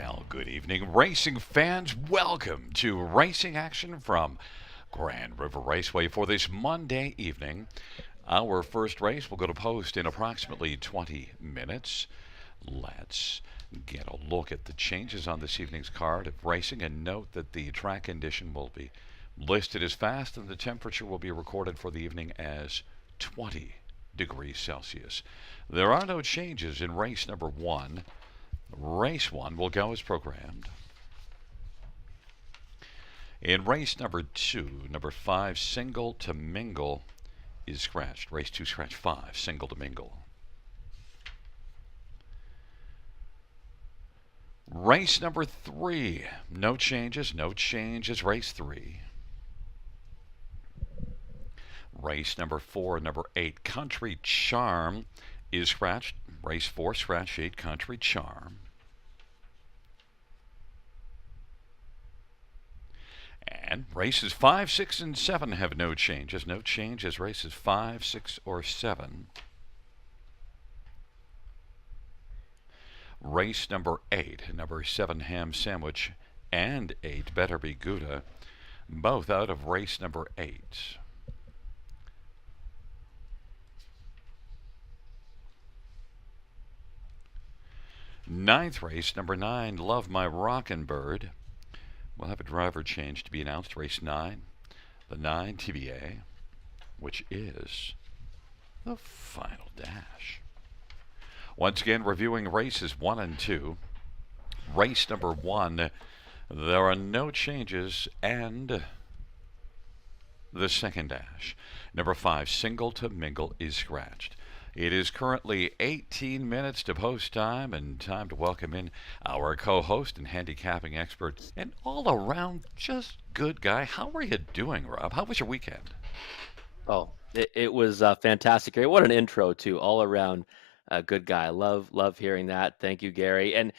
Well, good evening, racing fans. Welcome to Racing Action from Grand River Raceway for this Monday evening. Our first race will go to post in approximately 20 minutes. Let's get a look at the changes on this evening's card of racing and note that the track condition will be listed as fast and the temperature will be recorded for the evening as 20 degrees Celsius. There are no changes in race number one. Race one will go as programmed. In race number two, number 5, Single to Mingle, is scratched. Race 2, scratch 5, Single to Mingle. Race number 3, no changes, no changes. Race 3. Race number 4, number 8, Country Charm, is scratched. Race 4, scratch 8, Country Charm. And races 5, 6, and 7 have no changes. No changes. Races 5, 6, or 7. Race number 8, number 7, Ham Sandwich, and 8, Better Be Gouda, both out of race number 8. Ninth race, number 9, Love My Rockin' Bird. We'll have a driver change to be announced. Race 9, the 9 TBA, which is the final dash. Once again, reviewing races 1 and 2. Race number 1, there are no changes, and the second dash. Number 5, Single to Mingle, is scratched. It is currently 18 minutes to post time and time to welcome in our co-host and handicapping expert and all around just good guy. How are you doing, Rob? How was your weekend? It was fantastic, Gary. What an intro to all around good guy. Love hearing that. Thank you, Gary. And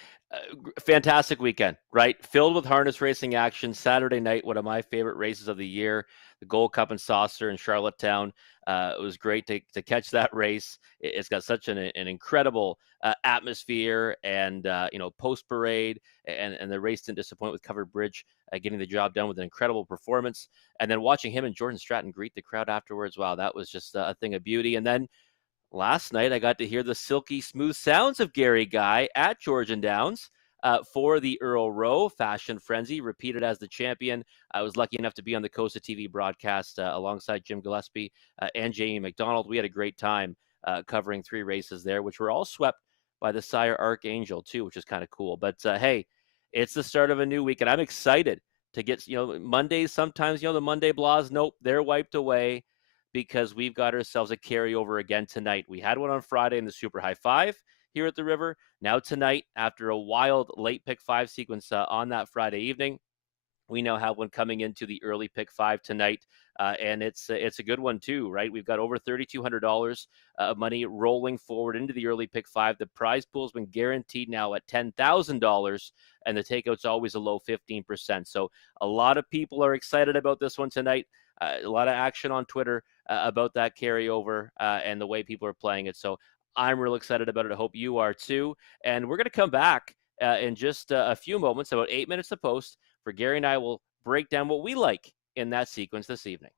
fantastic weekend, right? Filled with harness racing action. Saturday night, one of my favorite races of the year, the Gold Cup and Saucer in Charlottetown. It was great to catch that race. It's got such an incredible atmosphere, and post parade, and the race didn't disappoint with Covered Bridge getting the job done with an incredible performance. And then watching him and Jordan Stratton greet the crowd afterwards, wow, that was just a thing of beauty. And then last night, I got to hear the silky smooth sounds of Gary Guy at Georgian Downs for the Earl Rowe Fashion Frenzy, repeated as the champion. I was lucky enough to be on the Costa TV broadcast alongside Jim Gillespie and Jamie McDonald. We had a great time covering 3 races there, which were all swept by the Sire Archangel, too, which is kind of cool. But hey, it's the start of a new week, and I'm excited to get, Mondays sometimes, the Monday blahs, nope, they're wiped away because we've got ourselves a carryover again tonight. We had one on Friday in the Super High Five here at the River. Now tonight, after a wild late pick 5 sequence on that Friday evening, we now have one coming into the early pick 5 tonight, and it's a good one too, right? We've got over $3,200 of money rolling forward into the early pick 5. The prize pool has been guaranteed now at $10,000, and the takeout's always a low 15%. So a lot of people are excited about this one tonight. A lot of action on Twitter about that carryover and the way people are playing it. So I'm real excited about it. I hope you are too. And we're going to come back in just a few moments, about 8 minutes to post, for Gary and I will break down what we like in that sequence this evening.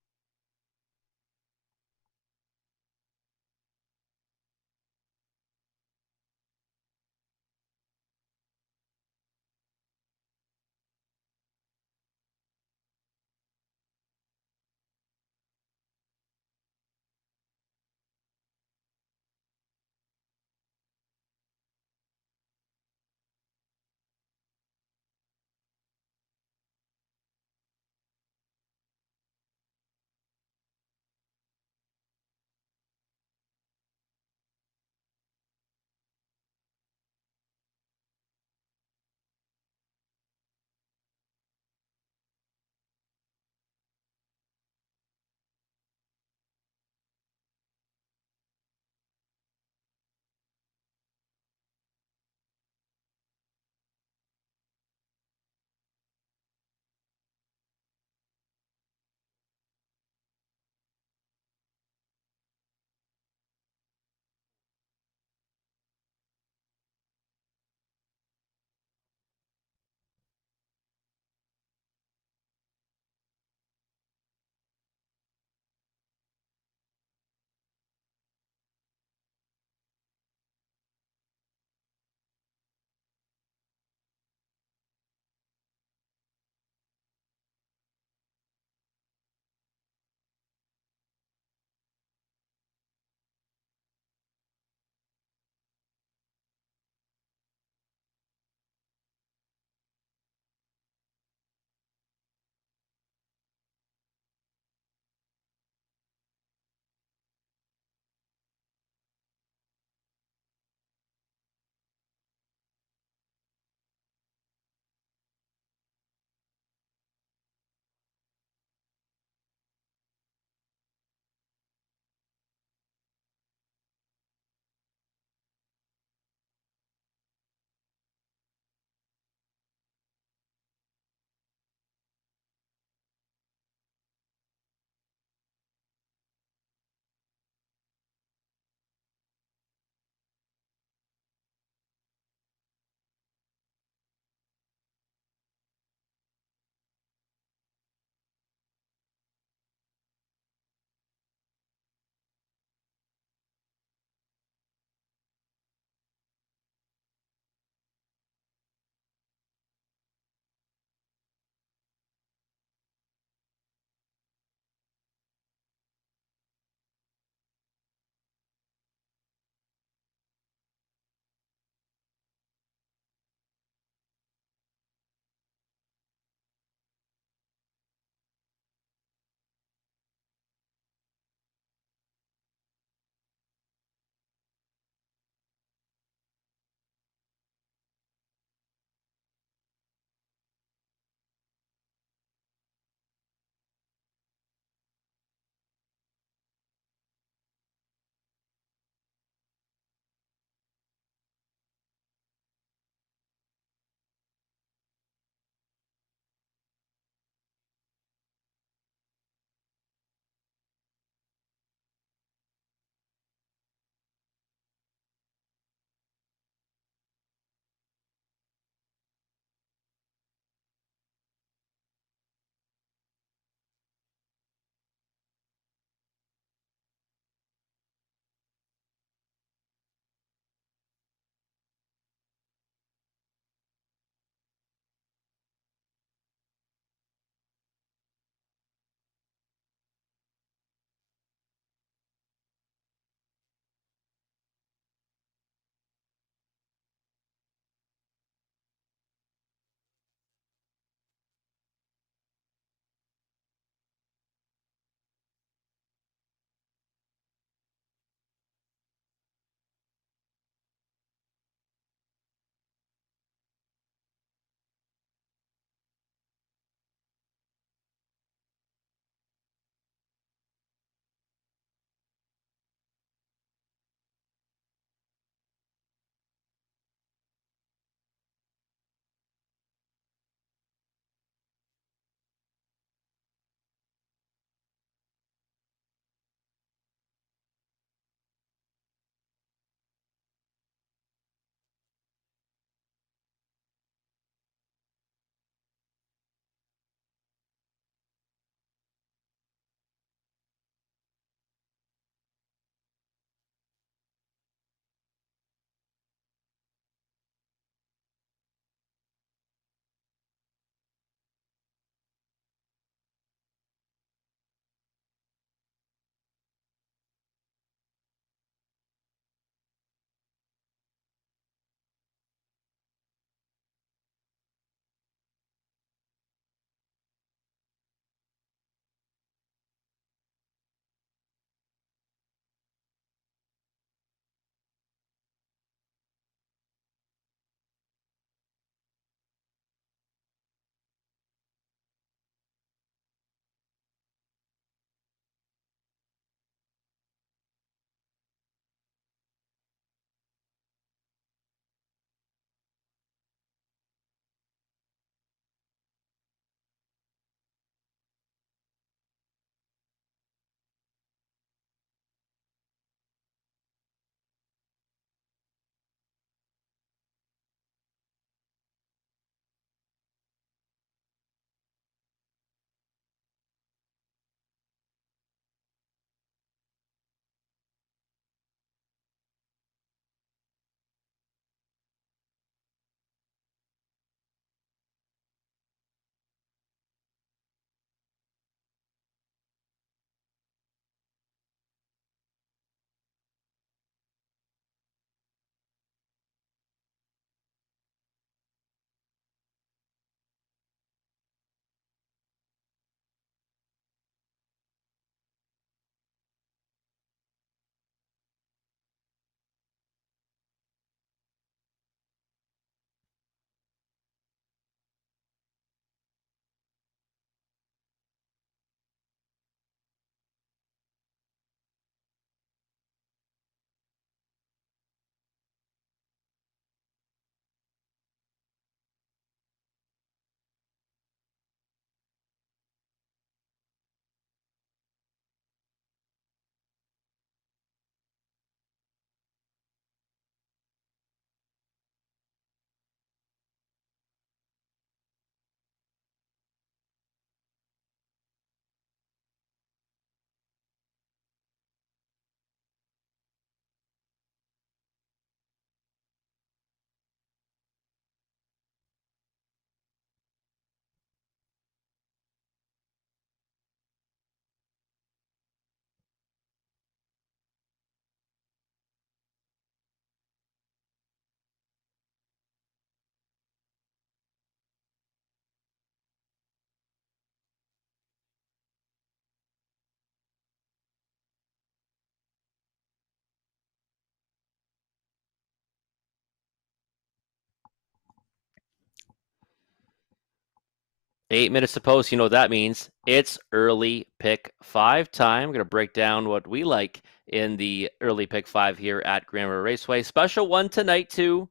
8 minutes to post. You know what that means? It's early pick five time. We're going to break down what we like in the early pick five here at Grand River Raceway. Special one tonight, too.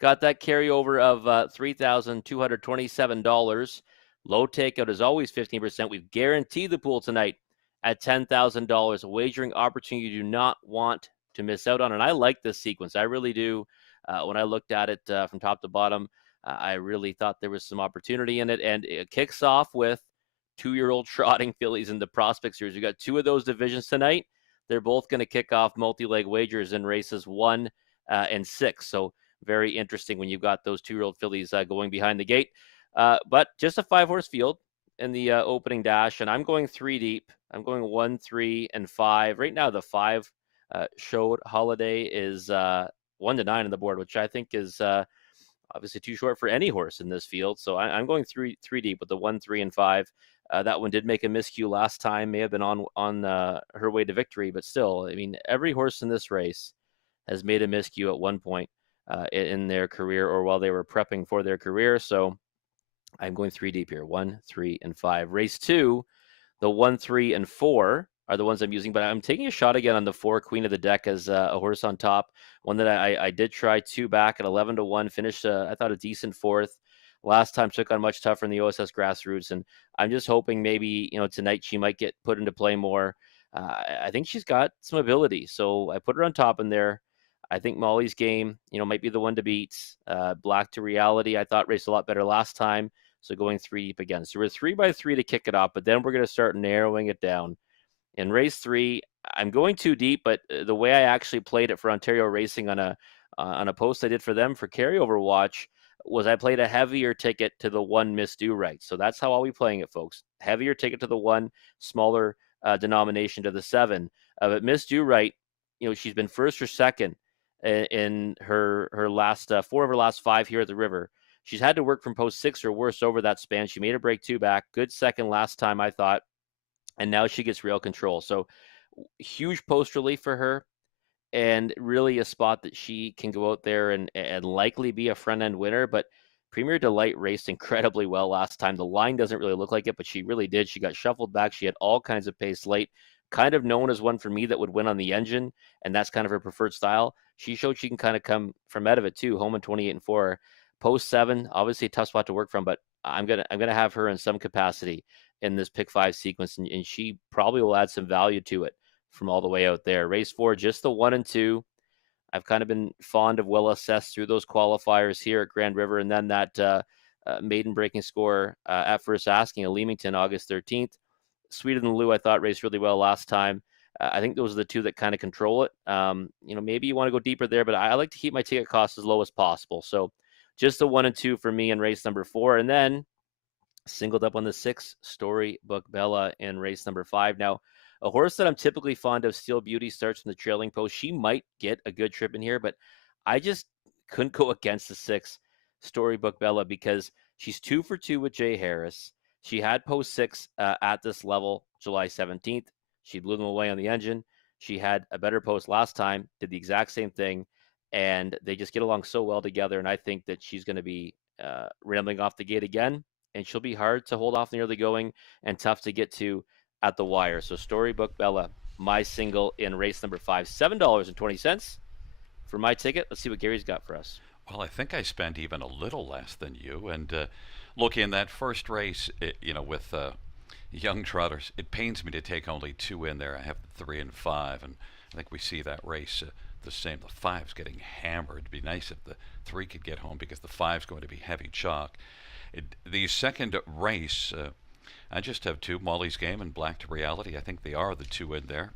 Got that carryover of $3,227. Low takeout is always 15%. We've guaranteed the pool tonight at $10,000. A wagering opportunity you do not want to miss out on. And I like this sequence. I really do. When I looked at it from top to bottom, I really thought there was some opportunity in it. And it kicks off with 2-year-old trotting fillies in the Prospect Series. We got two of those divisions tonight. They're both going to kick off multi-leg wagers in races 1 and 6. So very interesting when you've got those 2-year-old fillies going behind the gate. But just a 5-horse field in the opening dash, and I'm going 3 deep. I'm going 1, 3, and 5. Right now, the 5 showed Holiday is 1 to 9 on the board, which I think is obviously too short for any horse in this field. So I'm going three deep with the 1, 3, and 5. That one did make a miscue last time, may have been on her way to victory, but still, I mean, every horse in this race has made a miscue at one point in their career or while they were prepping for their career. So I'm going 3 deep here, 1, 3, and 5. Race 2, the 1, 3, and 4 are the ones I'm using, but I'm taking a shot again on the 4, Queen of the Deck, as a horse on top. One that I did try 2 back at 11 to 1, finished, I thought, a decent 4th. Last time took on much tougher in the OSS Grassroots, and I'm just hoping maybe, tonight she might get put into play more. I think she's got some ability, so I put her on top in there. I think Molly's game, might be the one to beat. Black to Reality, I thought raced a lot better last time, so going 3 deep again. So we're 3 by 3 to kick it off, but then we're going to start narrowing it down. In race 3, I'm going 2 deep, but the way I actually played it for Ontario Racing on a post I did for them for Carryover Watch was I played a heavier ticket to the 1 Miss Do Right. So that's how I'll be playing it, folks. Heavier ticket to the 1, smaller denomination to the 7. But Miss Do Right, she's been first or second in her last 4 of her last 5 here at the River. She's had to work from post 6 or worse over that span. She made a break 2 back. Good second last time, I thought. And now she gets real control. So huge post relief for her, and really a spot that she can go out there and likely be a front end winner. But Premier Delight raced incredibly well last time. The line doesn't really look like it, but she really did. She got shuffled back. She had all kinds of pace late, kind of known as one for me that would win on the engine, and that's kind of her preferred style. She showed she can kind of come from out of it too. Home in 28 and 4. Post 7, obviously a tough spot to work from, but I'm gonna have her in some capacity in this pick 5 sequence, and she probably will add some value to it from all the way out there. Race 4, just the 1 and 2. I've kind of been fond of well assessed through those qualifiers here at Grand River, and then that maiden breaking score at first asking at Leamington August 13th. Sweeter Than Lou, I thought raced really well last time. I think those are the two that kind of control it. Maybe you want to go deeper there, but I like to keep my ticket costs as low as possible. So just the 1 and 2 for me in race number 4. And then singled up on the 6, Storybook Bella in race number 5. Now, a horse that I'm typically fond of, Steel Beauty, starts from the trailing post. She might get a good trip in here, but I just couldn't go against the 6, Storybook Bella, because she's 2 for 2 with Jay Harris. She had post 6 at this level July 17th. She blew them away on the engine. She had a better post last time, did the exact same thing, and they just get along so well together. And I think that she's going to be rambling off the gate again, and she'll be hard to hold off in the early going and tough to get to at the wire. So Storybook Bella, my single in race number 5, $7.20 for my ticket. Let's see what Gary's got for us. Well, I think I spent even a little less than you. And look, in that first race, with young trotters, it pains me to take only 2 in there. I have the 3 and 5, and I think we see that race the same. The 5's getting hammered. It'd be nice if the 3 could get home because the 5's going to be heavy chalk. The second race, I just have 2, Molly's Game and Black to Reality. I think they are the 2 in there.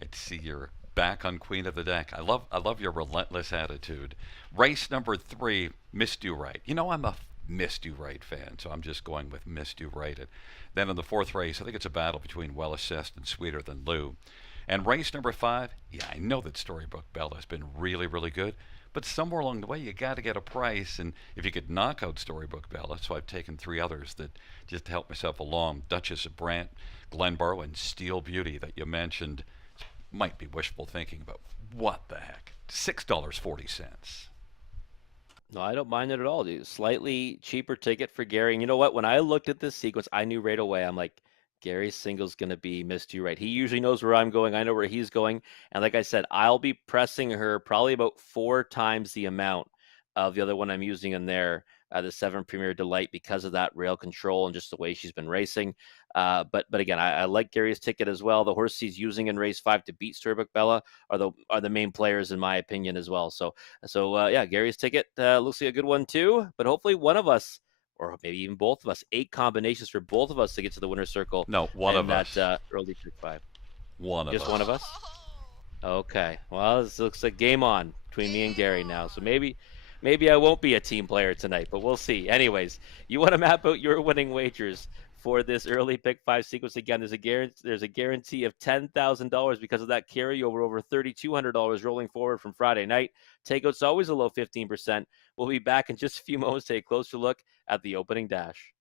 I'd see you're back on Queen of the Deck. I love your relentless attitude. Race number 3, Miss Do Right. I'm a Miss Do Right fan, so I'm just going with Miss Do Right. And then in the 4th race, I think it's a battle between Well Assessed and Sweeter Than Lou. And race number 5, yeah, I know that Storybook Bella has been really, really good, but somewhere along the way, you got to get a price. And if you could knock out Storybook Bella, so I've taken 3 others that just to help myself along: Duchess of Brant, Glenborough, and Steel Beauty that you mentioned. Might be wishful thinking, but what the heck? $6.40. No, I don't mind it at all, dude. Slightly cheaper ticket for Gary. And you know what? When I looked at this sequence, I knew right away. I'm like, Gary's single's going to be missed you right. He usually knows where I'm going. I know where he's going. And like I said, I'll be pressing her probably about 4 times the amount of the other one I'm using in there, the 7 Premier Delight, because of that rail control and just the way she's been racing. But again, I like Gary's ticket as well. The horse he's using in race 5 to beat Sturbuck Bella are the main players in my opinion as well. So yeah, Gary's ticket looks like a good one too. But hopefully one of us, or maybe even both of us, 8 combinations for both of us to get to the winner's circle No, one in of that us. early pick 5. One of Just one us. of us. Okay. Well, this looks like game on between me and Gary now. So maybe I won't be a team player tonight, but we'll see. Anyways, you want to map out your winning wagers for this early pick 5 sequence again. There's a guarantee of $10,000 because of that carryover over $3,200 rolling forward from Friday night. Takeout's always a low 15%. We'll be back in just a few moments to take a closer look at the opening dash.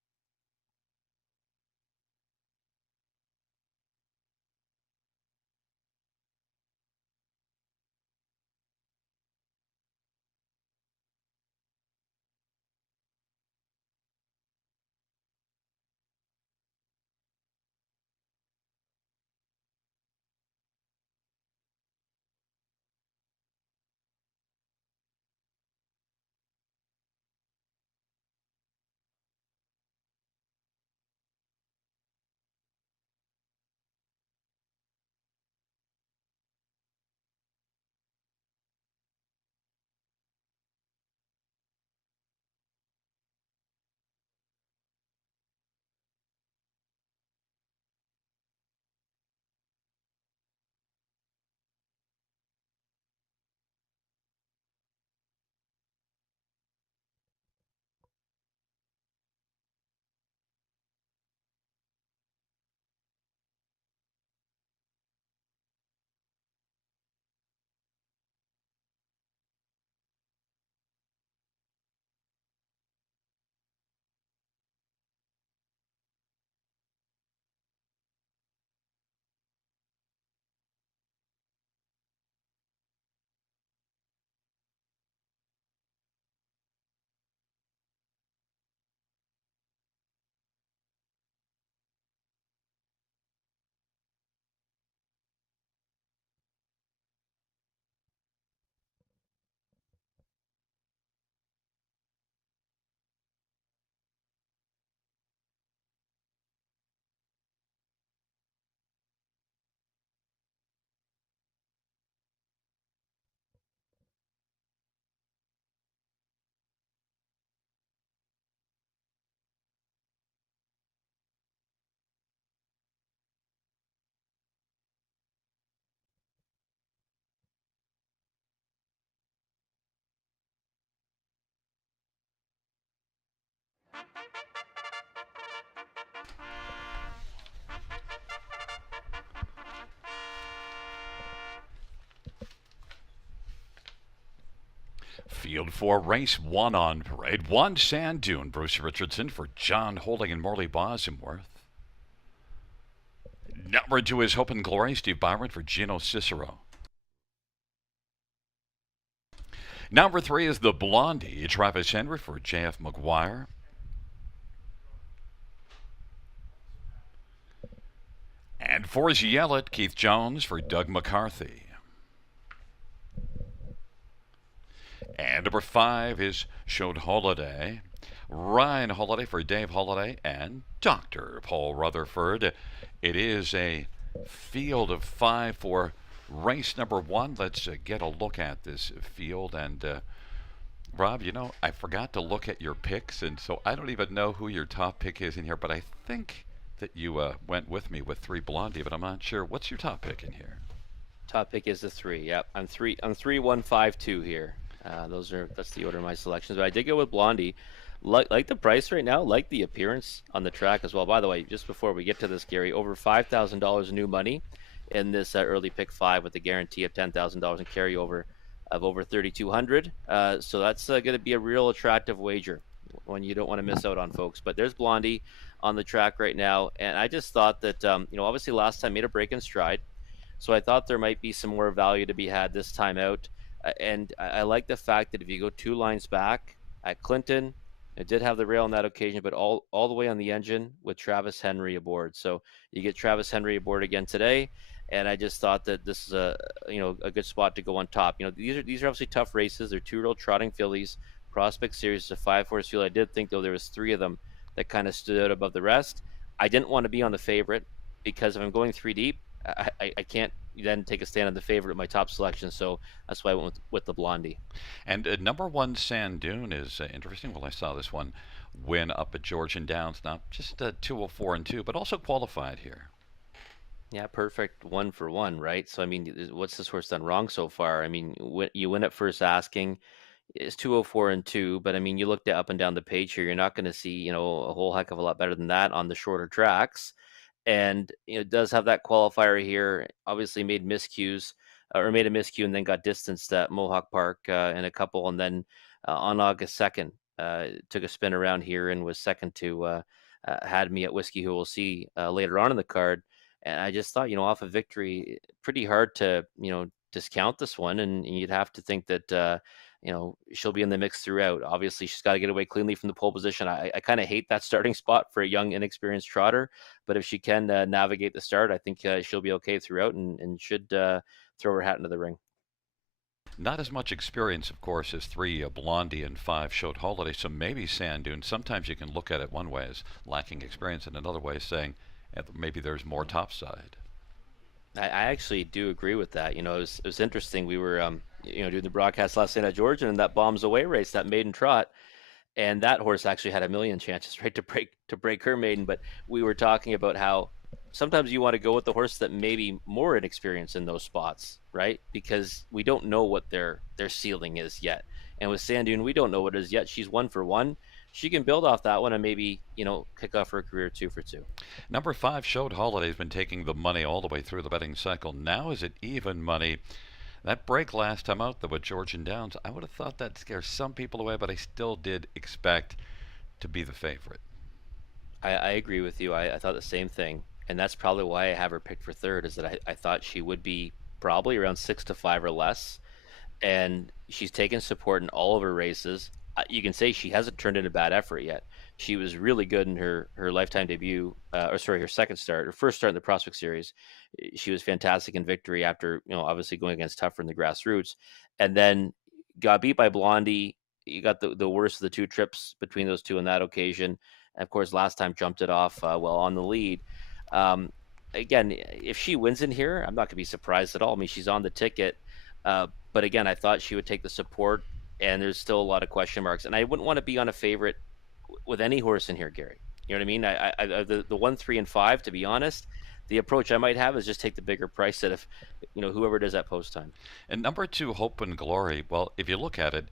Field 4, race 1 on parade. 1 Sand Dune, Bruce Richardson for John Holding and Morley Bosworth. Number 2 is Hope and Glory, Steve Byron for Gino Cicero. Number 3 is the Blondie, Travis Henry for J.F. McGuire. And 4 is Yell It, Keith Jones for Doug McCarthy. And number 5 is Showed Holiday, Ryan Holiday for Dave Holiday and Dr. Paul Rutherford. It is a field of 5 for race number 1. Let's get a look at this field. And Rob, I forgot to look at your picks, and so I don't even know who your top pick is in here, but I think that you went with me with 3 Blondie, but I'm not sure. What's your top pick in here? Top pick is the 3. Yep, I'm 3-1-5-2 here. That's the order of my selections. But I did go with Blondie. Like the price right now, like the appearance on the track as well. By the way, just before we get to this, Gary, over $5,000 new money in this early pick 5 with the guarantee of $10,000 and carryover of over 3,200. So that's going to be a real attractive wager, one you don't want to miss out on, folks. But there's Blondie on the track right now, and I just thought that obviously last time made a break in stride, so I thought there might be some more value to be had this time out. And I like the fact that if you go 2 lines back, At Clinton, it did have the rail on that occasion, but all the way on the engine with Travis Henry aboard. So you get Travis Henry aboard again today, and I just thought that this is a good spot to go on top. These are obviously tough races. They're 2-year-old trotting fillies. Prospect Series is a 5-horse field. I did think though there was 3 of them that kind of stood out above the rest. I didn't want to be on the favorite because if I'm going 3 deep, I can't then take a stand on the favorite at my top selection. So that's why I went with the Blondie. And number one, Sand Dune is interesting. Well, I saw this one win up at Georgian Downs, not just 204 and 2, but also qualified here. Yeah, perfect 1 for 1, right? So I mean, what's this horse done wrong so far? I mean, you win at first asking. It's 204 and 2, but I mean, you looked up and down the page here, you're not going to see, a whole heck of a lot better than that on the shorter tracks. And it does have that qualifier here. Obviously, made miscues or made a miscue and then got distanced at Mohawk Park in a couple, and then on August 2nd, took a spin around here and was second to had me at Whiskey, who we'll see later on in the card. And I just thought, off of victory, pretty hard to discount this one, and you'd have to think that. She'll be in the mix throughout. Obviously, she's got to get away cleanly from the pole position. I kind of hate that starting spot for a young, inexperienced trotter, but if she can navigate the start, I think she'll be okay throughout and should throw her hat into the ring. Not as much experience, of course, as 3 Blondie and 5 Showed Holiday, so maybe Sand Dune. Sometimes you can look at it one way as lacking experience, and another way as saying maybe there's more topside. I actually do agree with that. It was interesting. We were, doing the broadcast last night at Georgia, and that bombs away race, that maiden trot. And that horse actually had a million chances, right, to break her maiden. But we were talking about how sometimes you want to go with the horse that maybe more inexperienced in those spots, right? Because we don't know what their ceiling is yet. And with Sand Dune, we don't know what it is yet. She's 1 for 1. She can build off that one and maybe kick off her career 2 for 2. Number 5 Showed Holiday has been taking the money all the way through the betting cycle. Now is it even money? That break last time out, though, with Georgian Downs, I would have thought that scared some people away, but I still did expect to be the favorite. I agree with you. I thought the same thing. And that's probably why I have her picked for third, is that I thought she would be probably around 6 to 5 or less. And she's taken support in all of her races. You can say she hasn't turned in a bad effort yet. She was really good in her lifetime debut, or sorry, her second start, her first start in the Prospect Series. She was fantastic in victory after obviously going against Tougher in the grassroots, and then got beat by Blondie. You got the worst of the 2 trips between those two on that occasion. And of course, last time jumped it off well on the lead. Um, Again, if she wins in here, I'm not going to be surprised at all. I mean, she's on the ticket. But again, I thought she would take the support, and there's still a lot of question marks. And I wouldn't want to be on a favorite with any horse in here, Gary. You know what I mean? The 1, 3, and 5. To be honest, the approach I might have is just take the bigger price out of whoever does at post time. And number 2 Hope and Glory, well, if you look at it,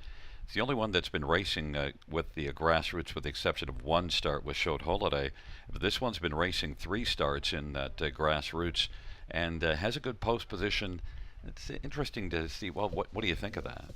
it's the only one that's been racing with the grassroots, with the exception of 1 start with Showed Holiday. But this one's been racing 3 starts in that grassroots and has a good post position. It's interesting to see. Well, what do you think of that?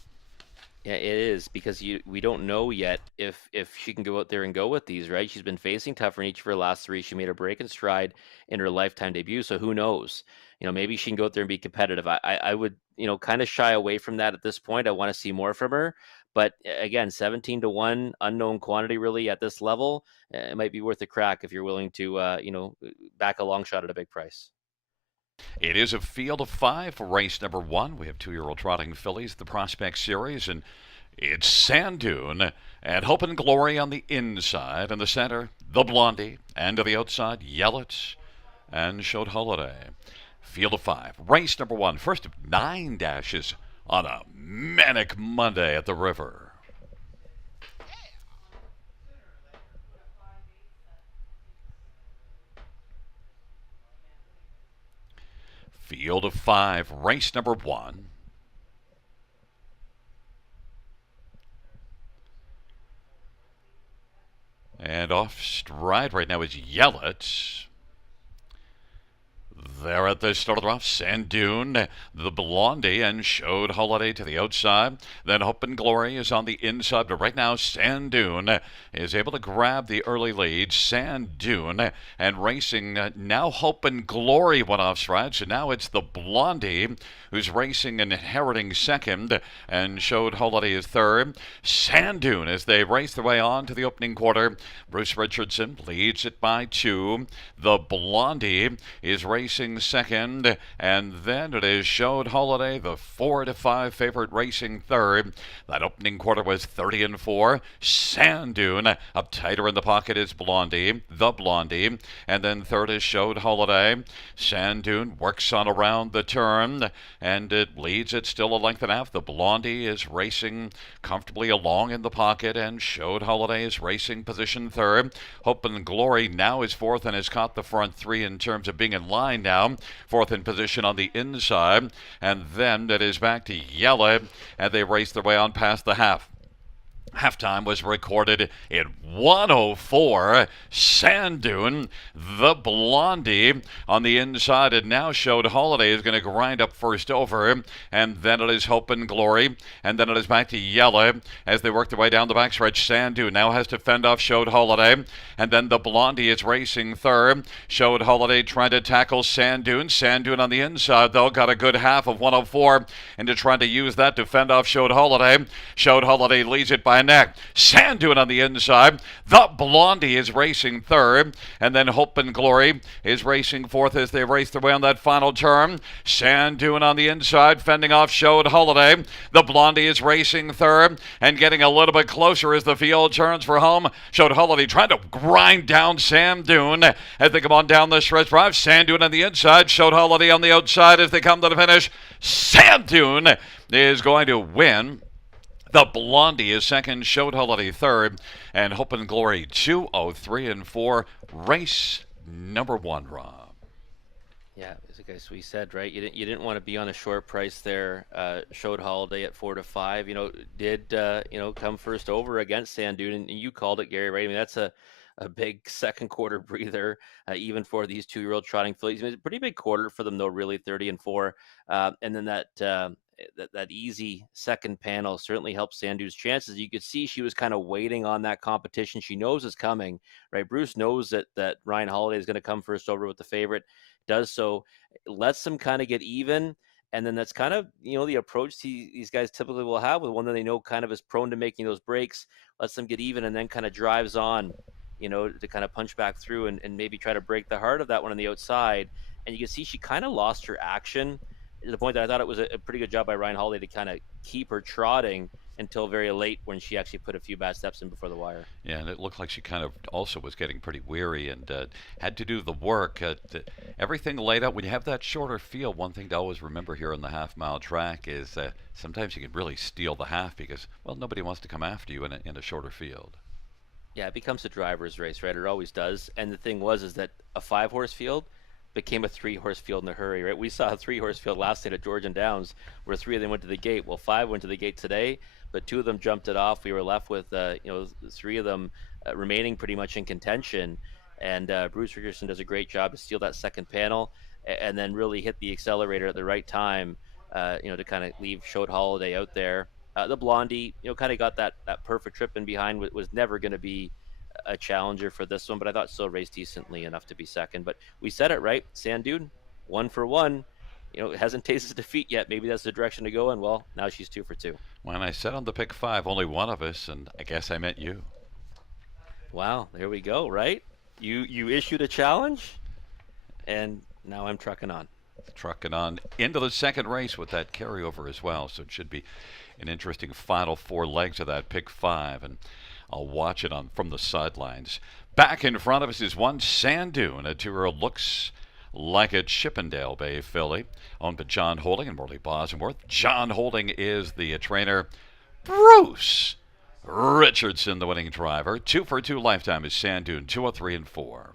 Yeah, it is because we don't know yet if she can go out there and go with these, right? She's been facing tougher in each of her last 3. She made a break in stride in her lifetime debut, so who knows? Maybe she can go out there and be competitive. I would kind of shy away from that at this point. I want to see more from her, but again, 17 to 1, unknown quantity really at this level. It might be worth a crack if you're willing to back a long shot at a big price. It is a field of 5 for race number 1. We have 2-year-old trotting fillies, the Prospect Series, and it's Sand Dune and Hope and Glory on the inside. In the center, the Blondie, and to the outside, Yellets and Showed Holiday. Field of 5, race number 1, first of 9 dashes on a manic Monday at the river. Field of 5, race number 1. And off stride right now is Yellett. There at the start of the rough, Sand Dune, the Blondie, and Showed Holiday to the outside. Then Hope and Glory is on the inside, but right now Sand Dune is able to grab the early lead. Sand Dune and racing now Hope and Glory went off stride, so now it's the Blondie who's racing and inheriting second, and Showed Holiday is third. Sand Dune as they race their way on to the opening quarter. Bruce Richardson leads it by 2. The Blondie is racing second, and then it is Showed Holiday, the 4-5 favorite, racing third. That opening quarter was 30-4. Sand Dune up tighter in the pocket is Blondie, the Blondie, and then third is Showed Holiday. Sand Dune works on around the turn, and it leads it still a length and a half. The Blondie is racing comfortably along in the pocket, and Showed Holiday is racing position third. Hope and Glory now is fourth and has caught the front three in terms of being in line now. Fourth in position on the inside, and then it is back to Yellow, and they race their way on past the half. Halftime was recorded in 104. Sand Dune, the Blondie on the inside, and now Showed Holiday is going to grind up first over, and then it is Hope and Glory, and then it is back to Yellow as they work their way down the backstretch. Sand Dune now has to fend off Showed Holiday, and then the Blondie is racing third. Showed Holiday trying to tackle Sand Dune. Sand Dune on the inside, though, got a good half of 104 into trying to use that to fend off Showed Holiday. Showed Holiday leads it by neck. Sand Dune on the inside. The Blondie is racing third, and then Hope and Glory is racing fourth as they race their way on that final turn. Sand Dune on the inside, fending off Showed Holiday. The Blondie is racing third and getting a little bit closer as the field turns for home. Showed Holiday trying to grind down Sand Dune as they come on down the stretch drive. Sand Dune on the inside, Showed Holiday on the outside as they come to the finish. Sand Dune is going to win. The Blondie is second, Showed Holiday third, and Hope and Glory 2-0-3-4. Race number 1, Rob. Yeah, as we said, right? You didn't want to be on a short price there. Showed Holiday at 4-5. Did come first over against Sand Dune, and you called it, Gary, right? I mean, that's a big second quarter breather, even for these 2-year-old trotting fillies. I mean, it's a pretty big quarter for them, though, really, 30-4. And then that easy second panel certainly helped Sand Dune's chances. You could see she was kind of waiting on that competition. She knows it's coming, right? Bruce knows that Ryan Holiday is going to come first over with the favorite, does so, lets them kind of get even. And then that's kind of, the approach these guys typically will have with one that they know kind of is prone to making those breaks, lets them get even, and then kind of drives on, to kind of punch back through and maybe try to break the heart of that one on the outside. And you can see she kind of lost her action to the point that I thought it was a pretty good job by Ryan Holiday to kind of keep her trotting until very late when she actually put a few bad steps in before the wire. Yeah, and it looked like she kind of also was getting pretty weary and had to do the work. Everything laid out. When you have that shorter field, one thing to always remember here on the half-mile track is sometimes you can really steal the half because, well, nobody wants to come after you in a shorter field. Yeah, it becomes a driver's race, right? It always does. And the thing is that a 5-horse field became a 3-horse field in a hurry, right? We saw a 3-horse field last night at Georgian Downs where 3 of them went to the gate. Well, 5 went to the gate today, but 2 of them jumped it off. We were left with, 3 of them remaining pretty much in contention. And Bruce Richardson does a great job to steal that second panel and then really hit the accelerator at the right time, to kind of leave Showed Holiday out there. The Blondie, kind of got that perfect trip in behind, was never going to be a challenger for this one, but I thought still raced decently enough to be second. But we said it right, Sand Dune, 1 for 1. Hasn't tasted defeat yet. Maybe that's the direction to go in. Well, now she's 2 for 2. When I said on the pick 5, only one of us, and I guess I meant you. Wow, there we go. Right? You issued a challenge, and now I'm trucking on. Trucking on into the second race with that carryover as well. So it should be an interesting final 4 legs of that pick 5, and I'll watch it from the sidelines. Back in front of us is one Sand Dune, a 2-year-old looks like a Chippendale Bay filly, owned by John Holding and Morley Bosworth. John Holding is the trainer. Bruce Richardson, the winning driver. 2 for 2 lifetime is Sand Dune, 2-3-4.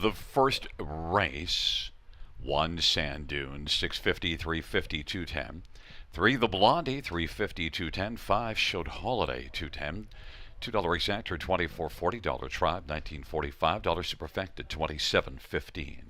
The first race, 1 Sand Dunes, 650, 350, 210. 3 The Blondie, 350, 210. 5 Showed Holiday, 210. $2 race actor, 24.40. $1 tribe, 19.45. $1 superfecta, 27.15.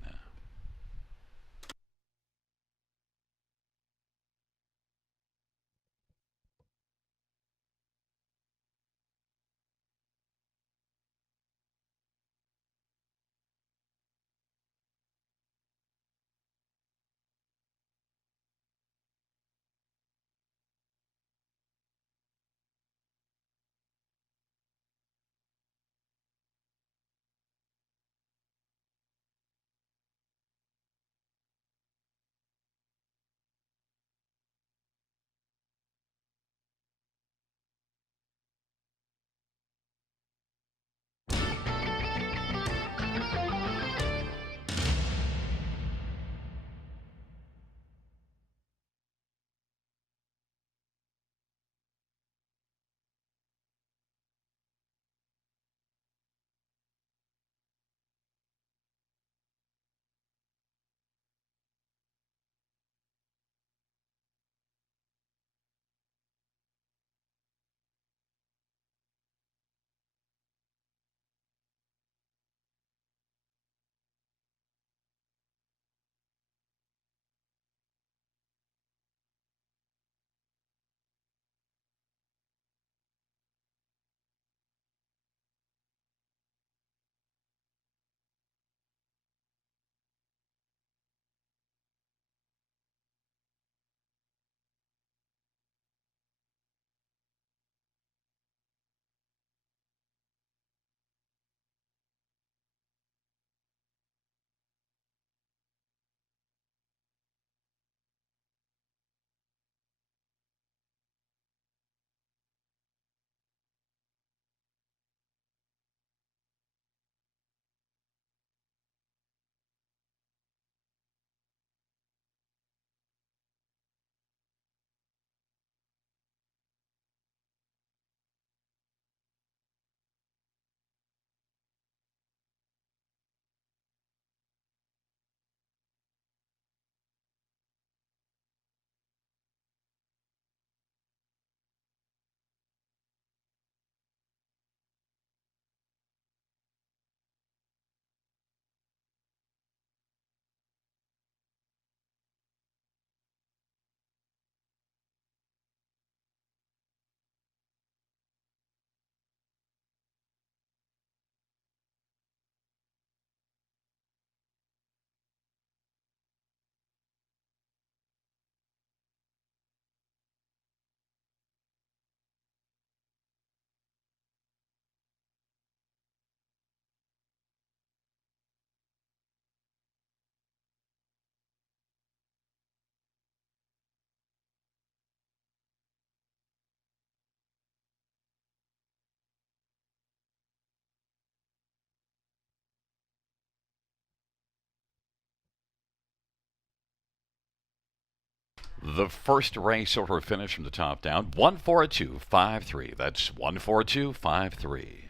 The first race order finish from the top down, 14253. That's 14253.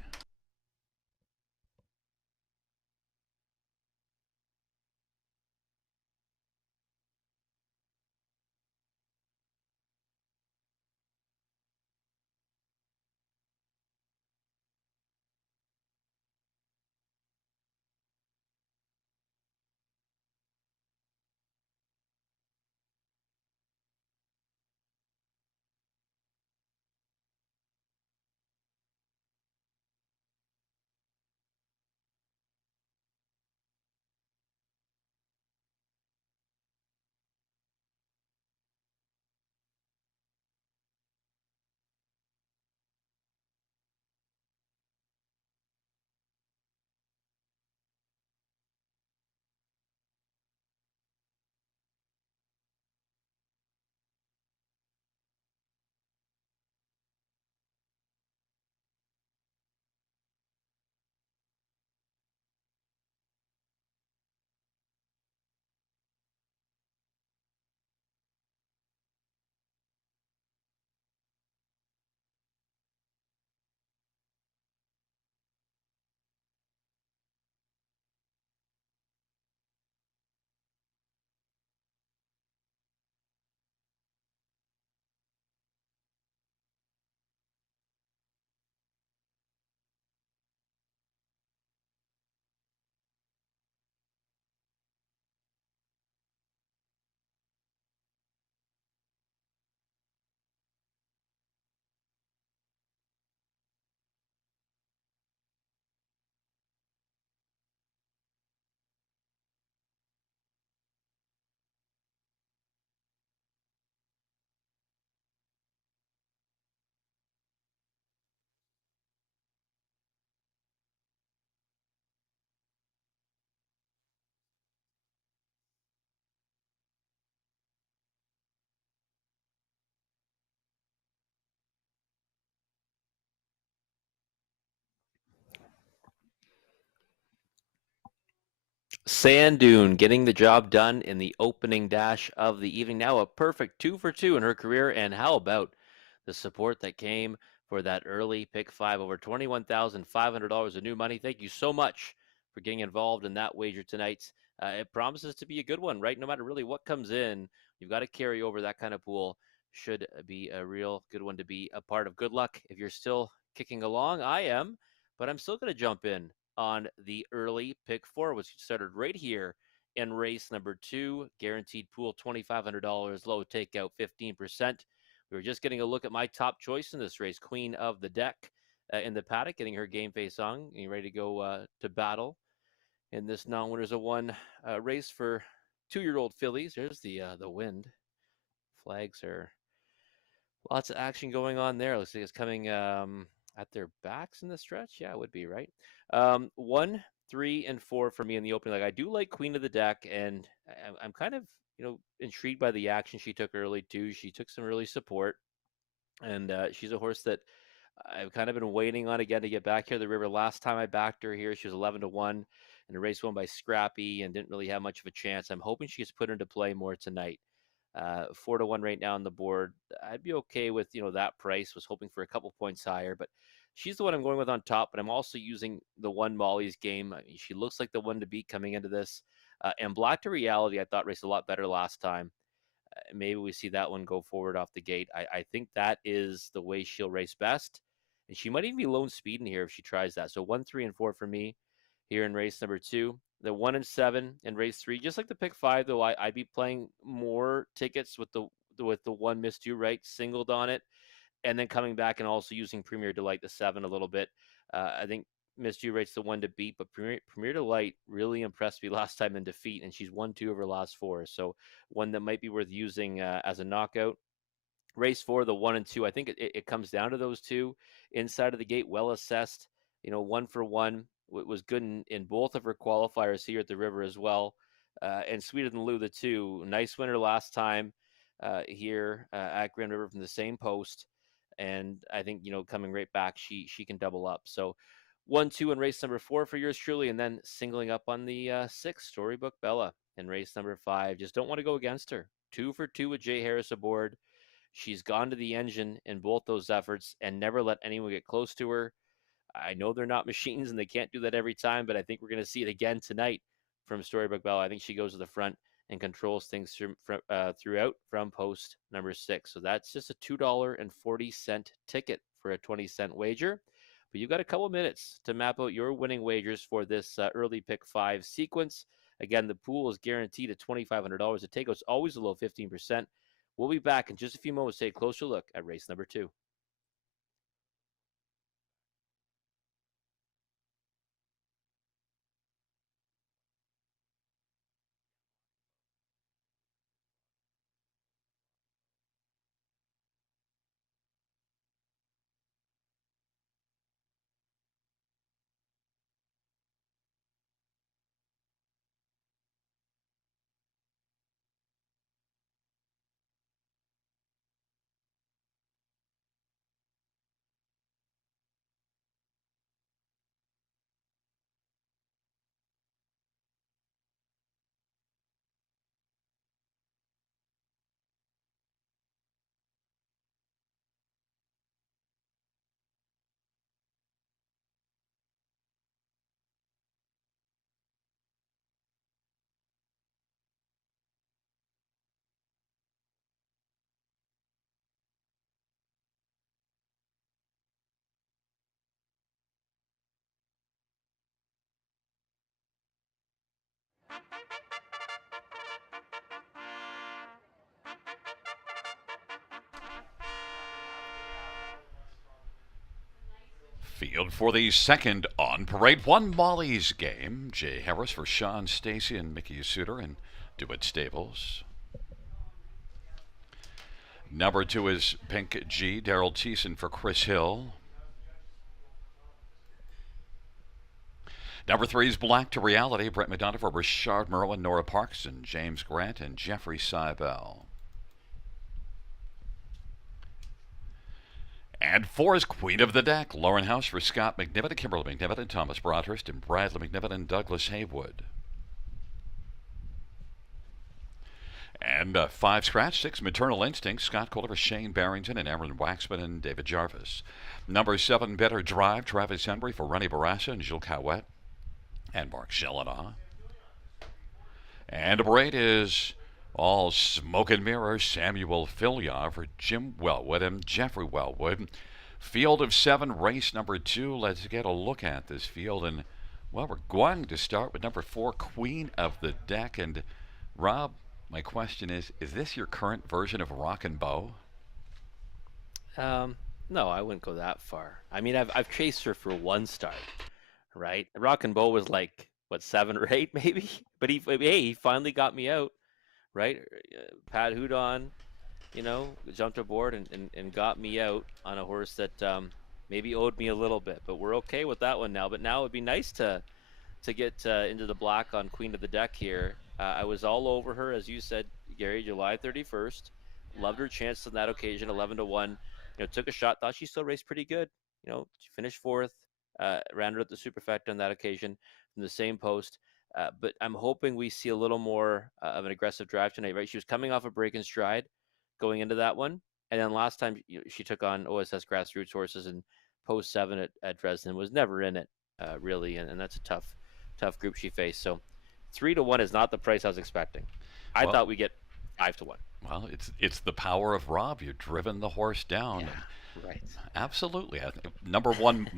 Sand Dune getting the job done in the opening dash of the evening. Now a perfect 2 for 2 in her career. And how about the support that came for that early pick five? Over $21,500 of new money. Thank you so much for getting involved in that wager tonight. It promises to be a good one, right? No matter really what comes in, you've got to carry over that kind of pool. Should be a real good one to be a part of. Good luck if you're still kicking along. I am, but I'm still going to jump in on the early pick four, which started right here in race number 2. Guaranteed pool $2,500, low takeout 15%. We were just getting a look at my top choice in this race, Queen of the Deck, in the paddock, getting her game face on, getting ready to go to battle in this non-winners of one race for 2-year-old fillies. There's the wind. Flags are lots of action going on there. Looks like it's coming at their backs in the stretch. Yeah, it would be, right? 1, 3, and 4 for me in the opening. Like, I do like Queen of the Deck, and I'm kind of, intrigued by the action she took early too. She took some early support, and she's a horse that I've kind of been waiting on again to get back here. The river. Last time I backed her here, she was 11-1 in a race won by Scrappy and didn't really have much of a chance. I'm hoping she gets put into play more tonight. 4-1 right now on the board. I'd be okay with that price. Was hoping for a couple points higher, but she's the one I'm going with on top. But I'm also using the one Molly's game. I mean, she looks like the one to beat coming into this. And Black to Reality, I thought raced a lot better last time. Maybe we see that one go forward off the gate. I think that is the way she'll race best, and she might even be lone speed in here if she tries that. So 1, 3, and 4 for me here in race number 2. The 1 and 7 in race 3, just like the pick 5, though. I'd be playing more tickets with the one missed you, right, singled on it, and then coming back and also using Premier Delight the 7 a little bit. I think Miss You rates the one to beat, but Premier Delight really impressed me last time in defeat, and she's won 2 of her last 4. So one that might be worth using as a knockout. Race 4, the 1 and 2. I think it comes down to those two inside of the gate, well assessed. 1 for 1. Was good in both of her qualifiers here at the river as well. And Sweeter Than Lou, the 2. Nice winner last time here at Grand River from the same post. And I think, coming right back, she can double up. So 1, 2 in race number 4 for yours truly, and then singling up on the 6, Storybook Bella in race number 5. Just don't want to go against her. 2 for 2 with Jay Harris aboard. She's gone to the engine in both those efforts and never let anyone get close to her. I know they're not machines and they can't do that every time, but I think we're going to see it again tonight from Storybook Bella. I think she goes to the front and controls things throughout from post number 6. So that's just a $2.40 ticket for a 20-cent wager. But you've got a couple minutes to map out your winning wagers for this early pick 5 sequence. Again, the pool is guaranteed at $2,500. The takeout's always below 15%. We'll be back in just a few moments to take a closer look at race number 2. Field for the second on parade. 1 Molly's game. Jay Harris for Sean Stacy and Mickey Suter and DeWitt Stables. Number 2 is Pink G. Daryl Thiessen for Chris Hill. Number 3 is Black to Reality. Brett McDonough for Richard Merwin, Nora Parkinson, James Grant, and Jeffrey Seibel. And 4 is Queen of the Deck. Lauren House for Scott McNiven, Kimberly McNiven, and Thomas Broadhurst, and Bradley McNiven and Douglas Haywood. And five scratch, six maternal instincts. Scott Kohler, Shane Barrington, and Aaron Waxman and David Jarvis. Number seven, better drive. Travis Henry for Rennie Barassa and Gilles Cowett and Mark Shellenaw. And number eight is all smoke and mirrors. Samuel Fillion for Jim Wellwood and Jeffrey Wellwood. Field of seven, race number two. Let's get a look at this field. And, well, we're going to start with number four, Queen of the Deck. And, Rob, my question is this your current version of Rock and Bow? No, I wouldn't go that far. I mean, I've chased her for one start, right? Rock and Bow was like what, 7 or 8 maybe, but he finally got me out, right? Pat Houdon, jumped aboard and got me out on a horse that maybe owed me a little bit, but we're okay with that one now. But now it'd be nice to get into the black on Queen of the Deck here. I was all over her, as you said, Gary, July 31st. Loved her chances on that occasion, 11-1. Took a shot, thought she still raced pretty good. She finished fourth, ran her at the Superfecta on that occasion from the same post. But I'm hoping we see a little more of an aggressive drive tonight, right? She was coming off a break in stride going into that one. And then last time she took on OSS grassroots horses and post 7 at Dresden, was never in it, really. And that's a tough group she faced. So 3-1 is not the price I was expecting. I thought we'd get 5-1. Well, it's the power of Rob. You've driven the horse down. Yeah, right. Absolutely. Number one,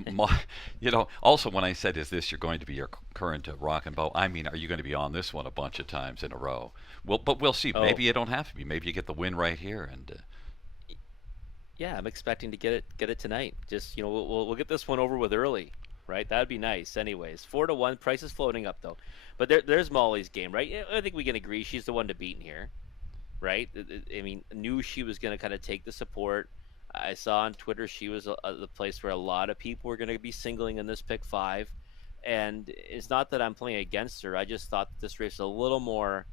also when I said, is this you're going to be your current Rock and Bow, I mean, are you going to be on this one a bunch of times in a row? But we'll see. Oh. Maybe you don't have to be. Maybe you get the win right here. And yeah, I'm expecting to get it tonight. Just, we'll get this one over with early, right? That'd be nice. Anyways, 4-1. Price is floating up though. But there's Molly's game, right? I think we can agree she's the one to beat in here, right? I mean, knew she was going to kind of take the support. I saw on Twitter she was the place where a lot of people were going to be singling in this pick 5. And it's not that I'm playing against her. I just thought that this race was a little more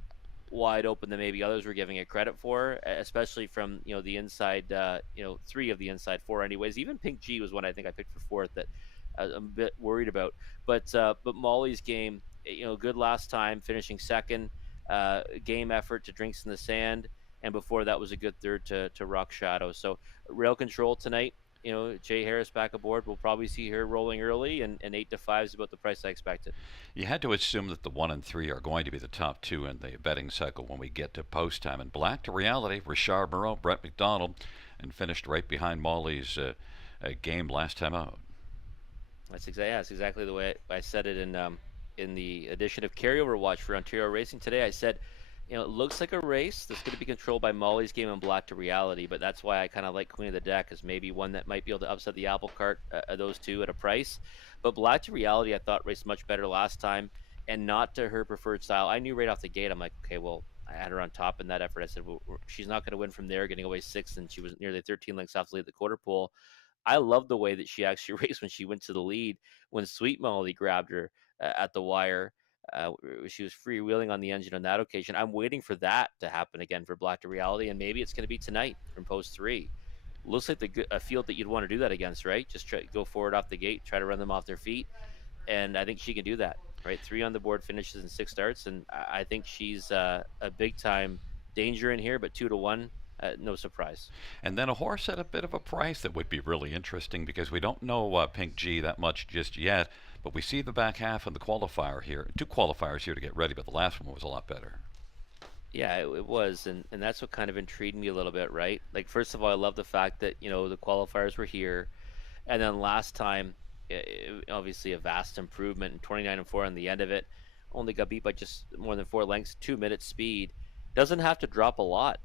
wide open than maybe others were giving it credit for, especially from the inside 3 of the inside 4 anyways. Even Pink G was one I think I picked for 4th that I'm a bit worried about. But Molly's game, good last time, finishing 2nd. Game effort to Drinks in the Sand, and before that was a good 3rd to Rock Shadow. So rail control tonight. Jay Harris back aboard. We'll probably see her rolling early, and 8-5 is about the price I expected. You had to assume that the 1 and 3 are going to be the top 2 in the betting cycle when we get to post time. And black to reality, Richard Moreau, Brett McDonald, and finished right behind Molly's game last time out. That's exactly the way I said it in the edition of Carryover Watch for Ontario Racing today. I said, it looks like a race that's going to be controlled by Molly's game and black to reality, but that's why I kind of like Queen of the Deck as maybe one that might be able to upset the apple cart of those two at a price. But black to reality, I thought raced much better last time, and not to her preferred style. I knew right off the gate, I'm like, okay, well, I had her on top in that effort. I said, well, she's not going to win from there, getting away 6th, and she was nearly 13 lengths off the lead at the quarter pole. I love the way that she actually raced when she went to the lead, when Sweet Molly grabbed her at the wire. She was freewheeling on the engine on that occasion. I'm waiting for that to happen again for black to reality, and maybe it's going to be tonight from post 3. Looks like a field that you'd want to do that against, right? Just try go forward off the gate, try to run them off their feet, and I think she can do that, right? 3 on the board, finishes in 6 starts, and I think she's a big time danger in here. But 2-1, no surprise. And then a horse at a bit of a price that would be really interesting, because we don't know Pink G that much just yet. But we see the back half of the qualifier here. 2 qualifiers here to get ready, but the last one was a lot better. Yeah, it was, and that's what kind of intrigued me a little bit, right? Like, first of all, I love the fact that, the qualifiers were here, and then last time, obviously a vast improvement, and 29-4 on the end of it. Only got beat by just more than 4 lengths, 2-minute speed. Doesn't have to drop a lot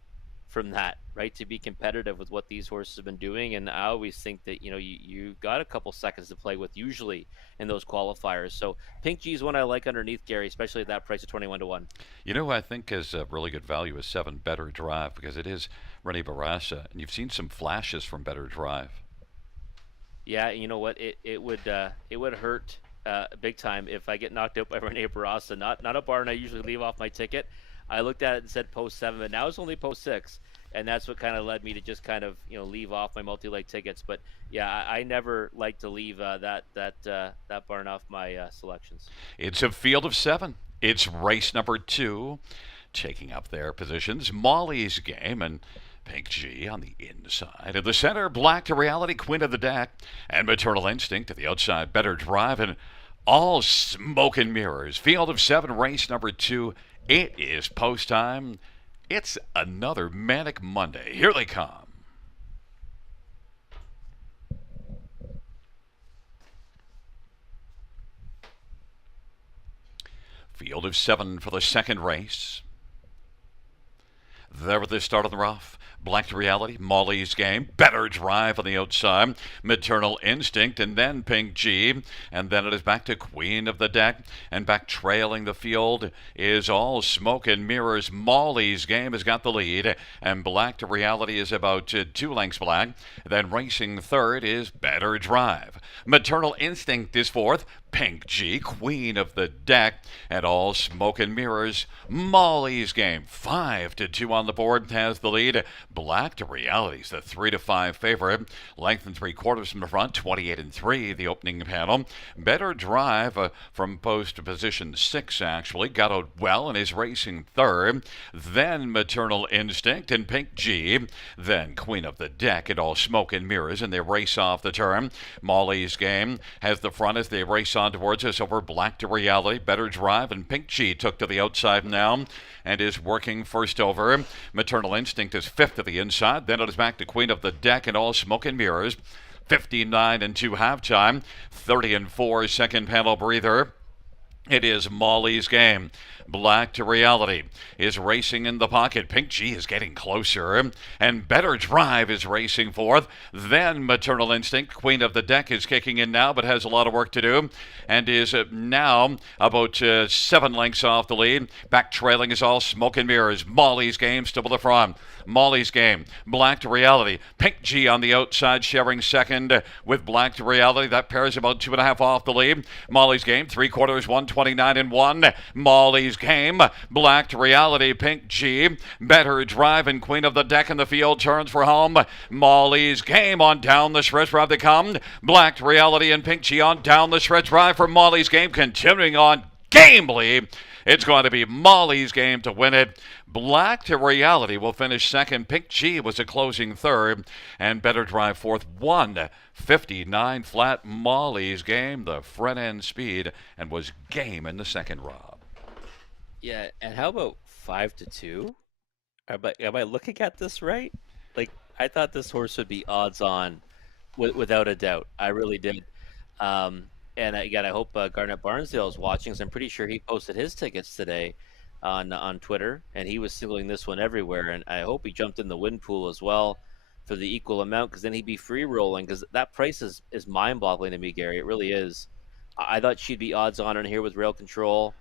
from that, right, to be competitive with what these horses have been doing. And I always think that you got a couple seconds to play with usually in those qualifiers. So Pink G is one I like underneath, Gary, especially at that price of 21-1. Who I think is a really good value is 7 Better Drive, because it is Rennie Barassa, and you've seen some flashes from Better Drive. Yeah, you know what, it would hurt big time if I get knocked out by Rennie Barassa. Not a barn I usually leave off my ticket. I looked at it and said post 7, but now it's only post 6, and that's what kind of led me to just kind of leave off my multi-leg tickets. But yeah, I never like to leave that barn off my selections. It's a field of 7. It's race number 2. taking up their positions. Molly's Game and Pink G on the inside. In the center, Black to Reality, Queen of the Deck, and Maternal Instinct to the outside. Better Drive and all smoke and mirrors. Field of 7, race number 2. It is post time. It's another manic Monday. Here they come. Field of 7 for the second race. There at the start of the rough. Black to Reality, Molly's Game, Better Drive on the outside, Maternal Instinct, and then Pink G. And then it is back to Queen of the Deck. And back trailing the field is All Smoke and Mirrors. Molly's Game has got the lead. And Black to Reality is about 2 lengths black. Then racing third is Better Drive. Maternal Instinct is fourth. Pink G, Queen of the Deck, and All Smoke and Mirrors. Molly's Game, 5-2 on the board, has the lead. Black to Reality's the 3-5 favorite. Length and 3/4 from the front, 28-3, the opening panel. Better Drive from post position 6, actually, got out well and is racing third. Then Maternal Instinct and Pink G. Then Queen of the Deck and All Smoke and Mirrors, and they race off the turn. Molly's Game has the front as they race on towards us over Black to Reality. Better Drive and Pink G took to the outside now and is working first over. Maternal Instinct is fifth to the inside. Then it is back to Queen of the Deck and All Smoke and Mirrors. 59-2 halftime. 30-4 second panel breather. It is Molly's Game. Black to Reality is racing in the pocket. Pink G is getting closer. And Better Drive is racing fourth. Then Maternal Instinct, Queen of the Deck, is kicking in now, but has a lot of work to do. And is now about 7 lengths off the lead. Back trailing is All Smoke and Mirrors. Molly's Game still at the front. Molly's Game. Black to Reality. Pink G on the outside, sharing second with Black to Reality. That pair is about 2.5 off the lead. Molly's Game, 3/4, 129-1. Molly's Game. Black to Reality. Pink G. Better Drive and Queen of the Deck in the field turns for home. Molly's Game on down the stretch drive they come. Black to Reality and Pink G on down the stretch drive for Molly's Game, continuing on gamely. It's going to be Molly's Game to win it. Black to Reality will finish second. Pink G was a closing third. And Better Drive fourth. 1:59 flat. Molly's Game, the front end speed, and was game in the second, Rob. Yeah, and how about 5-2? Am I looking at this right? Like, I thought this horse would be odds on, without a doubt. I really did. And again, I hope Garnet Barnsdale is watching, because I'm pretty sure he posted his tickets today on Twitter, and he was singling this one everywhere. And I hope he jumped in the win pool as well for the equal amount, because then he'd be free rolling. Because that price is mind boggling to me, Gary. It really is. I thought she'd be odds on in here with Rail Control.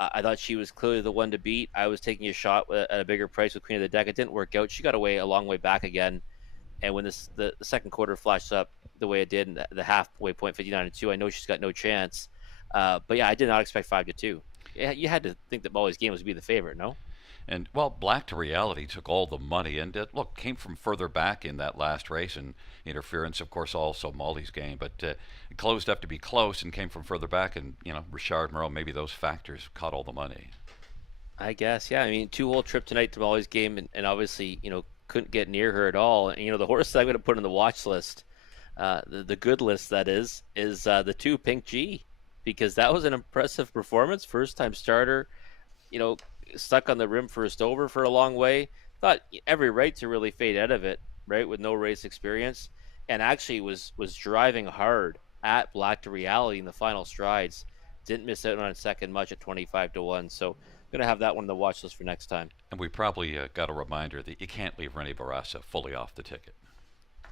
I thought she was clearly the one to beat. I was taking a shot at a bigger price with Queen of the Deck. It didn't work out. She got away a long way back again. And when the second quarter flashed up the way it did, and the halfway point 59-2, I know she's got no chance. But yeah, I did not expect 5-2. Yeah, you had to think that Molly's Game was to be the favorite, no? And, well, Black to Reality took all the money and, look, came from further back in that last race. And interference, of course, also Molly's Game. But it closed up to be close and came from further back. And, Richard Moreau, maybe those factors caught all the money. I guess, yeah. I mean, 2-hole trip tonight to Molly's Game, and obviously, couldn't get near her at all. And, the horse that I'm going to put on the watch list, the good list, that is the 2 Pink G, because that was an impressive performance. First time starter, stuck on the rim first over for a long way. Thought every right to really fade out of it, right, with no race experience, and actually was driving hard at Black to Reality in the final strides. Didn't miss out on second much at 25-1. So going to have that one on the watch list for next time. And we probably got a reminder that you can't leave Rennie Barassa fully off the ticket.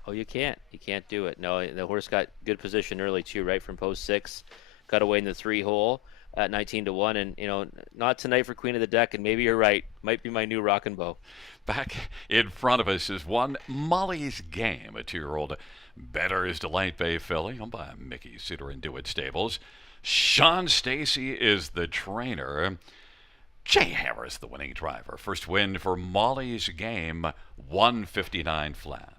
Oh, you can't. You can't do it. No, the horse got good position early too, right from post 6. Got away in the 3-hole at 19-1, and not tonight for Queen of the Deck. And maybe you're right, might be my new rockin' bow. Back in front of us is one Molly's Game, a 2-year-old Better is Delight Bay filly, owned by Mickey Suter and Dewitt Stables. Sean Stacy is the trainer. Jay Harris, the winning driver. First win for Molly's Game, 1:59 flat.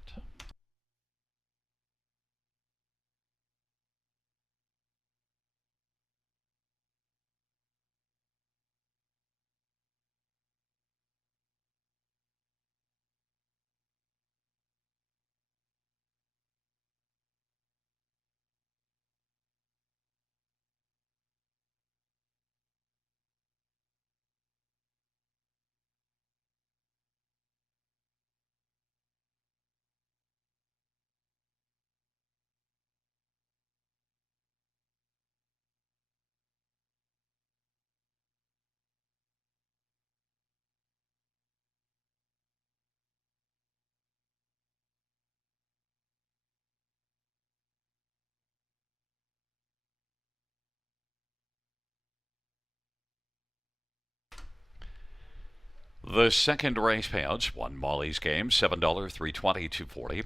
The second race payouts: one Molly's game, $7, 320, 240.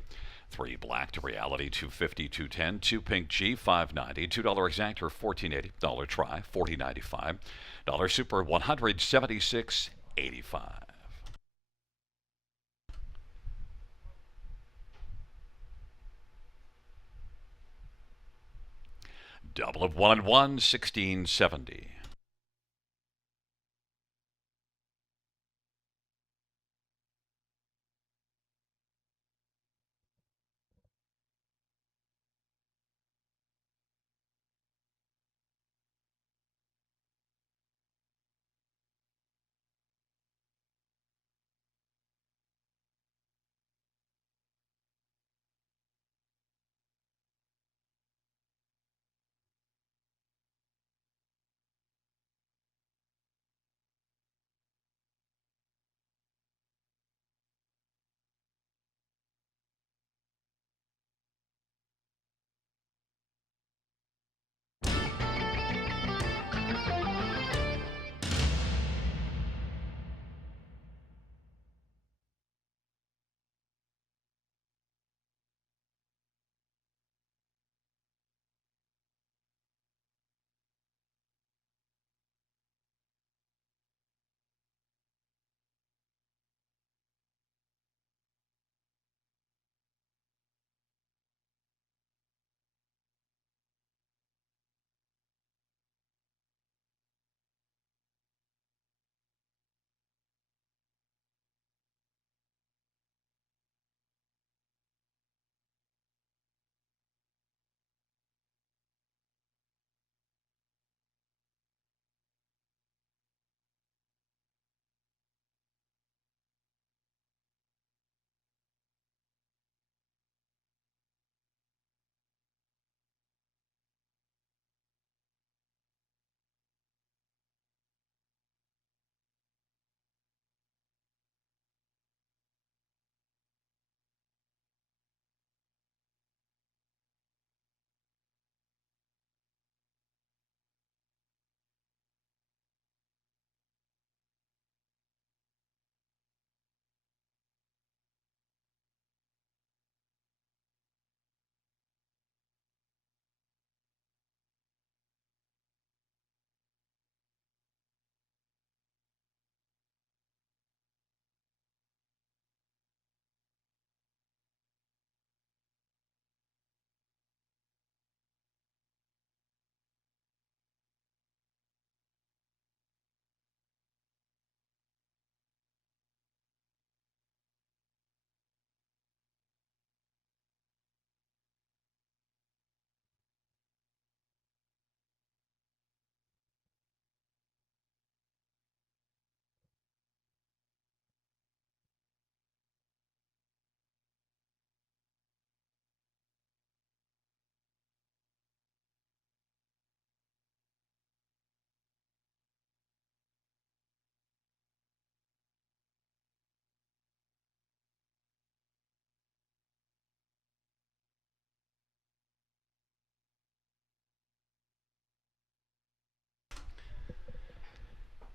Three black to reality, 250, 210. Two pink G, 590. $2 exactor, 1480. Dollar try, 40.95. Dollar super, 176.85. Double of 1 and 1, 1670.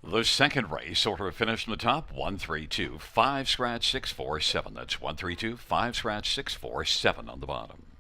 The second race, order of finish from the top: 132, 5 scratch 647. That's 132, 5 scratch 647 on the bottom.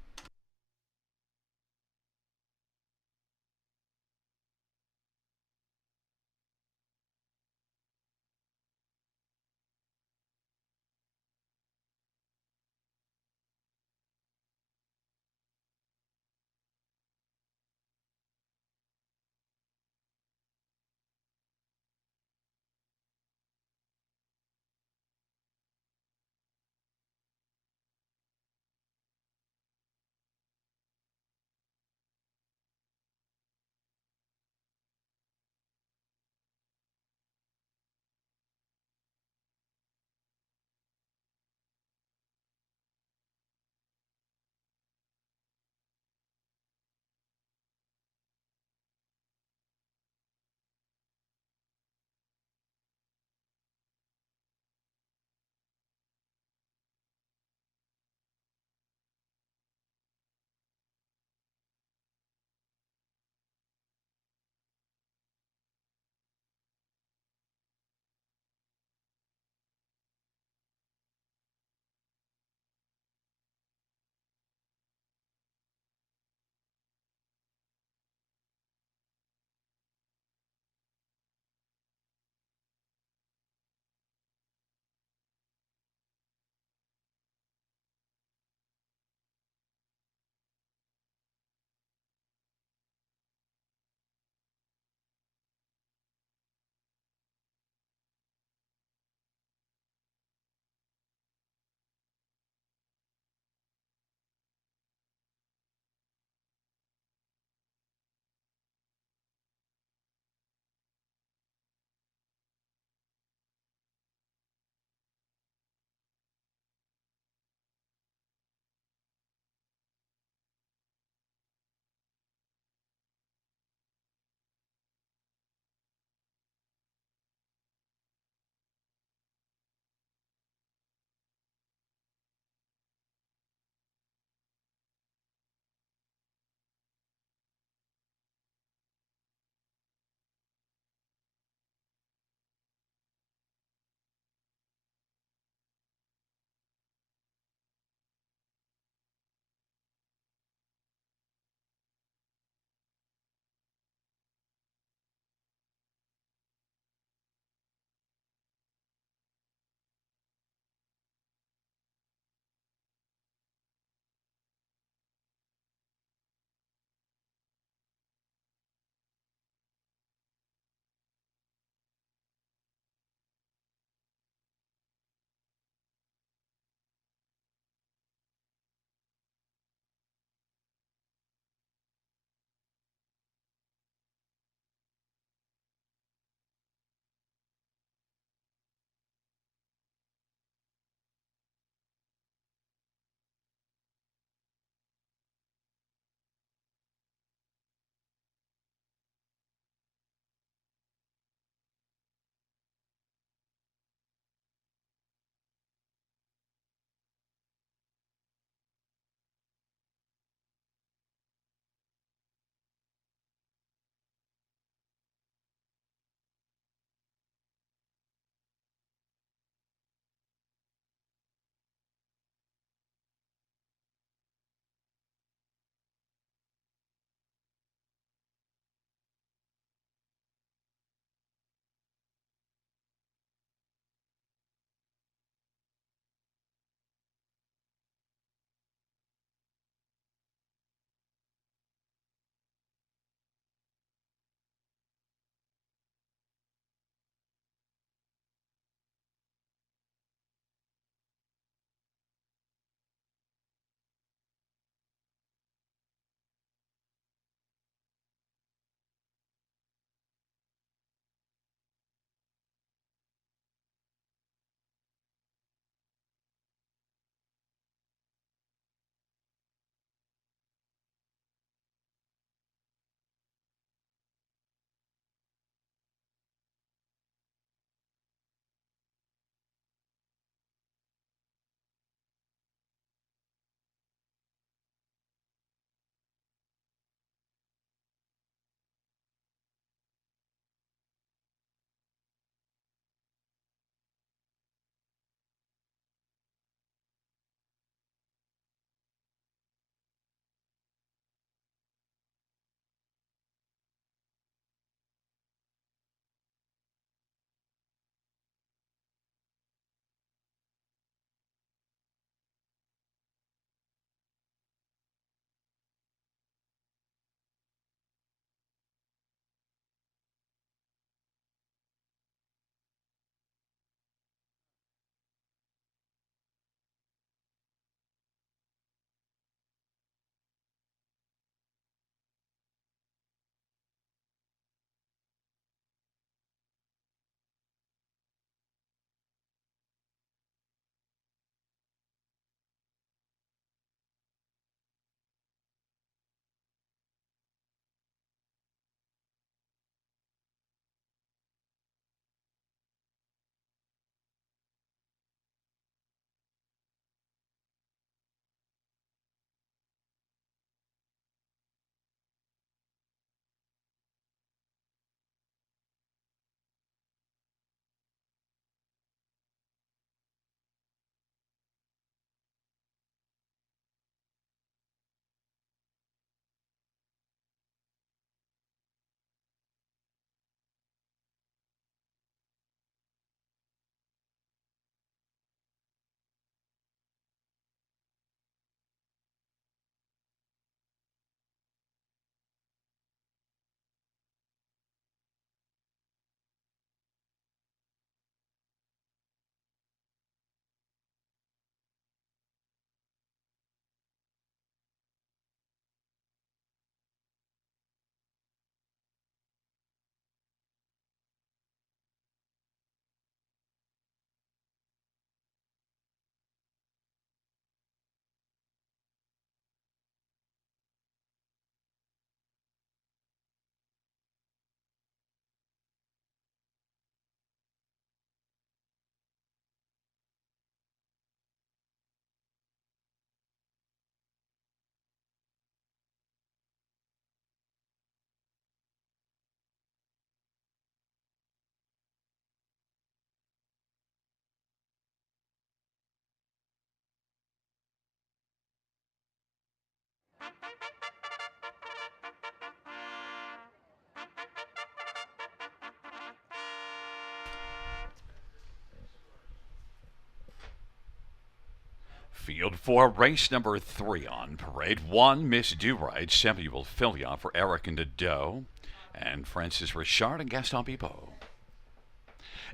Field 4, race number 3 on parade. 1, Miss Do-Right, Samuel Fillion for Eric and Doe, and Francis Richard and Gaston Bibot.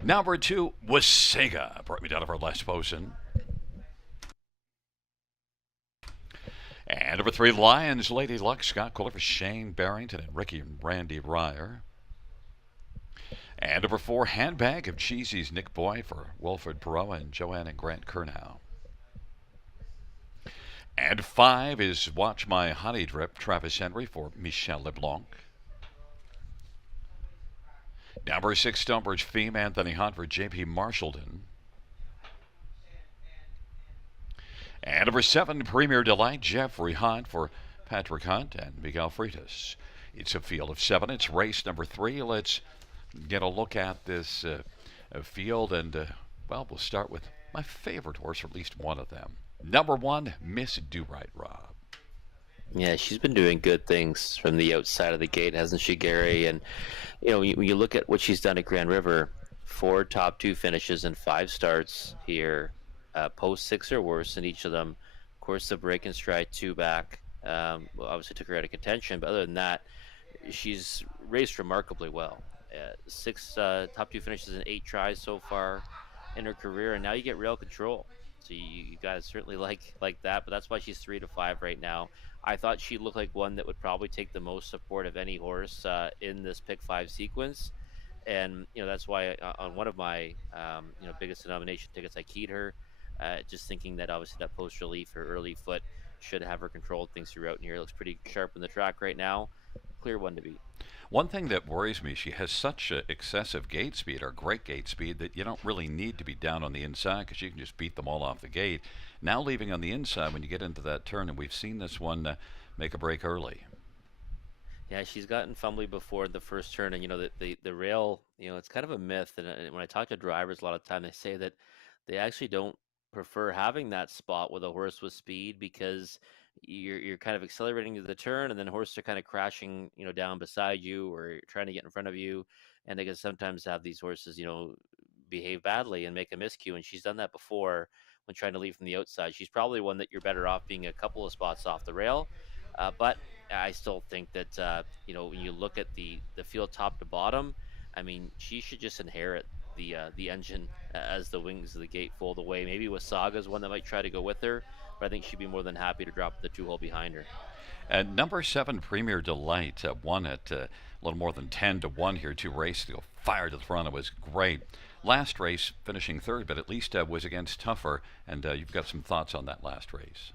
Number 2, Wasega, brought me down to our last position. And number 3, Lions, Lady Luck, Scott Kohler for Shane Barrington and Ricky and Randy Ryer. And number 4, Handbag of Cheesy's Nick Boyd for Wilfred Perot and Joanne and Grant Kernow. And 5 is Watch My Honey Drip, Travis Henry for Michel LeBlanc. Number 6, Stonebridge Theme, Anthony Hunt for J.P. Marshallton. And number 7, Premier Delight, Jeffrey Hunt for Patrick Hunt and Miguel Freitas. It's a field of 7. It's race number 3. Let's get a look at this field, and, well, we'll start with my favorite horse, or at least one of them. Number 1, Miss Do-Right, Rob. Yeah, she's been doing good things from the outside of the gate, hasn't she, Gary? And, when you look at what she's done at Grand River, 4 top 2 finishes and 5 starts here, post 6 or worse in each of them. Of course, the break and stride 2 back obviously took her out of contention, but other than that, she's raced remarkably well. 6 top 2 finishes and 8 tries so far in her career, and now you get rail control. So you guys certainly like that, but that's why she's 3 to 5 right now. I thought she looked like one that would probably take the most support of any horse in this pick 5 sequence, and that's why on one of my biggest denomination tickets I keyed her, just thinking that obviously that post relief, her early foot should have her controlled things throughout. And here it looks pretty sharp in the track right now. Clear one to beat. One thing that worries me, she has such excessive gate speed, or great gate speed, that you don't really need to be down on the inside because you can just beat them all off the gate. Now leaving on the inside when you get into that turn, and we've seen this one make a break early. Yeah, she's gotten fumbly before the first turn, and the rail, it's kind of a myth. And when I talk to drivers, a lot of time they say that they actually don't prefer having that spot with a horse with speed, because you're kind of accelerating to the turn, and then horses are kind of crashing, down beside you, or trying to get in front of you, and they can sometimes have these horses, behave badly and make a miscue. And she's done that before when trying to leave from the outside. She's probably one that you're better off being a couple of spots off the rail, but I still think that when you look at the field top to bottom, I mean, she should just inherit the engine as the wings of the gate fold away. Maybe Wasaga's one that might try to go with her, but I think she'd be more than happy to drop the 2 hole behind her. And number 7, Premier Delight, won at a little more than 10 to 1 here. 2 races to go, fire to the front. It was great. Last race, finishing 3rd, but at least was against tougher. And you've got some thoughts on that last race.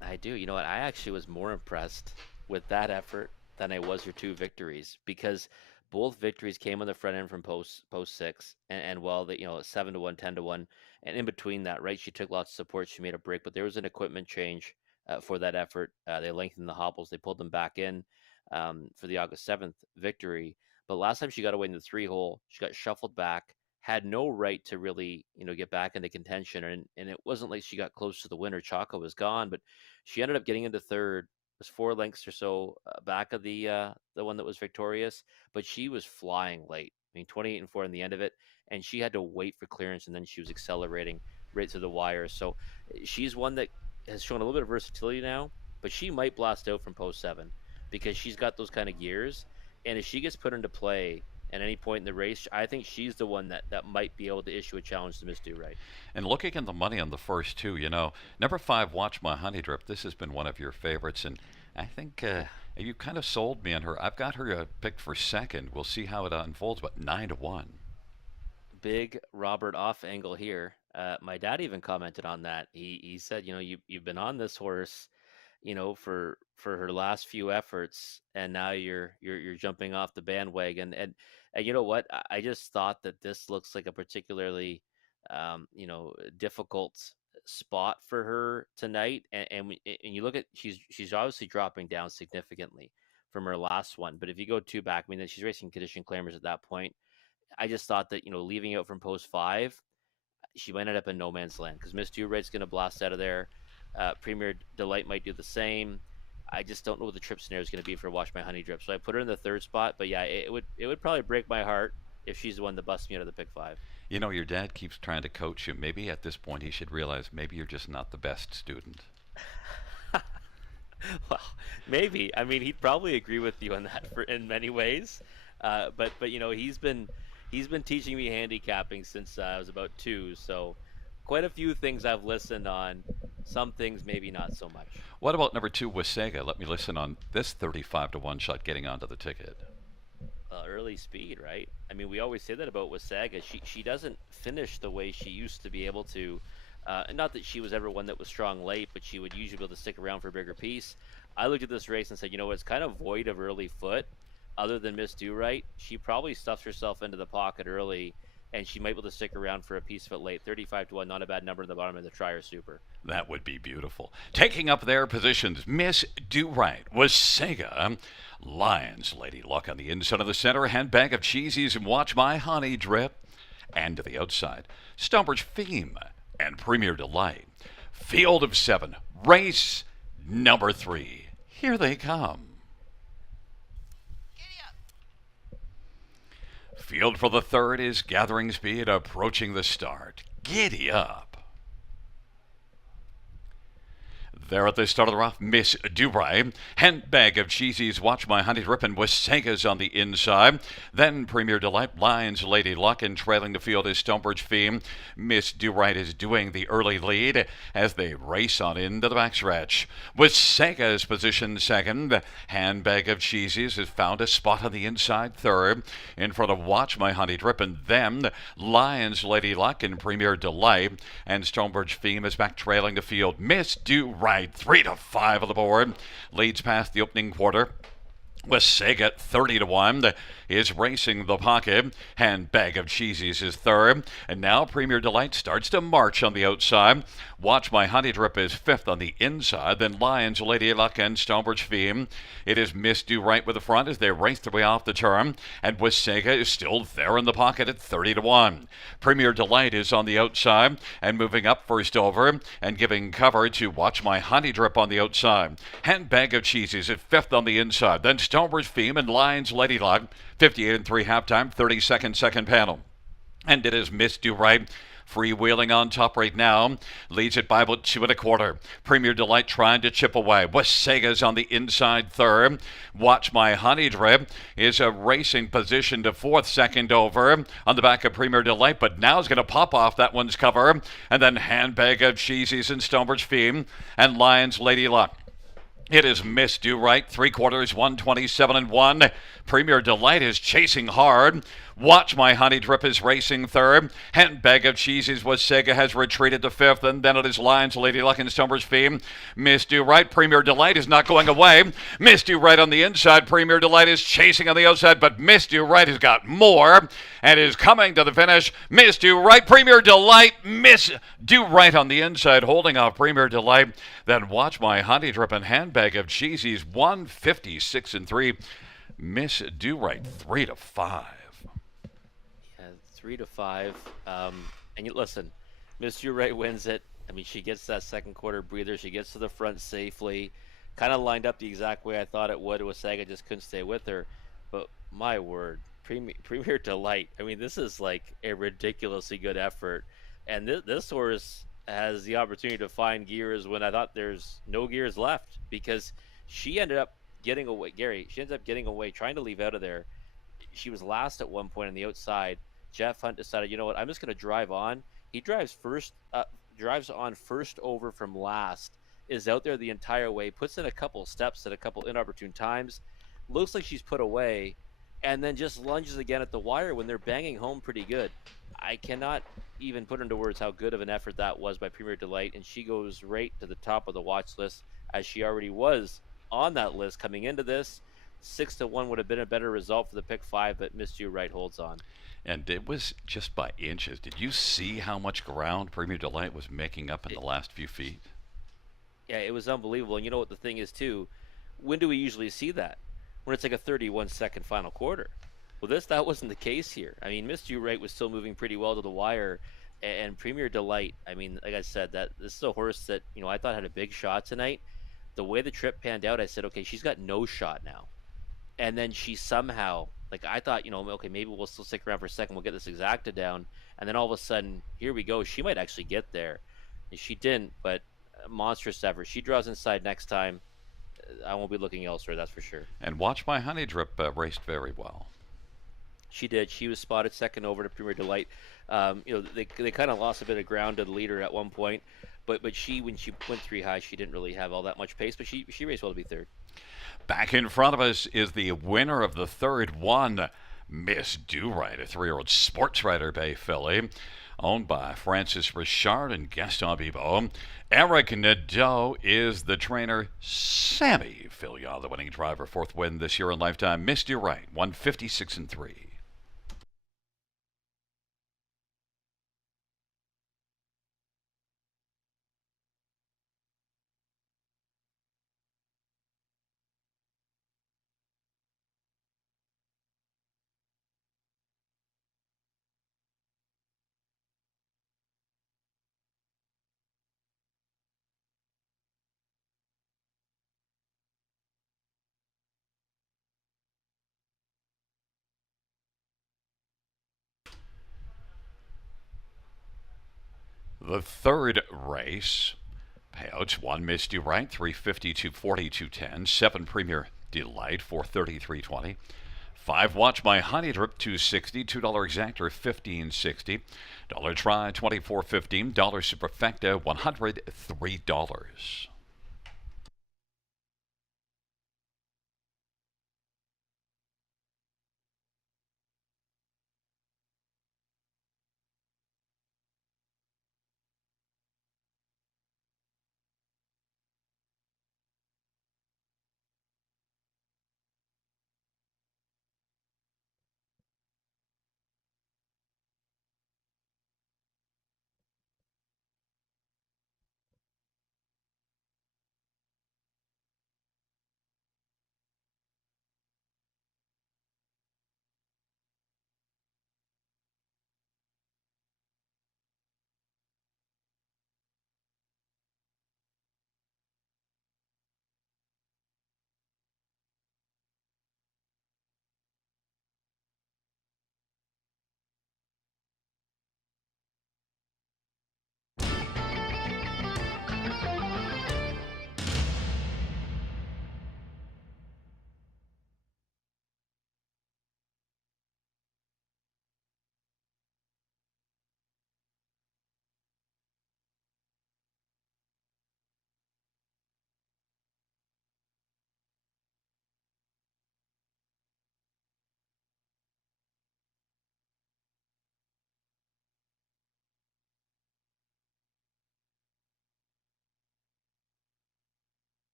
I do. You know what? I actually was more impressed with that effort than I was her 2 victories, because both victories came on the front end from post 6, and well, 7 to 1, 10 to 1, and in between that, right? She took lots of support. She made a break, but there was an equipment change for that effort. They lengthened the hobbles. They pulled them back in for the August 7th victory. But last time she got away in the 3 hole, she got shuffled back, had no right to really, get back into contention. And it wasn't like she got close to the winner. Chaco was gone, but she ended up getting into 3rd. Was 4 lengths or so back of the one that was victorious, but she was flying late. I mean, 28 and 4 in the end of it, and she had to wait for clearance, and then she was accelerating right to the wire. So she's one that has shown a little bit of versatility now, but she might blast out from post 7 because she's got those kind of gears. And if she gets put into play at any point in the race, I think she's the one that might be able to issue a challenge to Miss Do Right. And looking at the money on the first 2, number 5, Watch My Honey Drip, this has been one of your favorites, and I think you kind of sold me on her. I've got her picked for 2nd. We'll see how it unfolds, but 9 to 1. Big Robert off angle here. My dad even commented on that. He said, you've been on this horse, for her last few efforts, and now you're jumping off the bandwagon. And you know what? I just thought that this looks like a particularly difficult spot for her tonight. And you look at, she's obviously dropping down significantly from her last one. But if you go 2 back, I mean, she's racing condition claimers at that point. I just thought that leaving out from post 5, she might end up in no man's land, because Miss Do Right's going to blast out of there. Premier Delight might do the same. I just don't know what the trip scenario is going to be for Watch My Honey Drip. So I put her in the 3rd spot. But yeah, it would probably break my heart if she's the one that busts me out of the pick 5. You know, your dad keeps trying to coach you. Maybe at this point he should realize maybe you're just not the best student. Well, maybe. I mean, he'd probably agree with you on that in many ways. But he's been teaching me handicapping since I was about 2. So quite a few things I've listened on. Some things maybe not so much. What about number 2, Wasega? Let me listen on this 35 to 1 shot getting onto the ticket. Early speed, right? I mean, we always say that about Wasaga. She doesn't finish the way she used to be able to. Not that she was ever one that was strong late, but she would usually be able to stick around for a bigger piece. I looked at this race and said, you know, it's kind of void of early foot. Other than Miss Do Right, she probably stuffs herself into the pocket early, and she might be able to stick around for a piece of it late. 35 to 1, not a bad number in the bottom of the Trier Super. That would be beautiful. Taking up their positions, Miss Do Right was Sega. Lions, Lady Luck on the inside of the center, handbag of cheesies and Watch My Honey Drip. And to the outside, Stomper's Theme and Premier Delight. Field of 7, race number 3. Here they come. Field for the third is gathering speed, approaching the start. Giddy up. There at the start of the rough, Miss Dubray. Handbag of cheesies, Watch My Honey Drip, and Wasega's on the inside. Then Premier Delight, Lions, Lady Luck, and trailing the field is Stonebridge Theme. Miss Dubray is doing the early lead as they race on into the backstretch. Wasega is positioned second. Handbag of cheesies has found a spot on the inside third. In front of Watch My Honey Drip, and then Lions, Lady Luck, and Premier Delight. And Stonebridge Theme is back trailing the field. Miss Dubray 3 to 5 on the board, leads past the opening quarter. Wasega 30 to 1 is racing the pocket. Handbag of cheesies is third. And now Premier Delight starts to march on the outside. Watch My Honey Drip is fifth on the inside. Then Lions, Lady Luck, and Stonebridge Theme. It is Miss Do Right with the front as they race their way off the turn. And Wasega is still there in the pocket at 30 to 1. Premier Delight is on the outside and moving up first over and giving cover to Watch My Honey Drip on the outside. Handbag of cheesies at fifth on the inside. Then Stonebridge Theme and Lions, Lady Luck. 58 and 3 halftime, 32nd second panel. And it is Miss Do Right freewheeling on top right now. Leads it by about 2 1/4. Premier Delight trying to chip away. Wasega's on the inside third. Watch My Honey Drip is a racing position to fourth, second over on the back of Premier Delight, but now is going to pop off that one's cover. And then Handbag of Cheesies and Stonebridge Theme and Lions, Lady Luck. It is Miss Do Right, 3/4, 127 and 1. Premier Delight is chasing hard. Watch My Honey Drip is racing third. Handbag of Cheesies Wasega has retreated to fifth, and then it is Lions, Lady Luck, and Stonebridge Theme. Miss Do Right, Premier Delight is not going away. Miss Do Right on the inside. Premier Delight is chasing on the outside, but Miss Do Right has got more and is coming to the finish. Miss Do Right, Premier Delight, Miss Do Right on the inside, holding off Premier Delight. Then Watch My Honey Drip and Handbag of Cheesies, 156 and 3. Miss Do Right, 3 to 5. Yeah, 3 to 5. And you listen, Miss Do Right wins it. I mean, she gets that second quarter breather. She gets to the front safely. Kind of lined up the exact way I thought it would. Wasaga just couldn't stay with her. But my word, Premier Delight. I mean, this is like a ridiculously good effort. And this horse has the opportunity to find gears when I thought there's no gears left, because she ended up getting away. Gary, she ends up getting away, trying to leave out of there. She was last at one point on the outside. Jeff Hunt decided, you know what, I'm just going to drive on. He drives on first over from last, is out there the entire way, puts in a couple steps at a couple inopportune times. Looks like she's put away, and then just lunges again at the wire when they're banging home pretty good. I cannot even put into words how good of an effort that was by Premier Delight, and she goes right to the top of the watch list, as she already was on that list coming into this. 6 to 1 would have been a better result for the pick 5, but Miss Do Right holds on. And it was just by inches. Did you see how much ground Premier Delight was making up in the last few feet? Yeah, it was unbelievable. And you know what the thing is, too? When do we usually see that? When it's like a 31-second final quarter. Well, that wasn't the case here. I mean, Miss Do Right was still moving pretty well to the wire, and Premier Delight, I mean, like I said, that this is a horse that, you know, I thought had a big shot tonight. The way the trip panned out, I said, okay, she's got no shot now. And then she somehow, Like I thought, okay, maybe we'll still stick around for a second. We'll get this exacta down, and then all of a sudden, here we go. She might actually get there. And she didn't, but monstrous effort. She draws inside next time. I won't be looking elsewhere. That's for sure. And Watch My Honey Drip raced very well. She did. She was spotted second over to Premier Delight. They kind of lost a bit of ground to the leader at one point, but she when she went three high, she didn't really have all that much pace. But she raced well to be third. Back in front of us is the winner of the third one, Miss Do-Right, a 3-year-old sports rider bay filly, owned by Francis Richard and Gaston Bibeau. Eric Nadeau is the trainer. Sammy Fillion, the winning driver, fourth win this year in lifetime. Miss Do-Right, 156-3. The third race, payouts: 1 Miss Do-Right, 350, 240, 210. 7 Premier Delight, 430, 320. 5 Watch My Honey Drip, 260. $2 exactor, 1560. Dollar try, 24.15. Dollar superfecta, $103.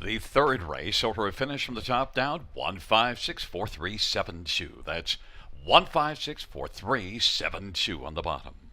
The third race, order of finish from the top down, 1564372. That's 1564372 on the bottom.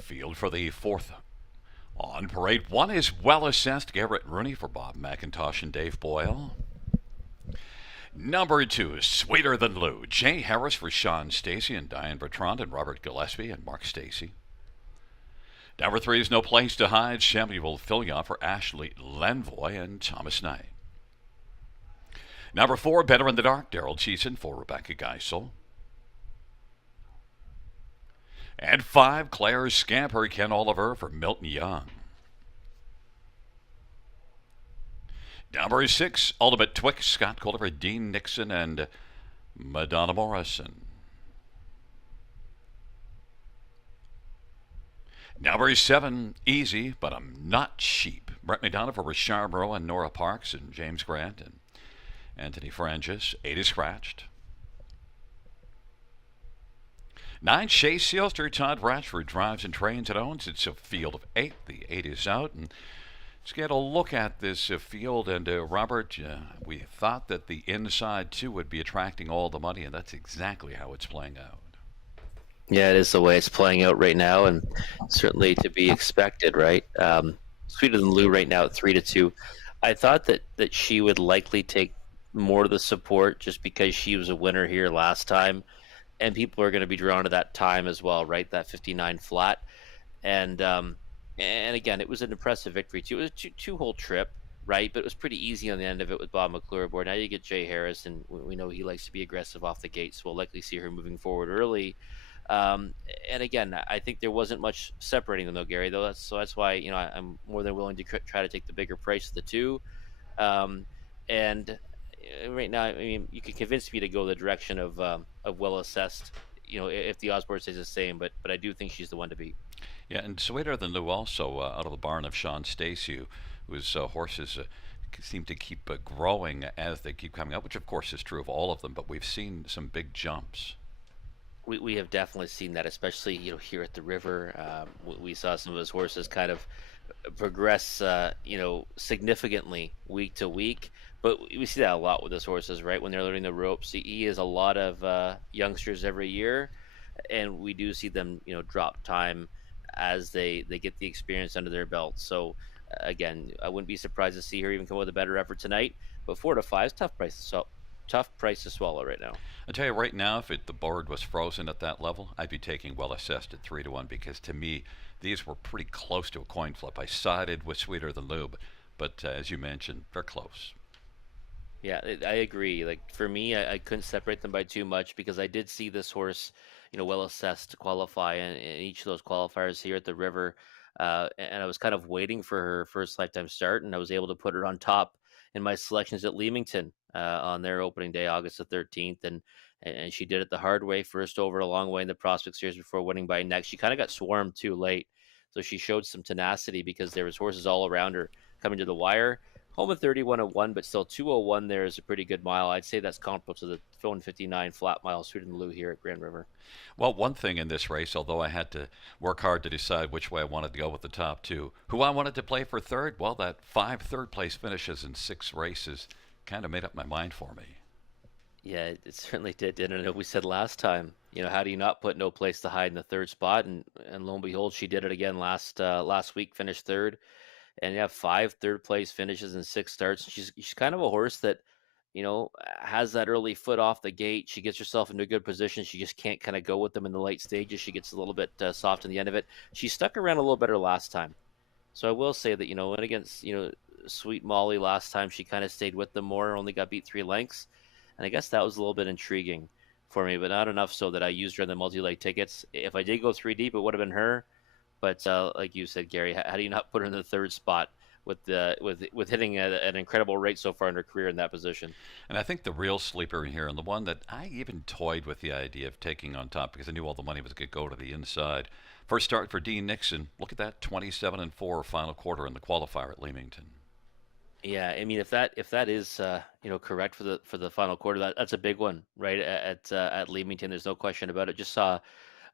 Field for the fourth. On parade, one is well assessed Garrett Rooney for Bob McIntosh and Dave Boyle. Number two, Sweeter Than Lou, Jay Harris for Sean Stacy and Diane Bertrand and Robert Gillespie and Mark Stacy. Number three is No Place to Hide, Samuel Fillion for Ashley Lenvoy and Thomas Knight. Number four, Better in the Dark, Daryl Cheeson for Rebecca Geisel. And five, Claire Scamper, Ken Oliver for Milton Young. Number six, Ultimate Twix, Scott Culver, Dean Nixon, and Madonna Morrison. Number seven, Easy, But I'm Not Cheap, Brett McDonough for Richard Moreau and Nora Parks and James Grant and Anthony Francis. 8 is scratched. 9, Shay Sealster, Todd Ratchford drives and trains and owns. It's a field of 8. The 8 is out. And let's get a look at this field. And Robert, we thought that the inside 2 would be attracting all the money, and that's exactly how it's playing out. Yeah, it is the way it's playing out right now, and certainly to be expected, right? Sweeter Than Lou right now at 3-2. I thought that she would likely take more of the support just because she was a winner here last time, and people are going to be drawn to that time as well, right? That 59 flat, and again, it was an impressive victory too. It was a two-hole trip, right? But it was pretty easy on the end of it with Bob McClure aboard. Now you get Jay Harris, and we know he likes to be aggressive off the gate, so we'll likely see her moving forward early. And again, I think there wasn't much separating them though, Gary. Though that's why I'm more than willing to try to take the bigger price of the two. And right now, I mean, you could convince me to go the direction of well assessed. If the odds board stays the same, but I do think she's the one to beat. Yeah, and Sweeter Than Lou also out of the barn of Sean Stacy, whose horses seem to keep growing as they keep coming up, which of course is true of all of them. But we've seen some big jumps. We have definitely seen that, especially here at the river. We saw some of his horses kind of progress, significantly week to week. But we see that a lot with his horses, right? When they're learning the ropes, he has a lot of youngsters every year, and we do see them, drop time as they get the experience under their belt. So again, I wouldn't be surprised to see her even come with a better effort tonight. But 4-5 is tough price. So tough price to swallow right now. I tell you right now, if the board was frozen at that level, I'd be taking well assessed at 3-1 because to me, these were pretty close to a coin flip. I sided with Sweeter Than Lou, but as you mentioned, they're close. Yeah, I agree. Like for me, I couldn't separate them by too much because I did see this horse, well assessed to qualify in each of those qualifiers here at the river, and I was kind of waiting for her first lifetime start, and I was able to put her on top in my selections at Leamington on their opening day, August the 13th, and she did it the hard way, first over a long way in the Prospect Series before winning by next. She kind of got swarmed too late, so she showed some tenacity because there was horses all around her coming to the wire. Home at 31-1, but still 201 there is a pretty good mile. I'd say that's comparable to the Phone 59 flat mile Sweeter Than Lou here at Grand River. Well, one thing in this race, although I had to work hard to decide which way I wanted to go with the top 2, who I wanted to play for third, well, that 5 third-place finishes in 6 races kind of made up my mind for me. Yeah, it certainly did. And I know we said last time, how do you not put No Place to Hide in the third spot? And lo and behold, she did it again last week, finished third. And you have 5 third place finishes and 6 starts. She's kind of a horse that, has that early foot off the gate. She gets herself into a good position. She just can't kind of go with them in the late stages. She gets a little bit soft in the end of it. She stuck around a little better last time. So I will say that, and against, Sweet Molly last time, she kind of stayed with them more, only got beat 3 lengths. And I guess that was a little bit intriguing for me, but not enough so that I used her in the multi-leg tickets. If I did go 3 deep, it would have been her. But like you said, Gary, how do you not put her in the third spot with hitting at an incredible rate so far in her career in that position? And I think the real sleeper in here, and the one that I even toyed with the idea of taking on top because I knew all the money was going to go to the inside. First start for Dean Nixon. Look at that, 27-4 final quarter in the qualifier at Leamington. Yeah, I mean, if that is correct for the final quarter, that's a big one, right? At Leamington, there's no question about it. Just saw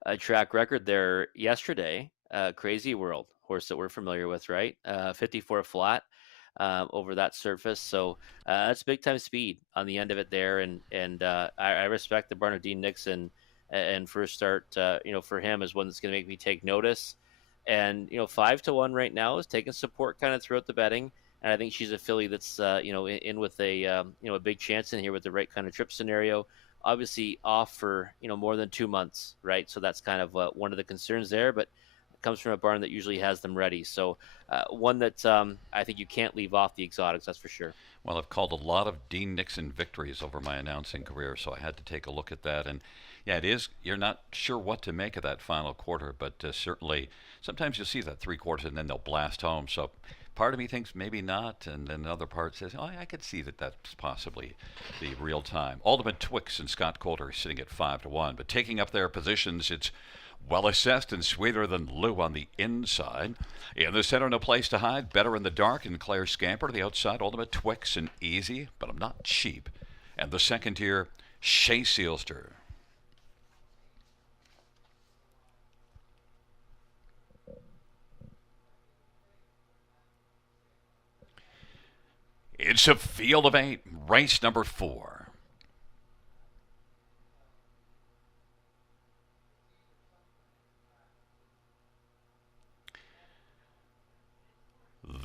a track record there yesterday. Crazy World horse that we're familiar with, right? 54 flat. over that surface. So that's big time speed on the end of it there, and I respect the Bernardine Nixon and first start. For him is one that's going to make me take notice. And 5-1 right now is taking support kind of throughout the betting. And I think she's a filly that's in with a big chance in here with the right kind of trip scenario. Obviously off for more than 2 months, right? So that's kind of one of the concerns there. But it comes from a barn that usually has them ready. So one that I think you can't leave off the exotics, that's for sure. Well, I've called a lot of Dean Nixon victories over my announcing career, so I had to take a look at that. And yeah, it is. You're not sure what to make of that final quarter, but certainly sometimes you'll see that 3 quarters and then they'll blast home. So part of me thinks maybe not, and then another part says, oh, I could see that that's possibly the real time. Ultimate Twix and Scott Coulter sitting at 5-1, but taking up their positions, it's well assessed and sweeter than Lou on the inside. In the center, no place to hide. Better in the dark and Claire Scamper to the outside. Ultimate Twix and Easy, but I'm not cheap. And the second tier, Shea Sealster. It's a field of 8, race number 4.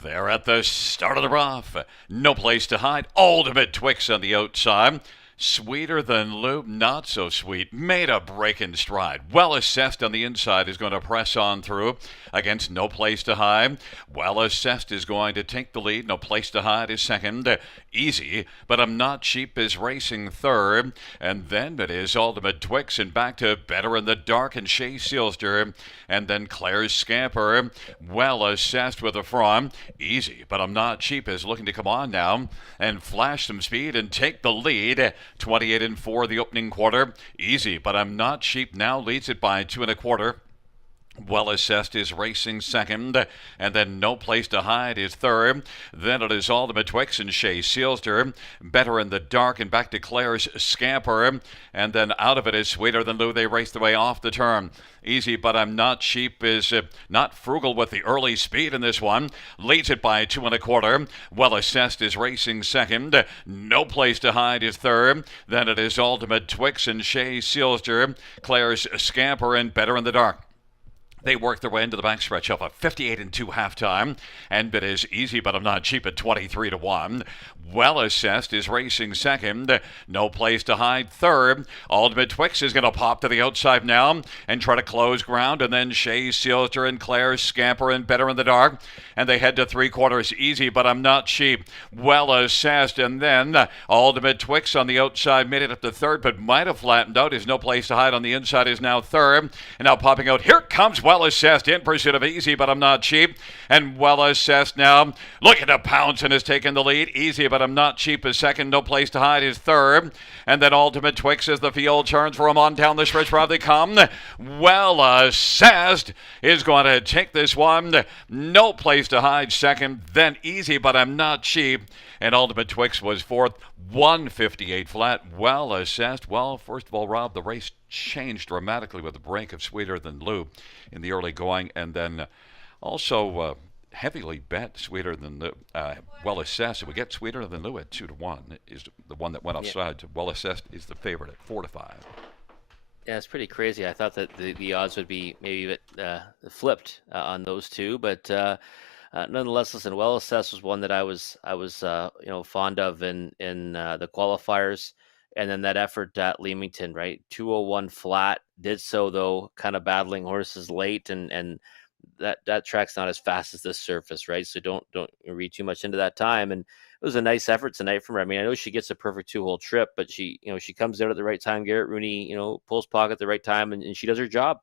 They're at the start of the rough. No place to hide. Ultimate Twix on the outside. Sweeter than Lube, not so sweet. Made a break in stride. Well assessed on the inside is going to press on through against No Place to Hide. Well assessed is going to take the lead. No Place to Hide is second. Easy, but I'm not cheap is racing third. And then it is Ultimate Twix and back to Better in the Dark and Shea Sealster. And then Claire's Scamper. Well assessed with a from. Easy, but I'm not cheap is looking to come on now and flash some speed and take the lead. 28-4 the opening quarter. Easy, but I'm not cheap now leads it by 2 1/4. Well assessed is racing second, and then No Place to Hide is third. Then it is Ultimate Twix and Shea Sealster. Better in the Dark and back to Claire's Scamper. And then out of it is Sweeter Than Lou. They race the way off the turn. Easy, but I'm not cheap is not frugal with the early speed in this one. Leads it by 2 1/4. Well assessed is racing second. No Place to Hide is third. Then it is Ultimate Twix and Shea Sealster. Claire's Scamper and Better in the Dark. They work their way into the backstretch of a 58-2 halftime, and it is Easy, but I'm not cheap at 23-1. Well assessed is racing second. No Place to Hide third. Ultimate Twix is going to pop to the outside now and try to close ground, and then Shea Sealster and Claire Scamper and Better in the Dark, and they head to 3/4. Easy, but I'm not cheap. Well assessed, and then Ultimate Twix on the outside made it up to third, but might have flattened out. His No Place to Hide on the inside is now third, and now popping out. Here comes Well assessed in pursuit of Easy, but I'm not cheap. And well assessed now. Looking to pounce and has taken the lead. Easy, but I'm not cheap is second. No Place to Hide is third. And then Ultimate Twix as the field turns for him on down the stretch. Where they come. Well assessed is going to take this one. No Place to Hide second. Then Easy, but I'm not cheap. And Ultimate Twix was fourth. 158 flat. Well assessed. Well, first of all, Rob, the race changed dramatically with the break of Sweeter Than Lou in the early going, and then also heavily bet Sweeter Than Lou, Well Assessed. So we get Sweeter Than Lou at 2-1 is the one that went offside. Yeah. Well Assessed is the favorite at 4-5. Yeah, it's pretty crazy. I thought that the odds would be maybe a bit flipped on those two, but nonetheless, listen, Well Assessed was one that I was fond of in the qualifiers, and then that effort at Leamington, right? 201 flat, did so though, kind of battling horses late, and that track's not as fast as this surface, right? So don't read too much into that time. And it was a nice effort tonight from her. I mean, I know she gets a perfect 2-hole trip, but she comes out at the right time. Garrett Rooney, pulls pocket at the right time, and she does her job,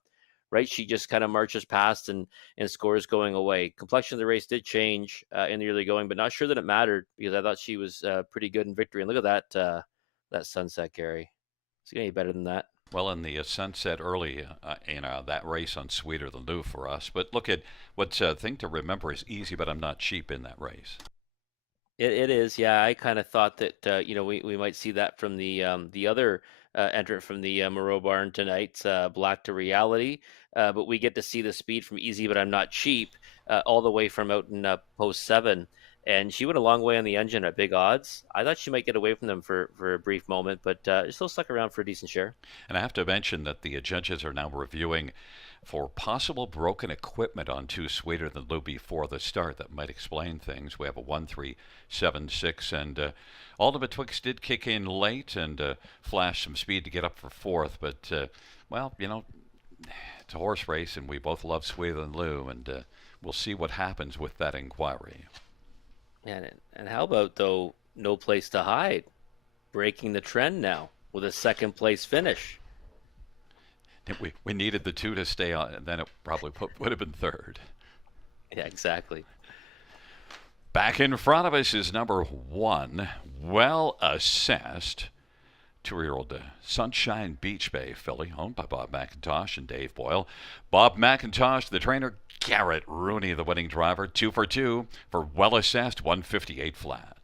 right? She just kind of marches past and scores going away. Complexion of the race did change in the early going, but not sure that it mattered because I thought she was pretty good in victory. And look at that sunset, Gary. It's gonna be better than that. Well, in the sunset early in that race on Sweeter Than Lou for us. But look at what's thing to remember is Easy, but I'm not cheap in that race. It is, yeah. I kind of thought that we might see that from the other entrant from the Moreau Barn tonight, Black to Reality. But we get to see the speed from Easy But I'm Not Cheap, all the way from out in post 7. And she went a long way on the engine at big odds. I thought she might get away from them for a brief moment, but still stuck around for a decent share. And I have to mention that the judges are now reviewing for possible broken equipment on two Sweeter Than Lou before the start. That might explain things. We have a 1-3-7-6, and Ultimate Twix did kick in late and flash some speed to get up for fourth. But, well, it's a horse race, and we both love Sweeter Than Lou, and we'll see what happens with that inquiry. And how about, though, No Place to Hide, breaking the trend now with a second place finish? We needed the two to stay on, and then it probably would have been third. Yeah, exactly. Back in front of us is number 1, Well Assessed. 2-year-old Sunshine Beach Bay filly, owned by Bob McIntosh and Dave Boyle. Bob McIntosh, the trainer. Garrett Rooney, the winning driver. 2 for 2 for Well Assessed, 158 flat.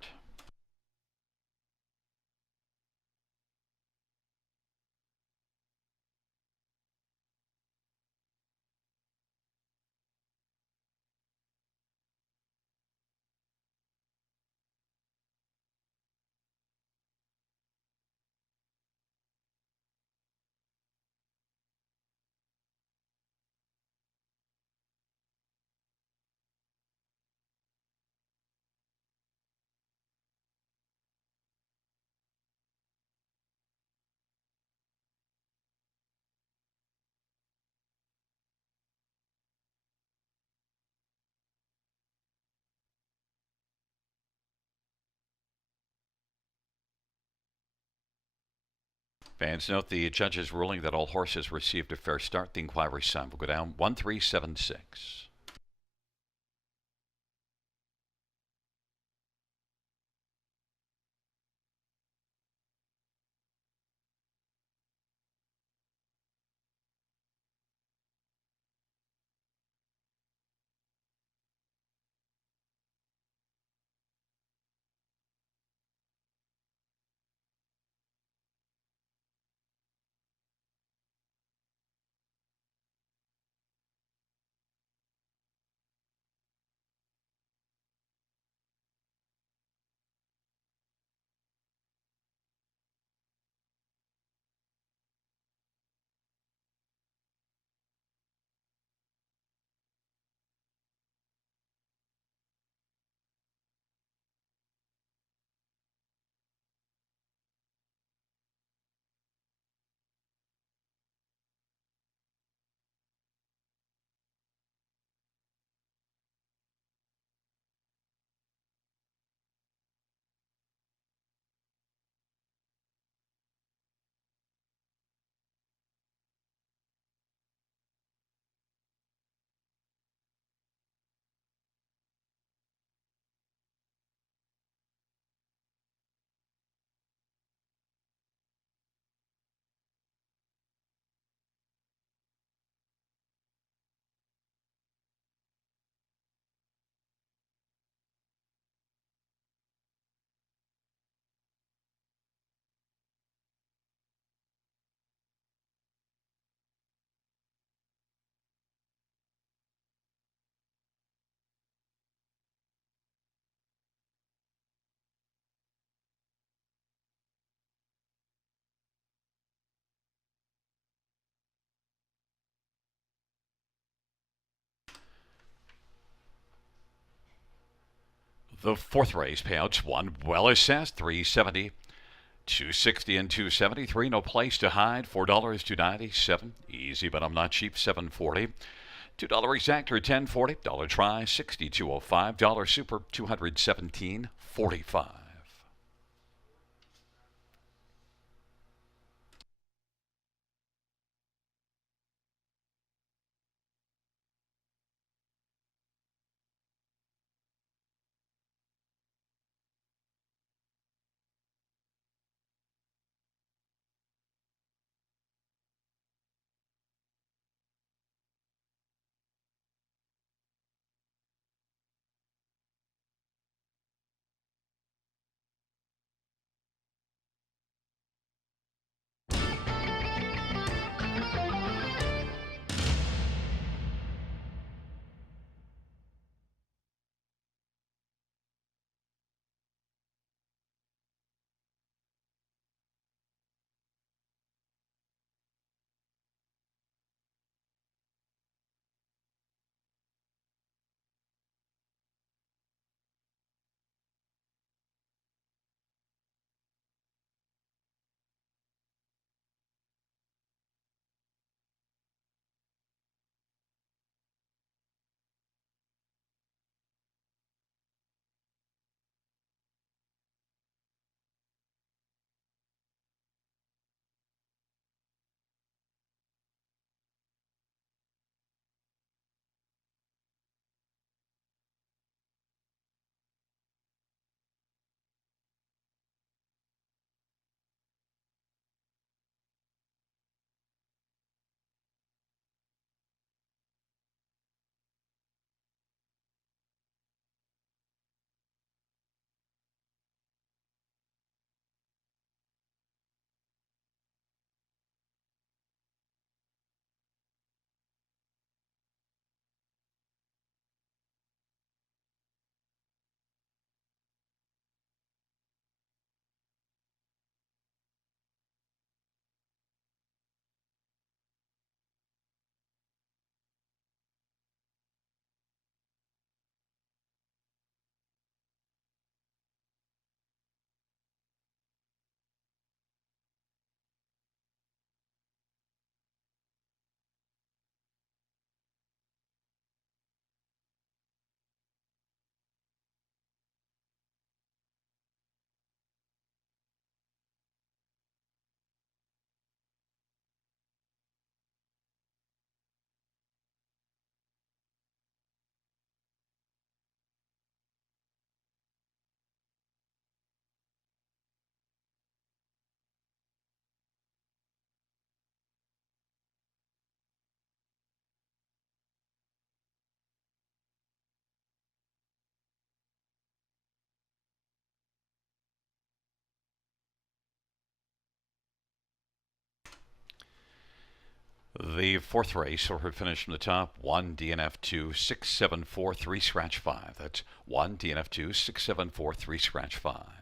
Fans note the judge's ruling that all horses received a fair start. The inquiry sign will go down 1-3-7-6. The fourth race payouts 1, Well Assessed, 370. 260 and 273, No Place to Hide, $4 297. Easy But I'm Not Cheap, 740. $2 exactor, 1040. Dollar try, 6205. Dollar super, 217.45. The fourth race, or finish from the top, 1 DNF2 6743 scratch 5. That's 1 DNF2 6743 scratch 5.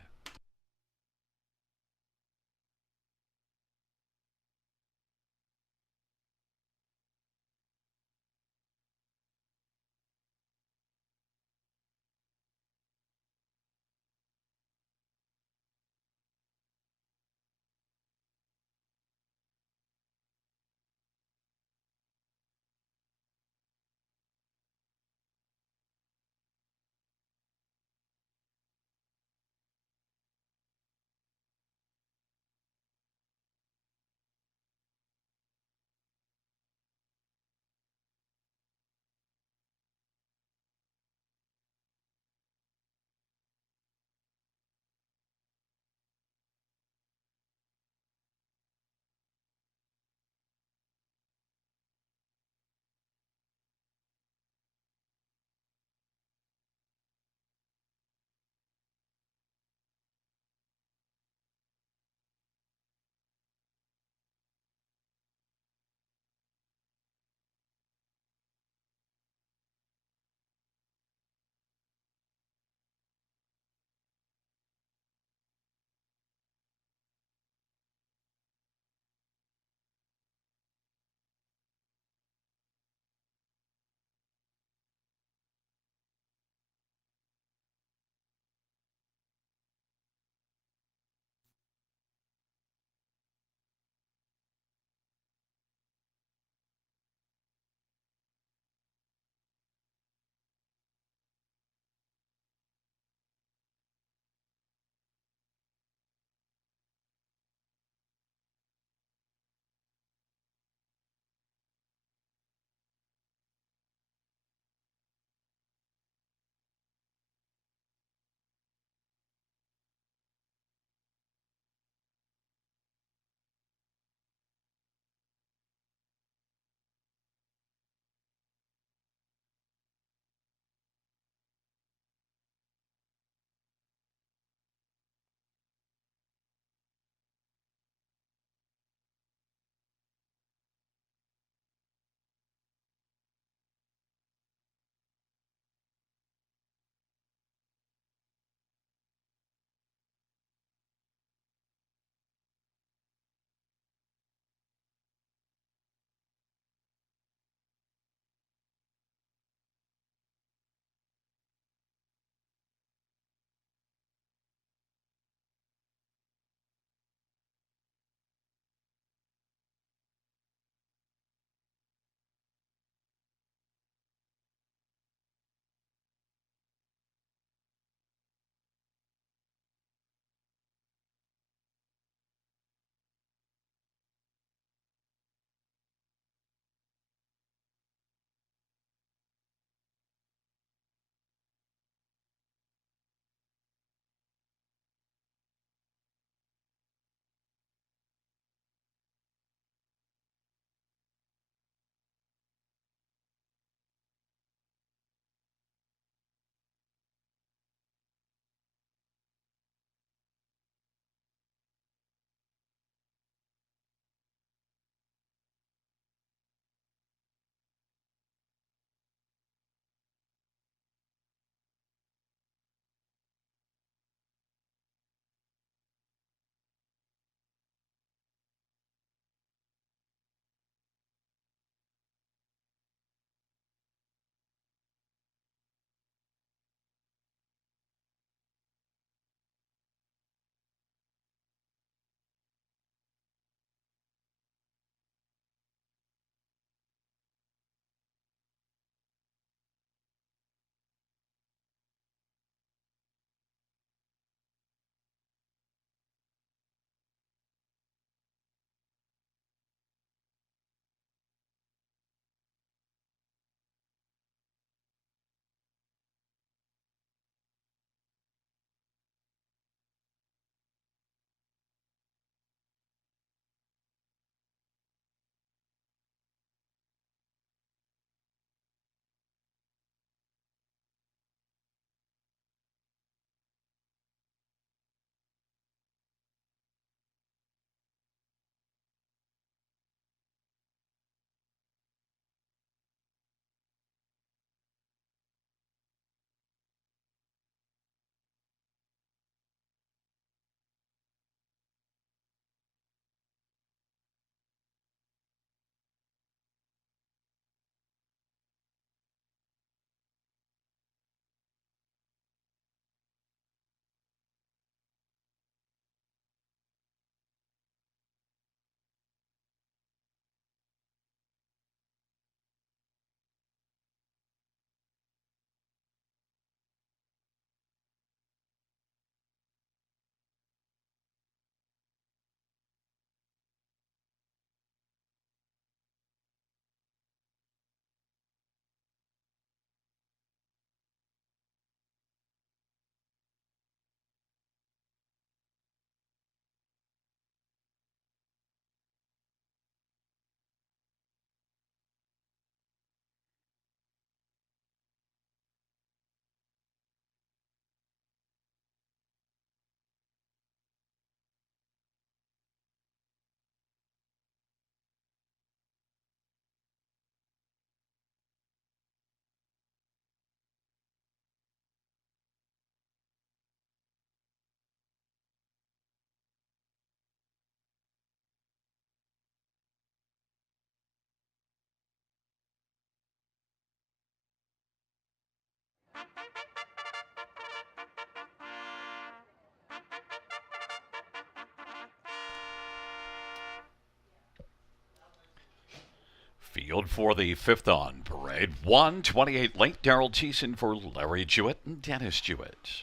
Field for the fifth on parade. 128 late. Daryl Thiessen for Larry Jewett and Dennis Jewett.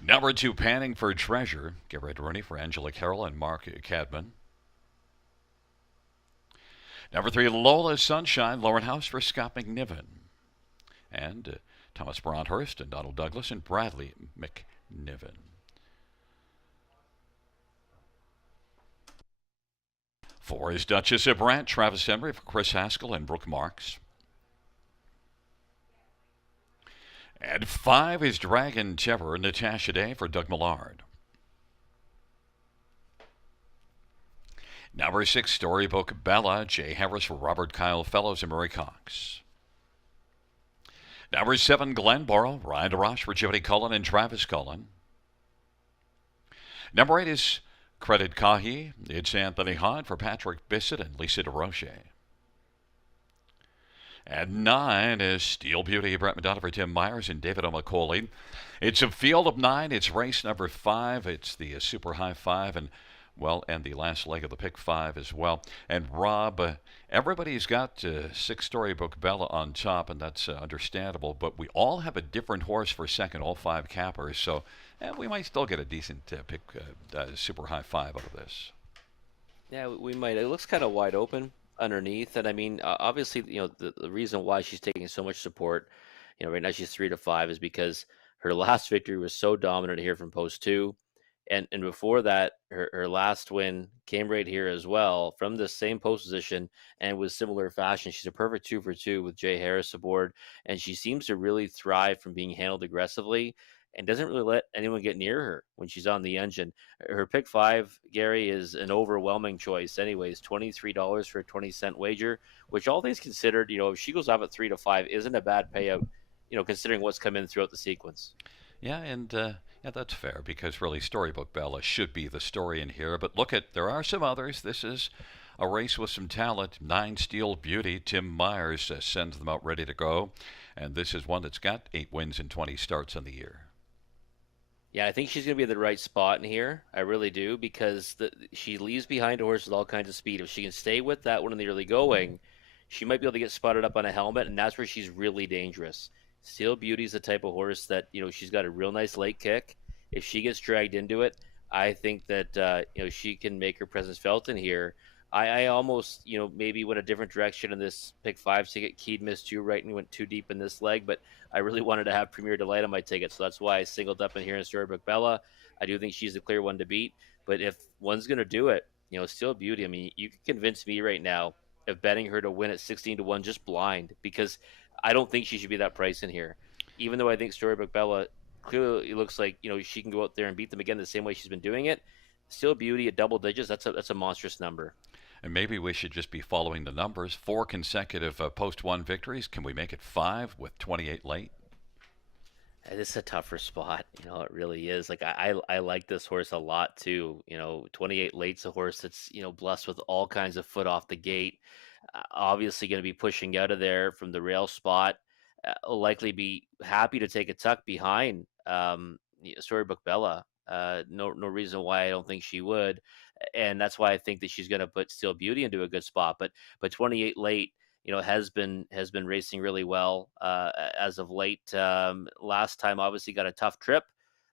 Number 2, Panning for Treasure. Garrett Rooney for Angela Carroll and Mark Cadman. Number 3, Lola Sunshine. Lauren House for Scott McNiven. And Thomas Broadhurst and Donald Douglas and Bradley McNiven. 4 is Duchess of Brant. Travis Emery for Chris Haskell and Brooke Marks. And 5 is Dragon Terror. Natasha Day for Doug Millard. Number 6, Storybook Bella. Jay Harris for Robert Kyle Fellows and Murray Cox. Number 7, Glenboro. Ryan DeRoche for Jody Cullen and Travis Cullen. Number 8 is Credit Kahi. It's Anthony Hahn for Patrick Bissett and Lisa DeRoche. And 9 is Steel Beauty. Brett Madonna for Tim Myers and David O'Macaulay. It's a field of 9. It's race number 5. It's the Super High 5 and the last leg of the pick 5 as well. And Rob, everybody's got 6 Storybook Bella on top, and that's understandable. But we all have a different horse for second, all 5 cappers. So we might still get a decent pick Super High 5 out of this. Yeah, we might. It looks kind of wide open underneath, and I mean, obviously, the reason why she's taking so much support, right now she's 3-5, is because her last victory was so dominant here from post 2, and before that, her last win came right here as well from the same post position and with similar fashion. She's a perfect 2 for 2 with Jay Harris aboard, and she seems to really thrive from being handled aggressively and doesn't really let anyone get near her when she's on the engine. Her pick 5, Gary, is an overwhelming choice anyways. $23 for a 20-cent wager, which all things considered, if she goes off at 3-5, isn't a bad payout, considering what's come in throughout the sequence. Yeah, and that's fair because really Storybook Bella should be the story in here. But look there are some others. This is a race with some talent. 9 Steel Beauty. Tim Myers sends them out ready to go. And this is one that's got 8 wins and 20 starts on the year. Yeah, I think she's going to be in the right spot in here. I really do, because she leaves behind a horse with all kinds of speed. If she can stay with that one in the early going, she might be able to get spotted up on a helmet, and that's where she's really dangerous. Steel Beauty's the type of horse that, she's got a real nice late kick. If she gets dragged into it, I think that, she can make her presence felt in here. I almost, maybe went a different direction in this pick 5 ticket. Keed missed you right and went too deep in this leg, but I really wanted to have Premier Delight on my ticket, so that's why I singled up in here in Storybook Bella. I do think she's the clear one to beat, but if one's going to do it, Steel Beauty, I mean, you can convince me right now of betting her to win at 16-1 just blind, because I don't think she should be that price in here. Even though I think Storybook Bella clearly looks like, she can go out there and beat them again the same way she's been doing it. Steel Beauty at double digits, that's a monstrous number. And maybe we should just be following the numbers. 4 consecutive post 1 victories. Can we make it 5 with 28 late? It's a tougher spot, it really is. Like I like this horse a lot too. 28 late's a horse that's, blessed with all kinds of foot off the gate. Obviously going to be pushing out of there from the rail spot. Likely be happy to take a tuck behind Storybook Bella. No reason why I don't think she would, and that's why I think that she's going to put Steel Beauty into a good spot. But 28 late, has been racing really well as of late. Last time obviously got a tough trip.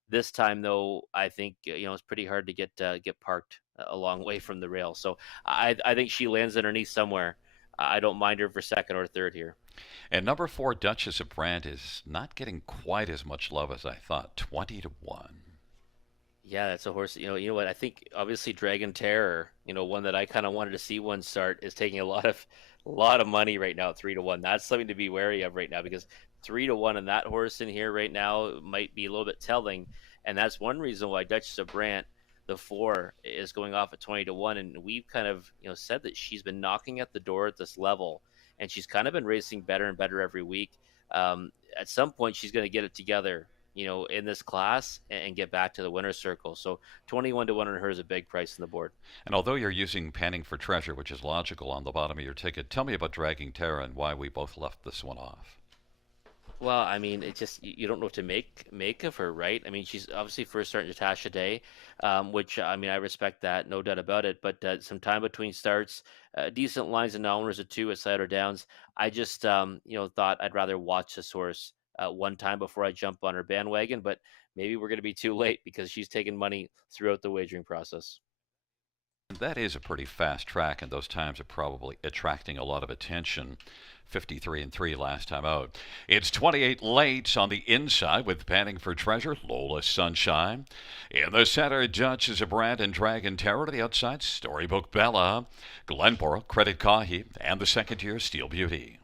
This time though, I think it's pretty hard to get parked a long way from the rail. So I think she lands underneath somewhere. I don't mind her for second or third here. And number 4, Duchess of Brant, is not getting quite as much love as I thought. 20-1. Yeah, that's a horse. You know what? I think obviously Dragon Terror, one that I kind of wanted to see one start, is taking a lot of money right now at 3-1. That's something to be wary of right now, because 3-1 and that horse in here right now might be a little bit telling, and that's one reason why Duchess of Brant, the 4, is going off at 20-1. And we've kind of said that she's been knocking at the door at this level, and she's kind of been racing better and better every week. At some point, she's going to get it together, in this class and get back to the winner's circle. So 21-1 on her is a big price on the board. And although you're using Panning for Treasure, which is logical on the bottom of your ticket, tell me about Dragging Terror and why we both left this one off. Well, I mean, it just you don't know what to make of her, right? I mean, she's obviously first starting Natasha Day, which I mean, I respect that, no doubt about it. But some time between starts, decent lines and downers at two at Cider Downs. I just thought I'd rather watch this horse one time before I jump on her bandwagon. But maybe we're going to be too late because she's taken money throughout the wagering process. That is a pretty fast track, and those times are probably attracting a lot of attention. 53 and 3 last time out. It's 28 late on the inside with Panning for Treasure, Lola Sunshine. In the center, Duchess of Brand and Dragon Terror. To the outside, Storybook Bella, Glenborough, Credit Kahi, and the second tier, Steel Beauty.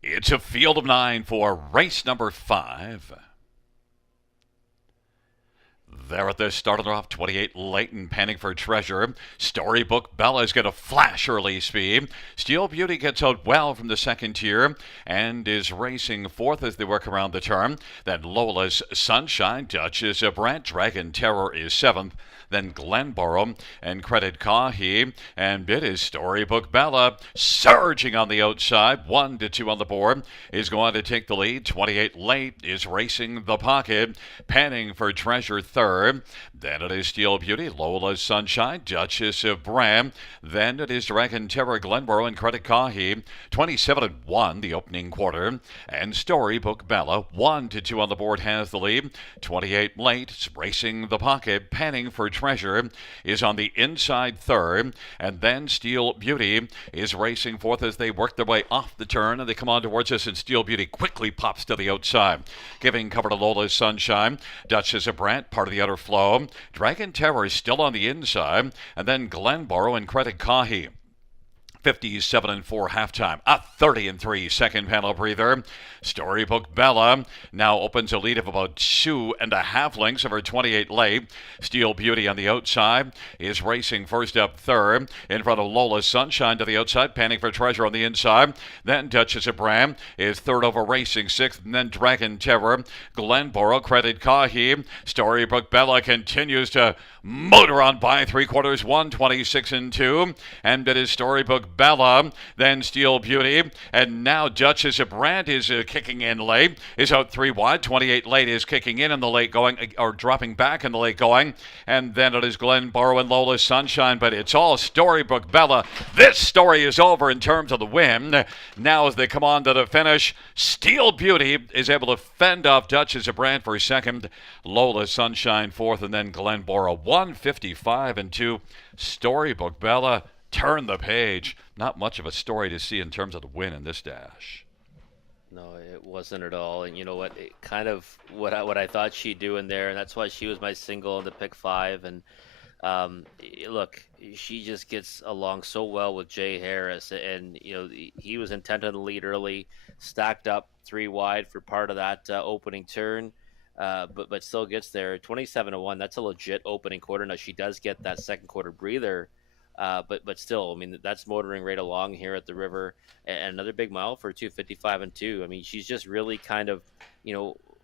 It's a field of 9 for race number 5. There at the start of the off, 28 Leighton panning for treasure. Storybook Bella is going to flash early speed. Steel Beauty gets out well from the second tier and is racing fourth as they work around the turn. Then Lola's Sunshine, Duchess of Brant, Dragon Terror is seventh. Then Glenborough and Credit Kahi, and it is Storybook Bella surging on the outside. 1 to 2 on the board is going to take the lead. 28 Late is racing the pocket, panning for treasure third. Then it is Steel Beauty, Lola's Sunshine, Duchess of Bram. Then it is Dragon Terror, Glenborough, and Credit Kahi. 27 and 1 the opening quarter, and Storybook Bella 1 to 2 on the board has the lead. 28 Late racing the pocket, panning for treasure is on the inside third, and then Steel Beauty is racing fourth as they work their way off the turn, and they come on towards us, and Steel Beauty quickly pops to the outside, giving cover to Lola's Sunshine. Duchess of Brant, part of the outer flow. Dragon Terror is still on the inside, and then Glenborough and Credit Kahi. 57 and 4 halftime. A 30 and 3 second panel breather. Storybook Bella now opens a lead of about 2.5 lengths over 28 Late. Steel Beauty on the outside is racing first up third in front of Lola Sunshine to the outside, panning for treasure on the inside. Then Duchess of Bram is third over racing sixth, and then Dragon Terror. Glenborough, Credit Kahi. Storybook Bella continues to motor on by 3/4, 126 and 2, and it is Storybook Bella, then Steel Beauty, and now Duchess of Brand is kicking in late, is out 3 wide. 28 Late is kicking in the late going, or dropping back in the late going, and then it is Glenborough and Lola Sunshine, but it's all Storybook Bella. This story is over in terms of the win. Now as they come on to the finish, Steel Beauty is able to fend off Duchess of Brand for second, Lola Sunshine fourth, and then Glenborough 155 and 2. Storybook Bella turn the page. Not much of a story to see in terms of the win in this dash. No, it wasn't at all. And you know what? It kind of what I thought she'd do in there, and that's why she was my single in the pick five. And look, she just gets along so well with Jay Harris, and he was intent on the lead early, stacked up 3 wide for part of that opening turn. But still gets there. 27 to 1. That's a legit opening quarter. Now she does get that second quarter breather, but still, I mean, that's motoring right along here at the river. And another big mile for 255 and 2. I mean, she's just really kind of,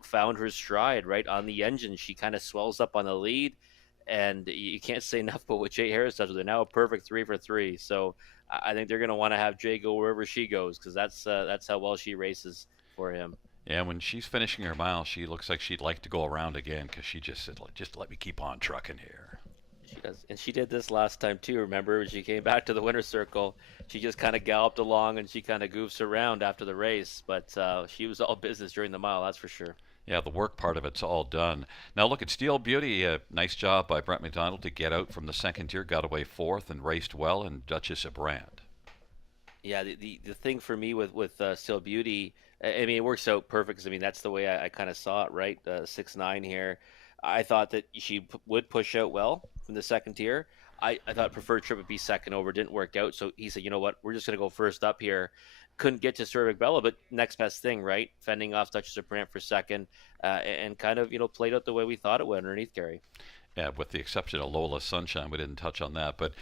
found her stride right on the engine. She kind of swells up on the lead, and you can't say enough about what Jay Harris does. They're now a perfect 3 for 3. So I think they're going to want to have Jay go wherever she goes, because that's how well she races for him. Yeah, when she's finishing her mile, she looks like she'd like to go around again because she just said, just let me keep on trucking here. She does, and she did this last time too. Remember, when she came back to the winner's circle, she just kind of galloped along and she kind of goofs around after the race. But she was all business during the mile, that's for sure. Yeah, the work part of it's all done. Now look at Steel Beauty. Nice job by Brent McDonald to get out from the second tier, got away fourth and raced well, and Duchess of Brand. Yeah, the thing for me with Still Beauty, I mean, it works out perfect. 'Cause, I mean, that's the way I kind of saw it, right? 6-9 here. I thought that she would push out well from the second tier. I thought preferred trip would be second over. Didn't work out. So he said, you know what? We're just going to go first up here. Couldn't get to Storybook Bella, but next best thing, right? Fending off Duchess of Brant for second, and kind of, played out the way we thought it would underneath Gary. Yeah, with the exception of Lola Sunshine, we didn't touch on that, but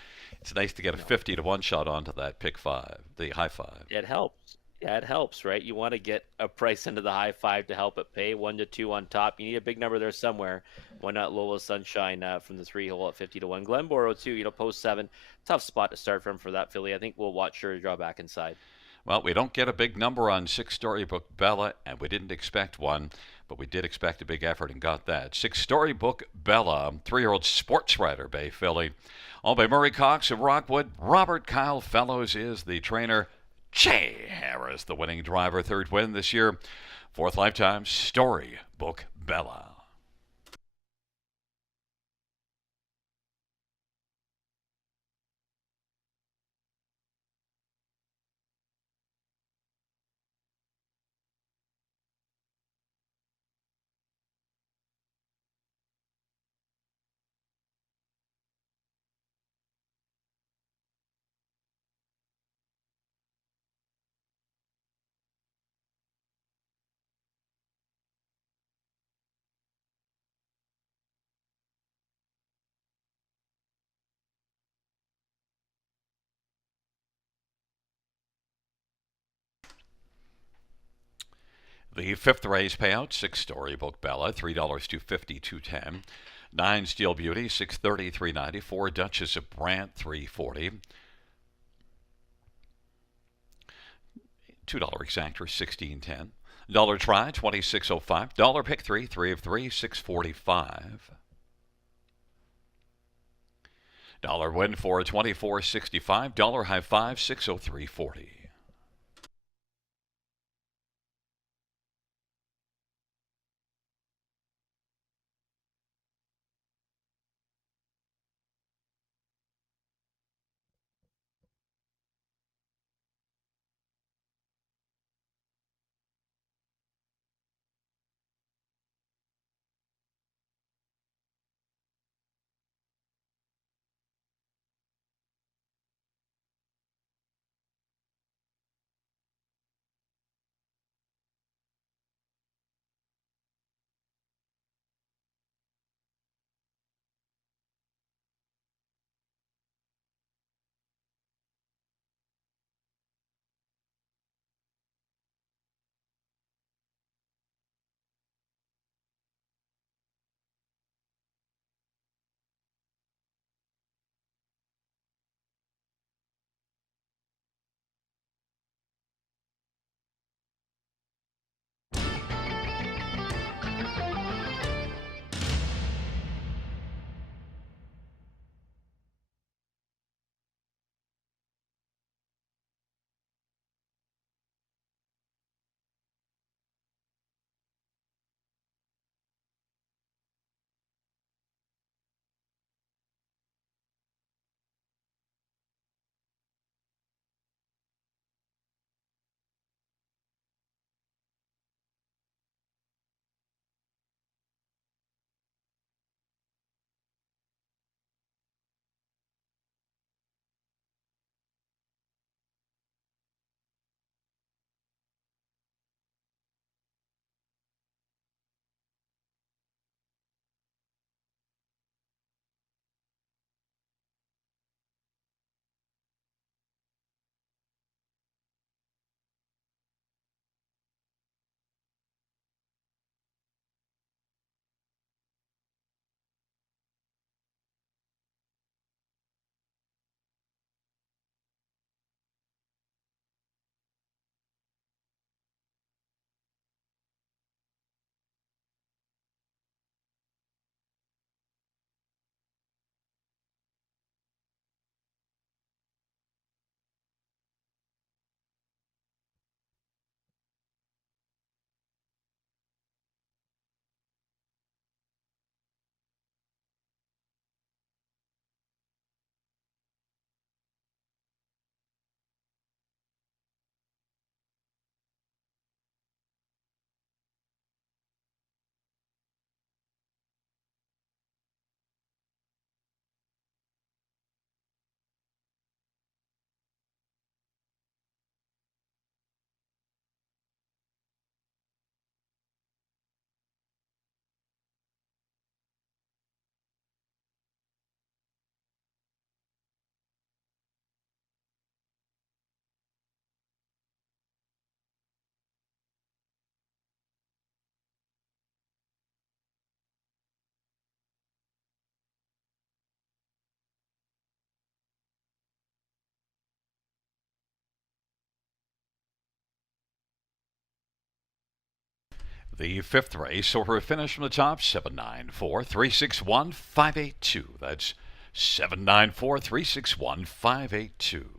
it's nice to get a No. 50 to 1 shot onto that pick five, the high five. It helps. Yeah, it helps, right? You want to get a price into the high five to help it pay 1 to 2 on top. You need a big number there somewhere. Why not Lola Sunshine from the 3 hole at 50 to 1? Glenboro too, post seven, tough spot to start from for that filly. I think we'll watch her draw back inside. Well, we don't get a big number on Six Storybook Bella, and we didn't expect one, but we did expect a big effort and got that. Six Storybook Bella, 3-year-old sports writer, Bay Philly. All by Murray Cox of Rockwood. Robert Kyle Fellows is the trainer. Jay Harris, the winning driver, third win this year. Fourth lifetime, Storybook Bella. The fifth race payout, Six Storybook Bella, $3 250 210. 9 Steel Beauty, 630 390. 4 Duchess of Brant, 340. $2 exactor, 1610. Dollar try, 2605. Dollar pick three, 3 of 3, 645. Dollar win for 2465. Dollar high five, 603.40. The fifth race, or a finish from the top, 794 361 582. That's 794 361 582.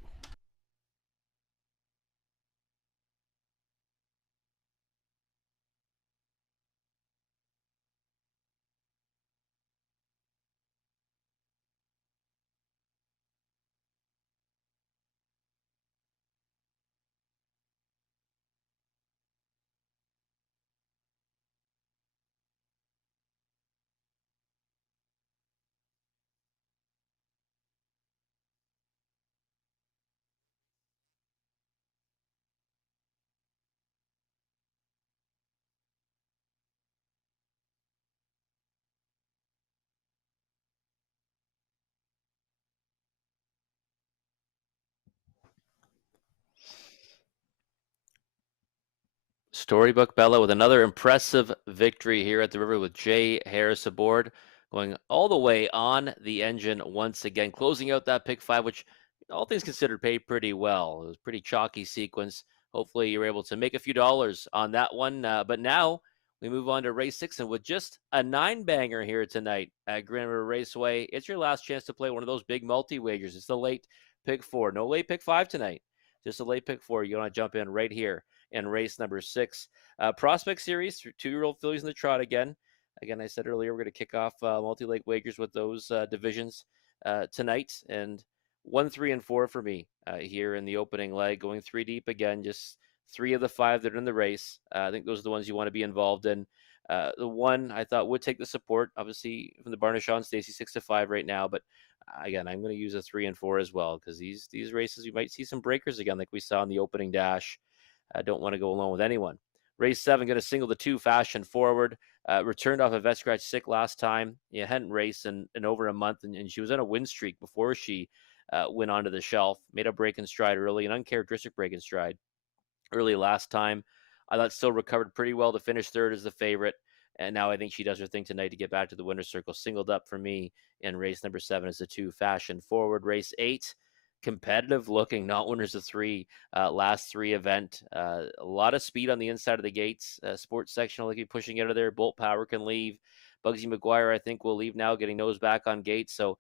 Storybook Bella with another impressive victory here at the river with Jay Harris aboard, going all the way on the engine once again, closing out that pick five, which all things considered paid pretty well. It was a pretty chalky sequence. Hopefully, you're able to make a few dollars on that one. But now we move on to race six, and with just a nine banger here tonight at Grand River Raceway, it's your last chance to play one of those big multi wagers. It's the late pick four, no late pick five tonight, just a late pick four. You want to jump in right here in race number six. Prospect Series, 2-year-old fillies in the trot again. Again, I said earlier, we're going to kick off multi-leg wagers with those divisions tonight. And 1, 3, and 4 for me here in the opening leg, going three deep again, just three of the five that are in the race. I think those are the ones you want to be involved in. The one I thought would take the support, obviously, from the Barnashon Stacy 6-5 right now, but again, I'm going to use a 3 and 4 as well because these races you might see some breakers again, like we saw in the opening dash. I don't want to go alone with anyone. Race 7, going to single the 2 Fashion Forward. Returned off a vet scratch sick last time. Yeah, hadn't raced in over a month, and she was on a win streak before she went onto the shelf. Made a break in stride early, an uncharacteristic break in stride early last time. I thought still recovered pretty well to finish third as the favorite. And now I think she does her thing tonight to get back to the winner's circle. Singled up for me in race number 7 is the 2 Fashion Forward. Race 8, competitive looking, not winners of 3. Last 3 event. A lot of speed on the inside of the gates. Sports sectional, like pushing out of there. Bolt Power can leave. Bugsy McGuire, I think, will leave now, getting nose back on gates. So,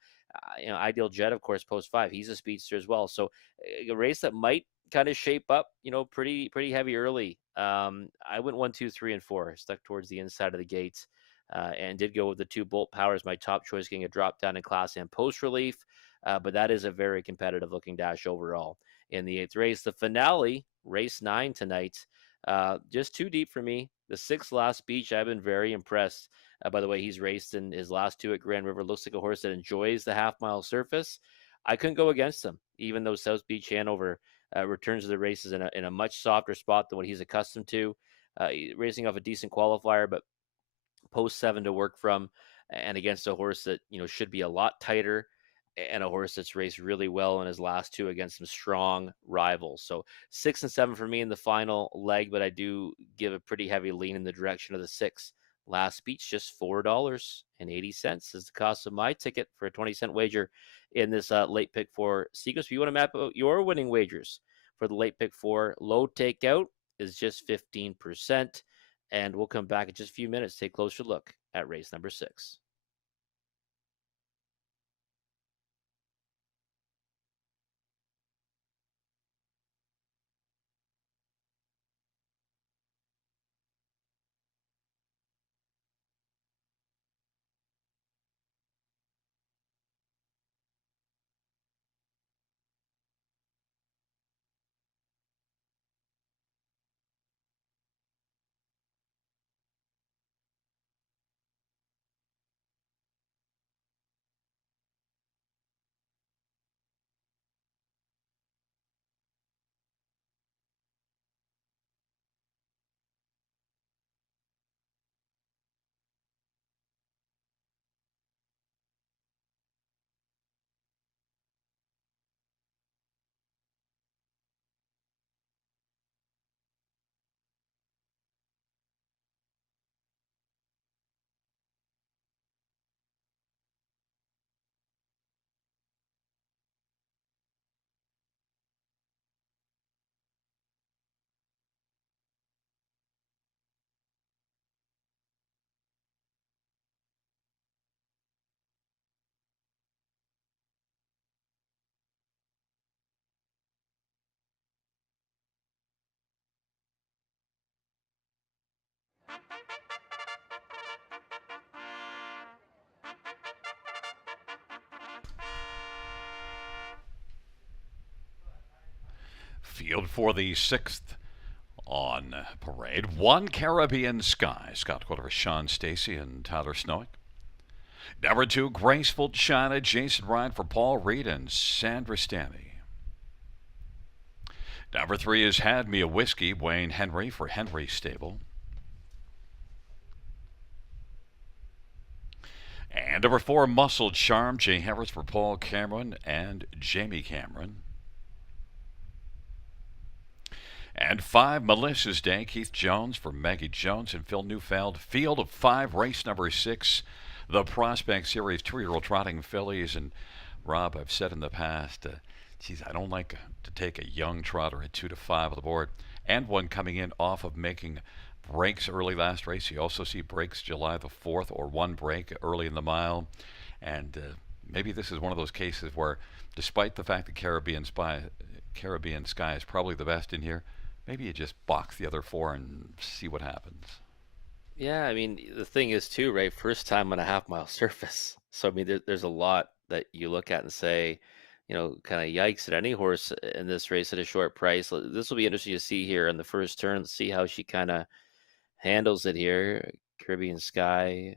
Ideal Jet, of course, post 5. He's a speedster as well. So, a race that might kind of shape up, pretty heavy early. I went 1, 2, 3, and 4, stuck towards the inside of the gates, and did go with the 2 Bolt Powers, my top choice, getting a drop down in class and post relief. But that is a very competitive looking dash overall in the 8th race. The finale, race 9 tonight, just too deep for me. The 6th Last Beach, I've been very impressed by the way he's raced in his last 2 at Grand River. Looks like a horse that enjoys the half mile surface. I couldn't go against him, even though South Beach Hanover returns to the races in a much softer spot than what he's accustomed to. Racing off a decent qualifier, but post 7 to work from, and against a horse that should be a lot tighter, and a horse that's raced really well in his last 2 against some strong rivals. So 6 and 7 for me in the final leg, but I do give a pretty heavy lean in the direction of the 6. Last Beach, just $4.80 is the cost of my ticket for a 20-cent wager in this late pick 4 sequence. If you want to map out your winning wagers for the late pick 4, low takeout is just 15%. And we'll come back in just a few minutes, take a closer look at race number 6. Field for the sixth on parade. One Caribbean Sky. Scott Quiller, Sean Stacy, and Tyler Snowick. Number 2, Graceful China. Jason Ryan for Paul Reed and Sandra Stanley. Number 3 is Had Me a Whiskey. Wayne Henry for Henry Stable. And number 4, Muscle Charm. Jay Harris for Paul Cameron and Jamie Cameron. And 5, Melissa's Day. Keith Jones for Maggie Jones and Phil Neufeld. Field of 5, race number 6. The Prospect Series 2-year-old trotting fillies. And Rob, I've said in the past, geez, I don't like to take a young trotter at 2 to 5 on the board. And one coming in off of making breaks early last race. You also see breaks July the 4th or one break early in the mile. And maybe this is one of those cases where, despite the fact that Caribbean Sky is probably the best in here, maybe you just box the other 4 and see what happens. Yeah, I mean, the thing is too, right? First time on a half-mile surface. So I mean, there's a lot that you look at and say, kind of yikes at any horse in this race at a short price. This will be interesting to see here in the first turn. Let's see how she kind of handles it here. Caribbean Sky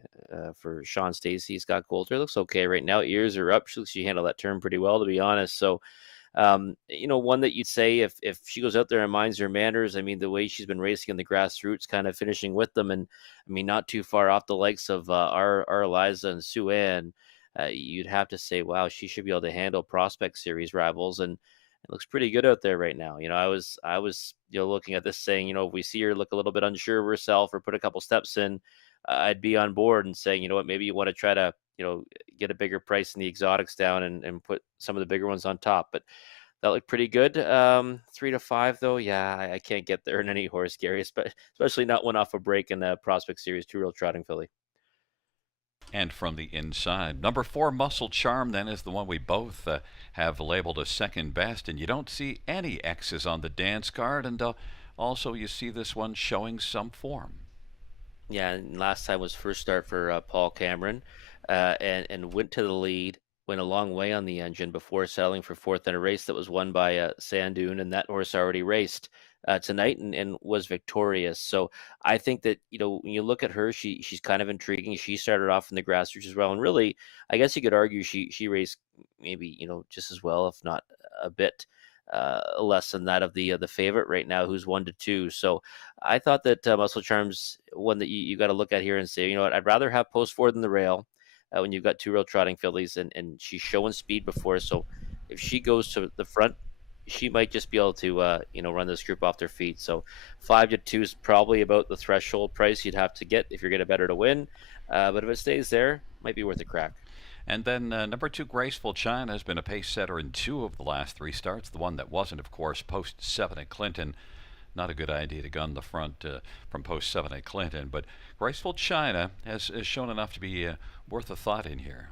for Sean Stacy. Scott Coulter looks okay right now. Ears are up. She handled that turn pretty well, to be honest. So one that you'd say if she goes out there and minds her manners, I mean, the way she's been racing in the grassroots, kind of finishing with them, and I mean, not too far off the likes of our Eliza and Sue Ann, you'd have to say, wow, she should be able to handle Prospect Series rivals, and it looks pretty good out there right now. I was looking at this saying, if we see her look a little bit unsure of herself or put a couple steps in, I'd be on board and saying, what, maybe you want to try to get a bigger price in the exotics down and put some of the bigger ones on top. But that looked pretty good. 3 to 5 though, yeah, I can't get there in any horse, Gary, especially not one off a break in the Prospect Series 2-year-old trotting filly. And from the inside, number 4, Muscle Charm, then, is the one we both have labeled as second best. And you don't see any X's on the dance card. And also, you see this one showing some form. Yeah, and last time was first start for Paul Cameron, and went to the lead, went a long way on the engine before settling for fourth in a race that was won by Sandoon, and that horse already raced tonight and was victorious. So I think that when you look at her, she's kind of intriguing. She started off in the grassroots as well, and really, I guess you could argue she raced maybe just as well, if not a bit less than that of the favorite right now, who's 1-2. So I thought that Muscle Charms one that you got to look at here and say, what, I'd rather have post forward than the rail when you've got 2 real trotting fillies, and she's showing speed before. So if she goes to the front, she might just be able to run this group off their feet. So 5-2 is probably about the threshold price you'd have to get if you're going to better to win. But if it stays there, might be worth a crack. And then number 2, Graceful China, has been a pace setter in 2 of the last 3 starts. The one that wasn't, of course, post 7 at Clinton. Not a good idea to gun the front from post 7 at Clinton. But Graceful China has shown enough to be worth a thought in here.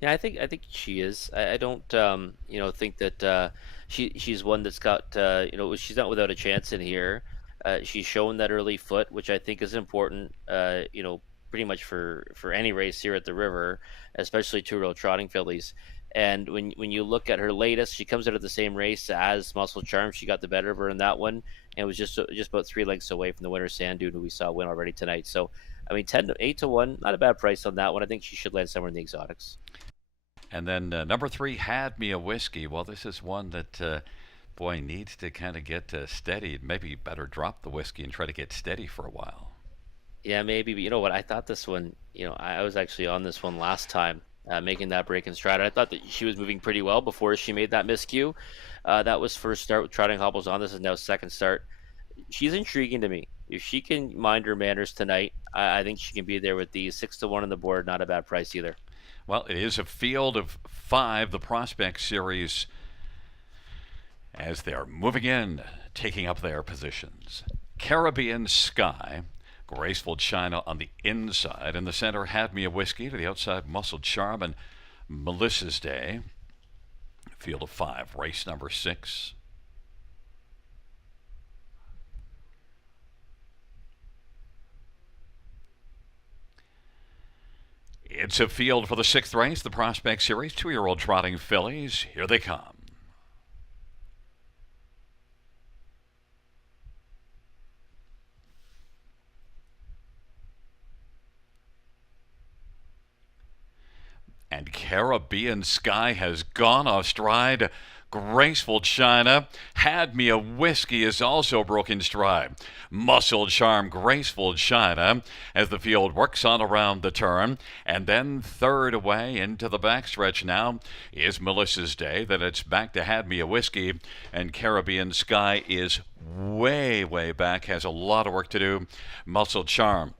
Yeah, I think she is. I don't think that she's one that's got she's not without a chance in here. She's shown that early foot, which I think is important. Pretty much for any race here at the River, especially 2-year-old trotting fillies. And when you look at her latest, she comes out of the same race as Muscle Charm. She got the better of her in that one, and was just about 3 lengths away from the winner Sandoon, who we saw win already tonight. So, I mean, 8-1, not a bad price on that one. I think she should land somewhere in the exotics. And then number 3, Had Me a Whiskey. Well, this is one that, boy, needs to kind of get steady. Maybe better drop the whiskey and try to get steady for a while. Yeah, maybe, but you know what? I thought this one, I was actually on this one last time, making that break in stride. I thought that she was moving pretty well before she made that miscue. That was first start with trotting hobbles on. This is now second start. She's intriguing to me. If she can mind her manners tonight, I think she can be there with the 6-1 on the board. Not a bad price either. Well, it is a field of 5, the Prospect Series, as they are moving in, taking up their positions. Caribbean Sky, Graceful China on the inside. In the center, Had Me a Whiskey. To the outside, Muscle Charm and Melissa's Day. Field of 5, race number 6. It's a field for the sixth race, the Prospect Series. 2-year-old trotting fillies. Here they come. And Caribbean Sky has gone off stride. Graceful China, Had Me a Whiskey is also broken stride. Muscle Charm, Graceful China, as the field works on around the turn. And then third away into the backstretch now is Melissa's Day. Then it's back to Had Me a Whiskey. And Caribbean Sky is way, way back, has a lot of work to do. Muscle Charm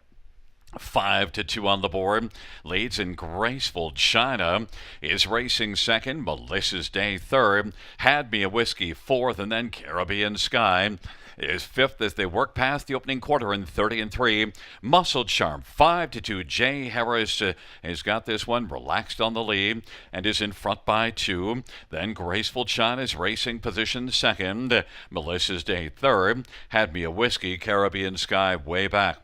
5-2 on the board. Leads in Graceful China is racing second. Melissa's Day third. Had Me a Whiskey fourth, and then Caribbean Sky is fifth as they work past the opening quarter in 30-3. Muscle Charm 5-2. Jay Harris has got this one relaxed on the lead and is in front by 2. Then Graceful China is racing position second. Melissa's Day third. Had Me a Whiskey. Caribbean Sky way back.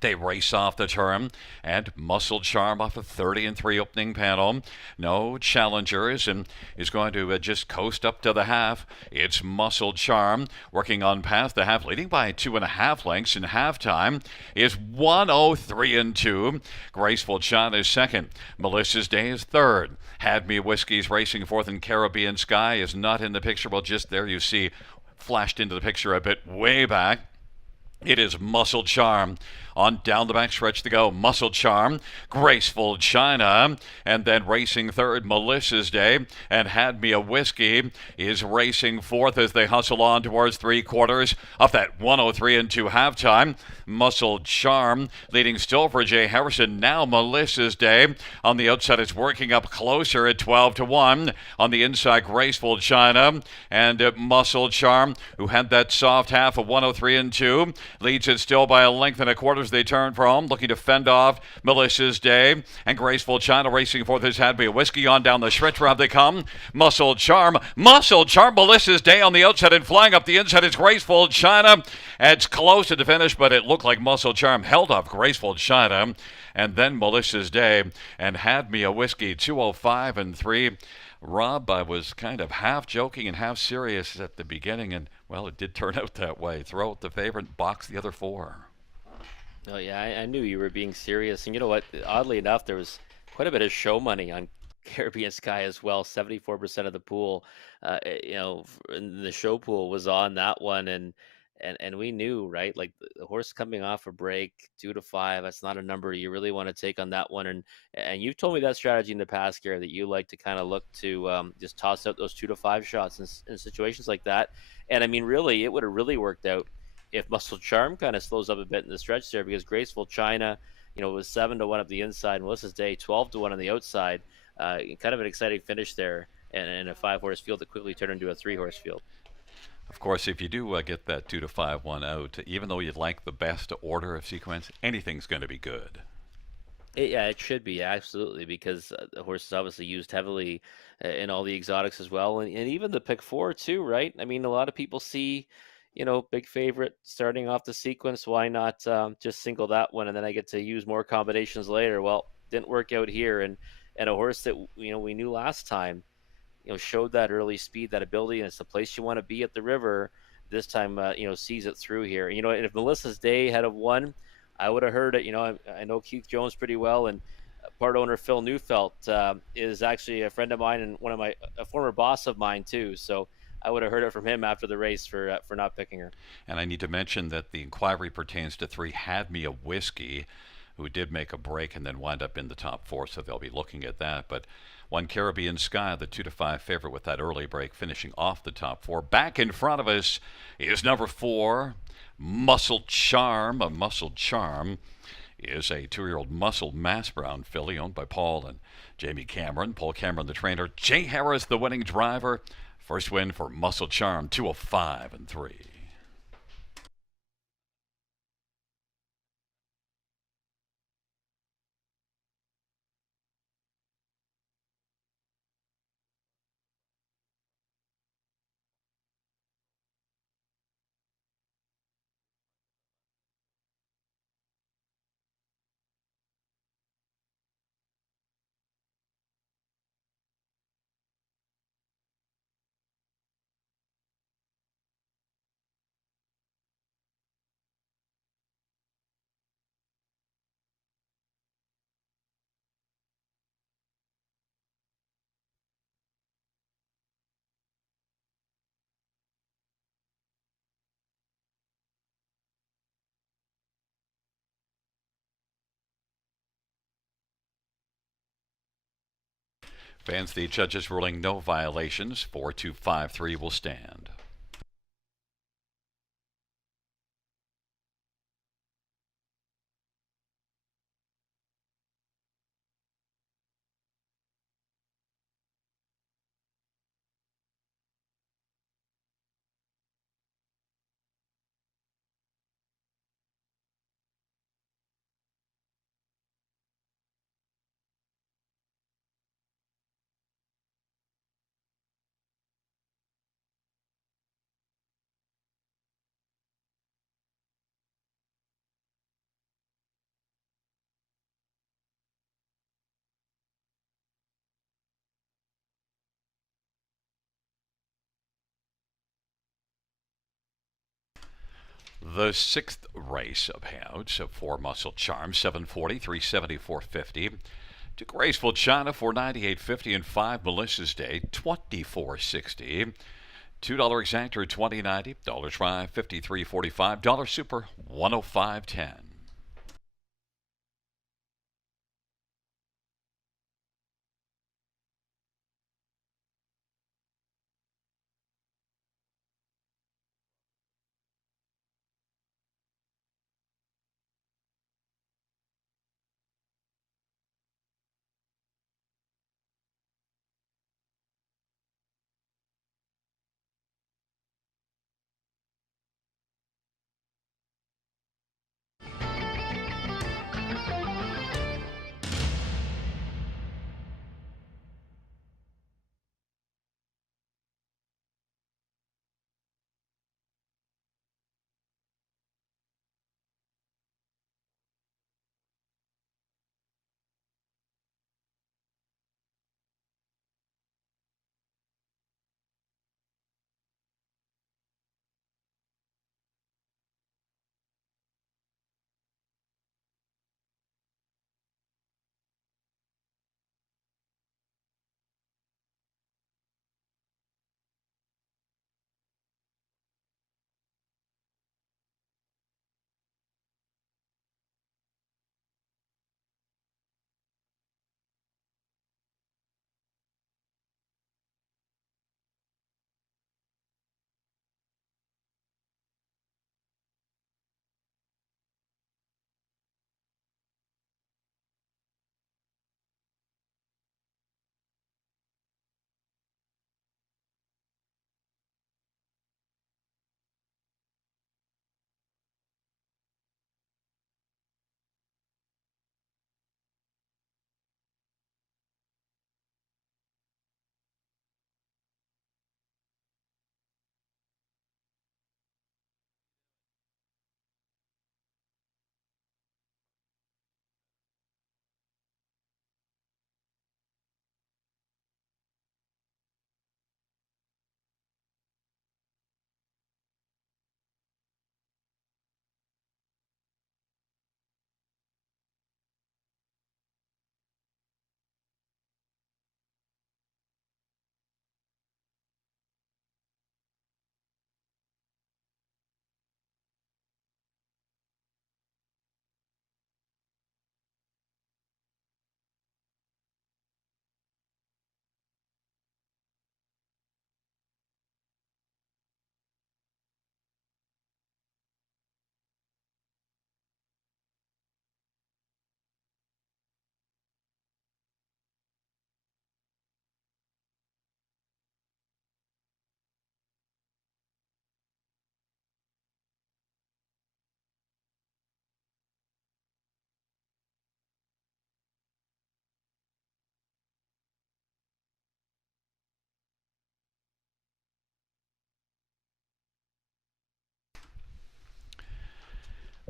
They race off the turn, and Muscle Charm off a 30-3 opening panel. No challengers, and is going to just coast up to the half. It's Muscle Charm working on past the half, leading by 2.5 lengths in halftime. Is 103-2. Graceful China is second. Melissa's Day is third. Had Me Whiskey's racing fourth, and Caribbean Sky is not in the picture. Well, just there you see, flashed into the picture a bit way back. It is Muscle Charm on down the backstretch to go. Muscle Charm, Graceful China, and then racing third, Melissa's Day, and Had Me a Whiskey is racing fourth as they hustle on towards three quarters of that 103-2 halftime. Muscle Charm leading still for Jay Harrison. Now Melissa's Day on the outside is working up closer at 12-1. On the inside, Graceful China and Muscle Charm, who had that soft half of 103-2. Leads it still by a length and a quarter as they turn for home, looking to fend off Melissa's Day. And Graceful China racing for this Had Me a Whiskey on down the stretch. Where have they come? Muscle Charm, Melissa's Day on the outside and flying up the inside is Graceful China. It's close to the finish, but it looked like Muscle Charm held off Graceful China. And then Melissa's Day and Had Me a Whiskey, 205-3. Rob, I was kind of half joking and half serious at the beginning, and, well, it did turn out that way. Throw out the favorite, box the other 4. Oh yeah, I knew you were being serious, and you know what? Oddly enough, there was quite a bit of show money on Caribbean Sky as well. 74% of the pool, in the show pool was on that one, and we knew, right? Like the horse coming off a break, 2-5. That's not a number you really want to take on that one. And you've told me that strategy in the past, Gary, that you like to kind of look to just toss out those 2-5 shots in situations like that. And I mean, really, it would have really worked out if Muscle Charm kind of slows up a bit in the stretch there, because Graceful China, was 7-1 up the inside. Melissa's Day 12-1 on the outside. Kind of an exciting finish there, and a 5-horse field that quickly turned into a 3-horse field. Of course, if you do get that 2-5 one out, even though you'd like the best order of sequence, anything's going to be good. Yeah, it should be absolutely, because the horse is obviously used heavily in all the exotics as well, and even the pick four too, right? I mean, a lot of people see, big favorite starting off the sequence. Why not just single that one, and then I get to use more combinations later? Well, didn't work out here, and a horse that we knew last time, showed that early speed, that ability, and it's the place you want to be at the river. This time, sees it through here. And if Melissa's Day had have won, I would have heard it. I know Keith Jones pretty well, and part owner Phil Neufeld is actually a friend of mine and one of a former boss of mine too. So I would have heard it from him after the race for not picking her. And I need to mention that the inquiry pertains to 3 Had Me a Whiskey, who did make a break and then wind up in the top 4, so they'll be looking at that. But 1 Caribbean Sky, the 2-5 favorite with that early break, finishing off the top 4. Back in front of us is number 4, Muscle Charm. A Muscle Charm is a 2-year-old muscle mass brown filly owned by Paul and Jamie Cameron. Paul Cameron, the trainer. Jay Harris, the winning driver. First win for Muscle Charm, 205-3. Fans, the judges ruling no violations. 4253 will stand. The sixth race of Houts, 4 Muscle Charm, 740, 370, 450. To Graceful China, 498.50, and 5 Melissa's Day, 24.60. $2 exactor, 20.90. Dollar Try, 53.45. Dollar Super, 105.10.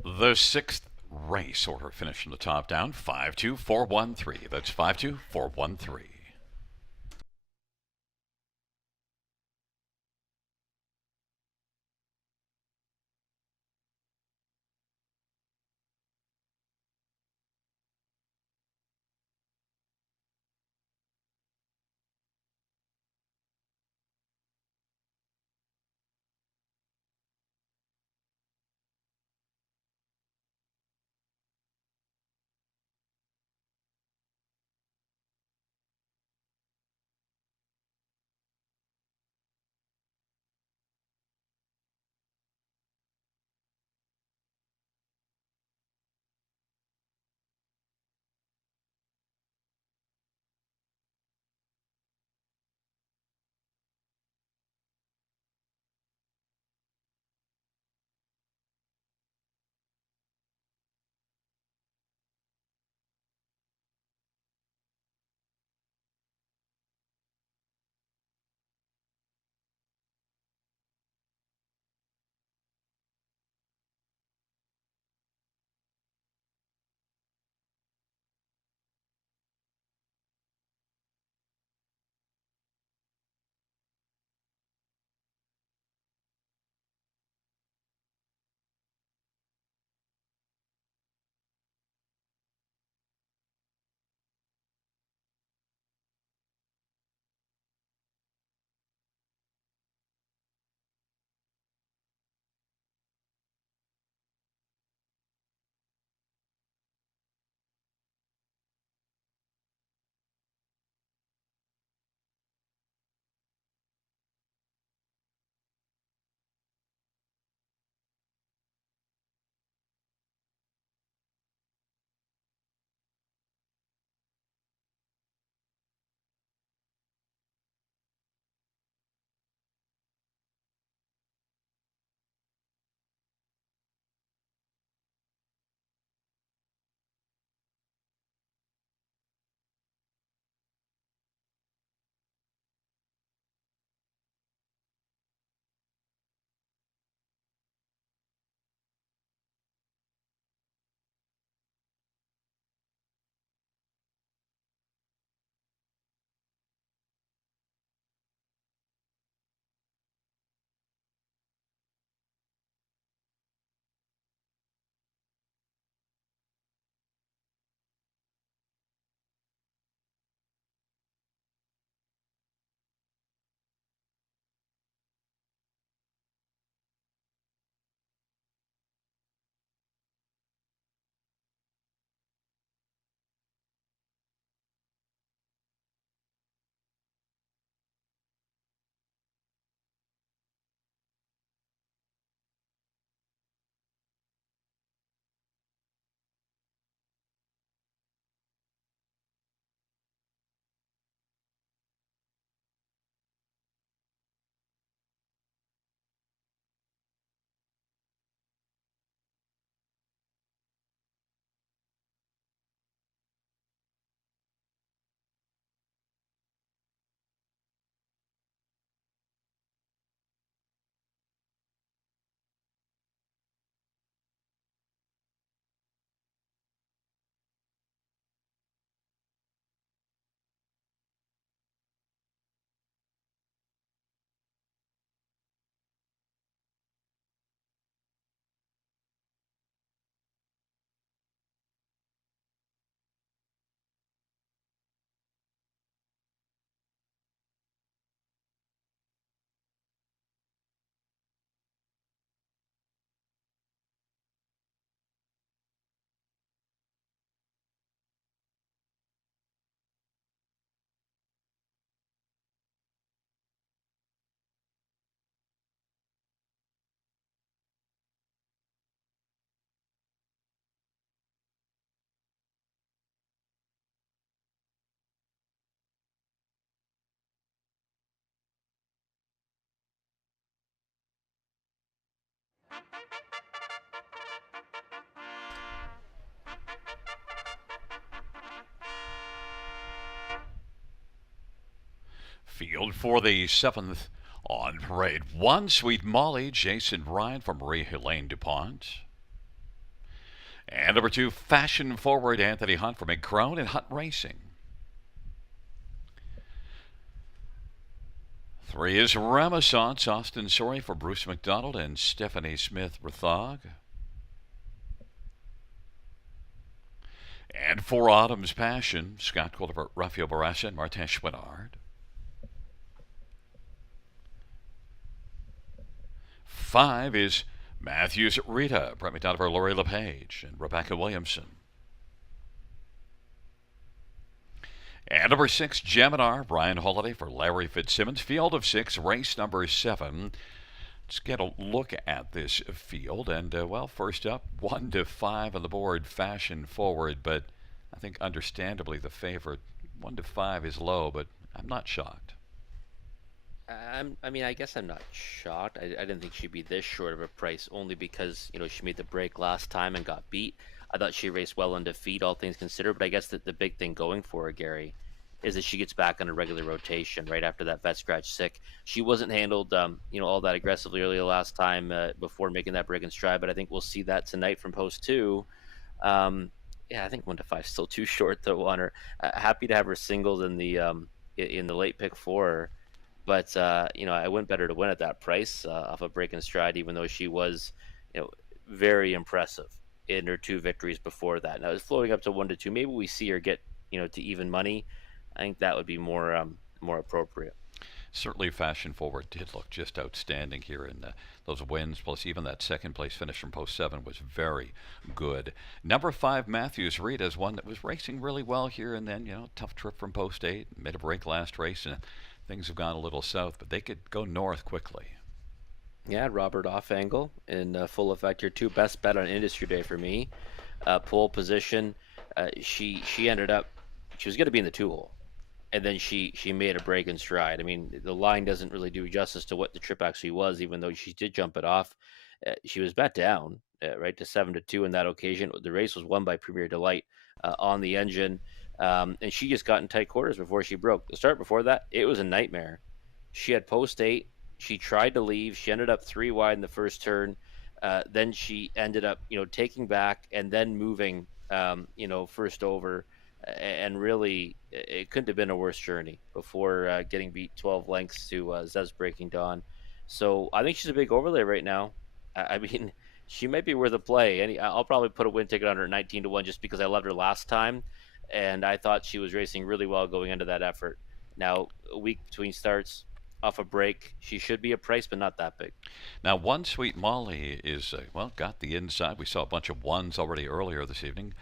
The sixth race order finish from the top down, 52413. That's 52413. Field for the 7th on parade. 1, Sweet Molly, Jason Ryan from Marie Helene DuPont. And number 2, Fashion Forward, Anthony Hunt from McCrone and Hunt Racing. 3 is Renaissance, Austin Sorry for Bruce McDonald and Stephanie Smith-Rathog. And 4, Autumn's Passion, Scott Culver, Rafael Barassa, and Martin Schwinnard. 5 is Matthews Rita, Brett McDonough, Lori LePage, and Rebecca Williamson. And number 6, Geminar, Brian Holiday for Larry Fitzsimmons. Field of 6, race number 7. Let's get a look at this field. And, well, first up, 1 to 5 on the board, Fashion Forward. But I think understandably the favorite, 1 to 5 is low, but I'm not shocked. I guess I'm not shocked. I didn't think she'd be this short of a price, only because she made the break last time and got beat. I thought she raced well in defeat, all things considered. But I guess that the big thing going for her, Gary, is that she gets back on a regular rotation right after that vet scratch sick. She wasn't handled, all that aggressively early last time before making that break in stride. But I think we'll see that tonight from post 2. I think 1 to 5 is still too short though on her. Happy to have her singles in the late pick 4. But, I went better to win at that price off of break and stride, even though she was, very impressive in her 2 victories before that. Now it's floating up to 1 to 2. Maybe we see her get, to even money. I think that would be more appropriate. Certainly Fashion Forward did look just outstanding here in those wins, plus even that second place finish from post 7 was very good. Number 5, Matthews Rita, is one that was racing really well here, and then, tough trip from post 8, made a break last race, and things have gone a little south, but they could go north quickly. Yeah, Robert off angle in full effect. Your 2 best bet on industry day for me. Pole position. She ended up, she was going to be in the 2 hole, and then she made a break in stride. I mean, the line doesn't really do justice to what the trip actually was, even though she did jump it off. She was bet down right to 7 to 2 in that occasion. The race was won by Premier Delight on the engine. And she just got in tight quarters before she broke. The start before that, it was a nightmare. She had post 8. She tried to leave. She ended up 3 wide in the first turn. Then she ended up, taking back and then moving, first over. And really, it couldn't have been a worse journey before getting beat 12 lengths to Zez Breaking Dawn. So I think she's a big overlay right now. I mean, she might be worth a play. I'll probably put a win ticket on her at 19 to 1 just because I loved her last time. And I thought she was racing really well going into that effort. Now, a week between starts, off a break, she should be a price, but not that big. Now, 1, Sweet Molly is, got the inside. We saw a bunch of 1s already earlier this evening.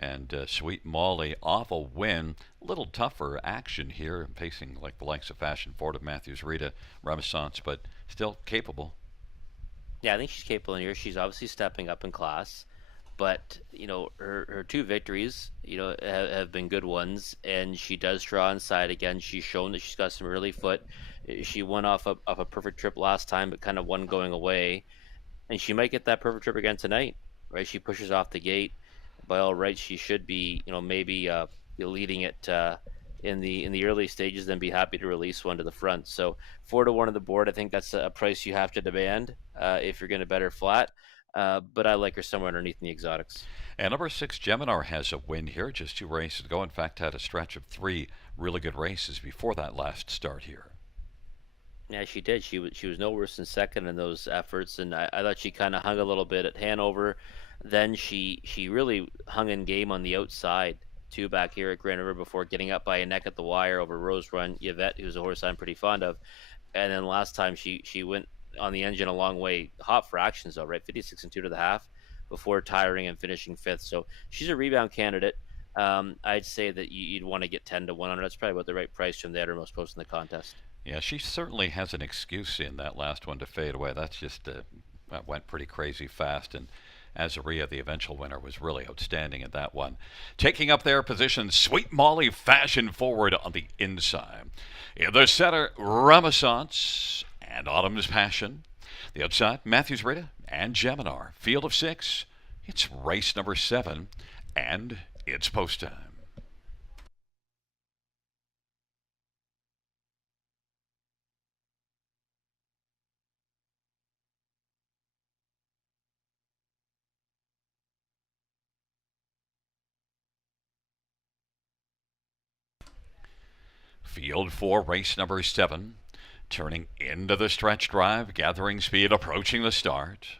And Sweet Molly off a win. A little tougher action here, facing like the likes of Fashion Forward, of Matthews Rita, Renaissance, but still capable. Yeah, I think she's capable in here. She's obviously stepping up in class. But, her 2 victories, have been good ones, and she does draw inside again. She's shown that she's got some early foot. She won off a perfect trip last time, but kind of one going away. And she might get that perfect trip again tonight, right? She pushes off the gate. By all rights, she should be, maybe leading it in the early stages, then be happy to release one to the front. So 4 to 1 on the board, I think that's a price you have to demand if you're going to bet her flat. But I like her somewhere underneath in the exotics. And number 6, Geminar, has a win here, just 2 races ago. In fact, had a stretch of 3 really good races before that last start here. Yeah, she did. She was no worse than second in those efforts, and I thought she kind of hung a little bit at Hanover. Then she really hung in game on the outside, 2 back here at Grand River before getting up by a neck at the wire over Rose Run Yvette, who's a horse I'm pretty fond of. And then last time she went on the engine a long way, hot fractions though, right? 56 and 2 to the half before tiring and finishing 5th. So she's a rebound candidate. I'd say that you'd want to get 10 to 1 on her. That's probably about the right price from the uttermost post in the contest. Yeah, she certainly has an excuse in that last one to fade away. That's just that went pretty crazy fast, and Azaria, the eventual winner, was really outstanding in that one. Taking up their position, Sweet Molly, Fashion Forward on the inside. In the center, Renaissance and Autumn's Passion. The outside, Matthews Rita and Geminar. Field of 6. It's race number 7, and it's post time. Field 4, race number 7. Turning into the stretch drive, gathering speed, approaching the start.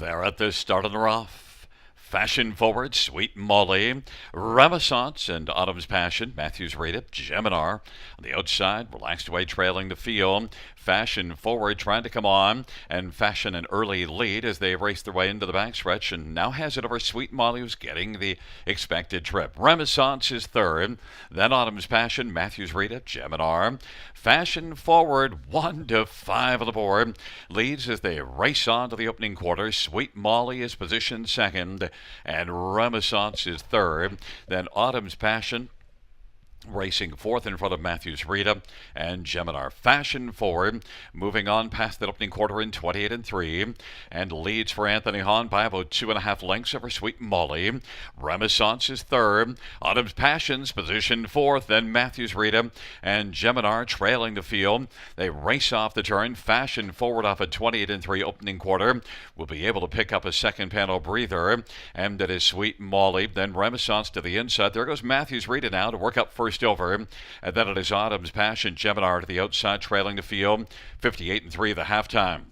There at the start of the rough. Fashion Forward, Sweet Molly, Renaissance, and Autumn's Passion. Matthews rated Geminar. On the outside, relaxed away, trailing the field. Fashion Forward trying to come on, and Fashion an early lead as they race their way into the backstretch, and now has it over Sweet Molly, who's getting the expected trip. Renaissance is third. Then Autumn's Passion, Matthews rated Geminar. Fashion Forward, 1 to 5 on the board. Leads as they race on to the opening quarter. Sweet Molly is positioned second, and Renaissance is third. Then Autumn's Passion racing fourth in front of Matthews Rita and Geminar. Fashion Forward moving on past that opening quarter in 28 and 3 and leads for Anthony Hahn by about 2.5 lengths over Sweet Molly. Renaissance is third. Autumn's Passions positioned fourth. Then Matthews Rita and Geminar trailing the field. They race off the turn. Fashion Forward off a 28 and 3 opening quarter will be able to pick up a second panel breather, and that is Sweet Molly. Then Renaissance to the inside. There goes Matthews Rita now to work up first over, and then it is Autumn's Passion, Geminar to the outside, trailing the field, 58 and 3 the halftime.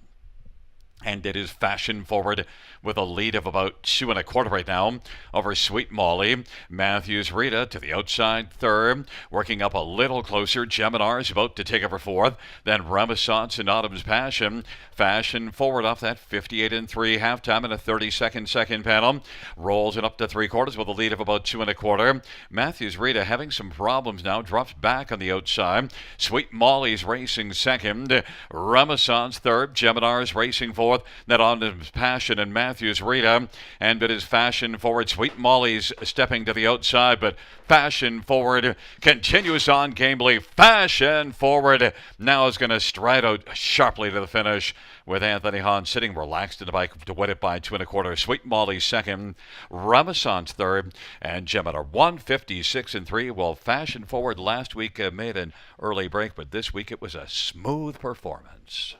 And it is Fashion Forward with a lead of about 2.25 right now over Sweet Molly. Matthews Rita to the outside third, working up a little closer. Geminar is about to take over fourth. Then Renaissance and Autumn's Passion. Fashion Forward off that 58 and 3 halftime in a 30-second second panel. Rolls it up to 3/4 with a lead of about 2.25. Matthews Rita having some problems now, drops back on the outside. Sweet Molly's racing second. Renaissance third. Geminar's racing fourth. Then Autumn's Passion and Matthews Rita, and it is Fashion Forward. Sweet Molly's stepping to the outside, but Fashion Forward continues on gamely. Fashion Forward now is going to stride out sharply to the finish, with Anthony Hahn sitting relaxed in the bike to win it by 2.25. Sweet Molly second, Renaissance third, and Geminar 156 and 3. Well, Fashion Forward last week made an early break, but this week it was a smooth performance.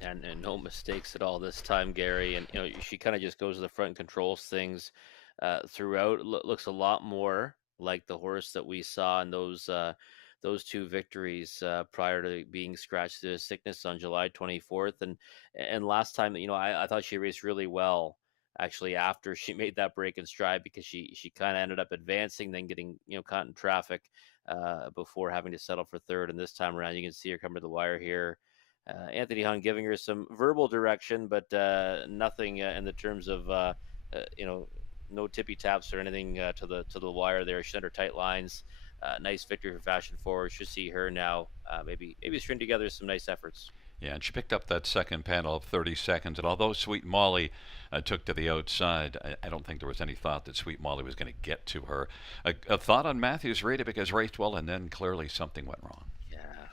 And no mistakes at all this time, Gary. And she kind of just goes to the front and controls things throughout. Looks a lot more like the horse that we saw in those two victories prior to being scratched through sickness on July 24th. And last time, I thought she raced really well actually after she made that break in stride, because she kind of ended up advancing, then getting caught in traffic before having to settle for third. And this time around, you can see her come to the wire here. Anthony Hahn giving her some verbal direction, but nothing in the terms of no tippy taps or anything to the wire there. She under tight lines. Nice victory for Fashion Forward. Should see her now maybe string together some nice efforts. Yeah, and she picked up that second panel of 30 seconds. And although Sweet Molly took to the outside, I don't think there was any thought that Sweet Molly was going to get to her. A thought on Matthews Rita, because raced well, and then clearly something went wrong. Yeah,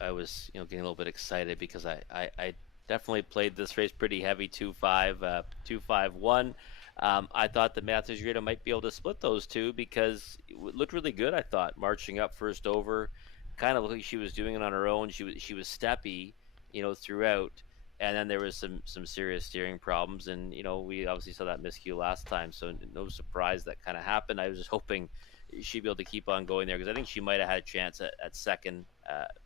I was getting a little bit excited because I definitely played this race pretty heavy 2-5, 2-5-1. I thought that Matthews Rita might be able to split those two because it looked really good. I thought marching up first over, kind of looked like she was doing it on her own. She was steppy, throughout, and then there was some serious steering problems, and we obviously saw that miscue last time, so no surprise that kind of happened. I was just hoping she'd be able to keep on going there, because I think she might have had a chance at second,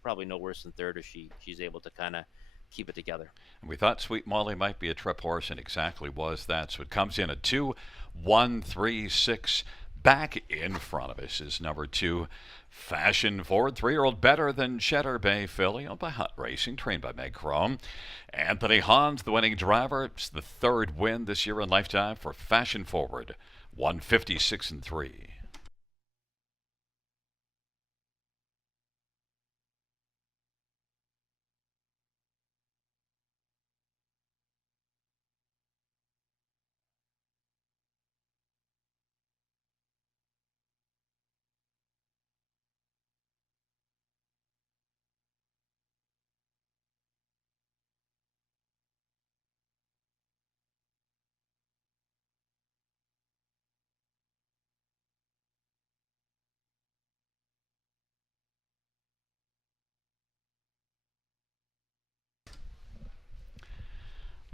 probably no worse than third if she's able to kind of keep it together. And we thought Sweet Molly might be a trip horse, and exactly was that. So it comes in at 2-1-3-6. Back in front of us is number 2, Fashion Forward, 3-year-old better than Cheddar Bay Filly, owned by Hunt Racing, trained by Meg Chrome. Anthony Hahn's the winning driver. It's the third win this year in lifetime for Fashion Forward, 156 and 3.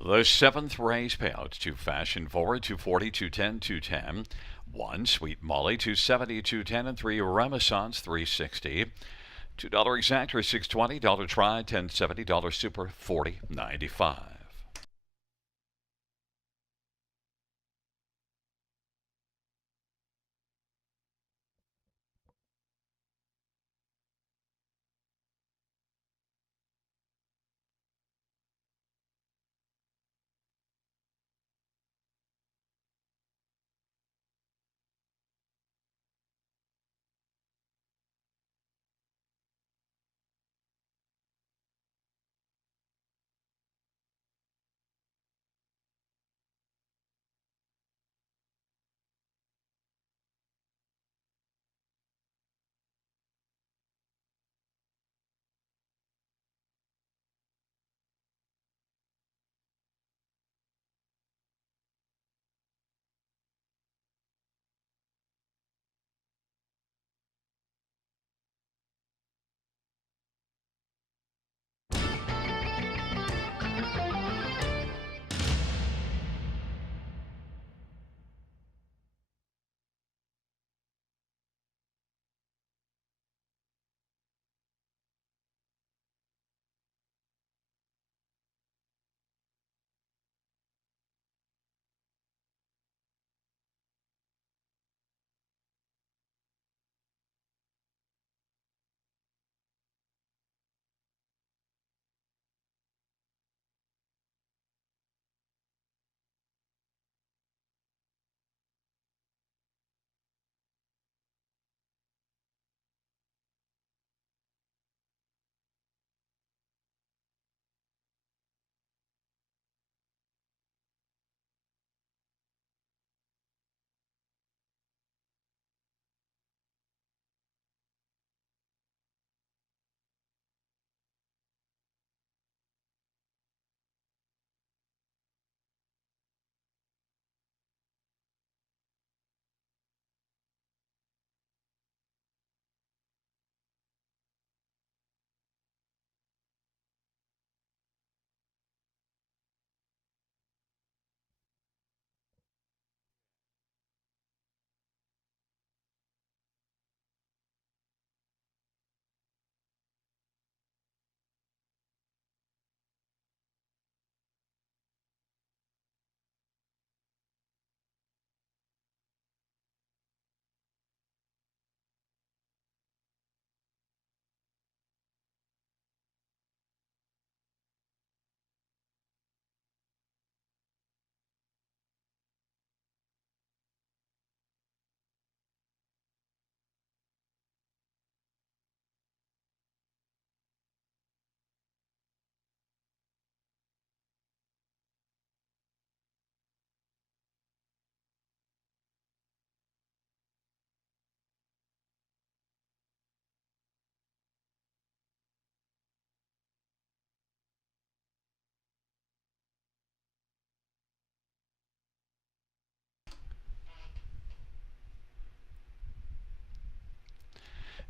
The seventh race payouts to Fashion Forward 240, 210, 210. 1 Sweet Molly 270, 210, and 3 Renaissance 360. $2 exactor 620, dollar try 1070, dollar super 40.95.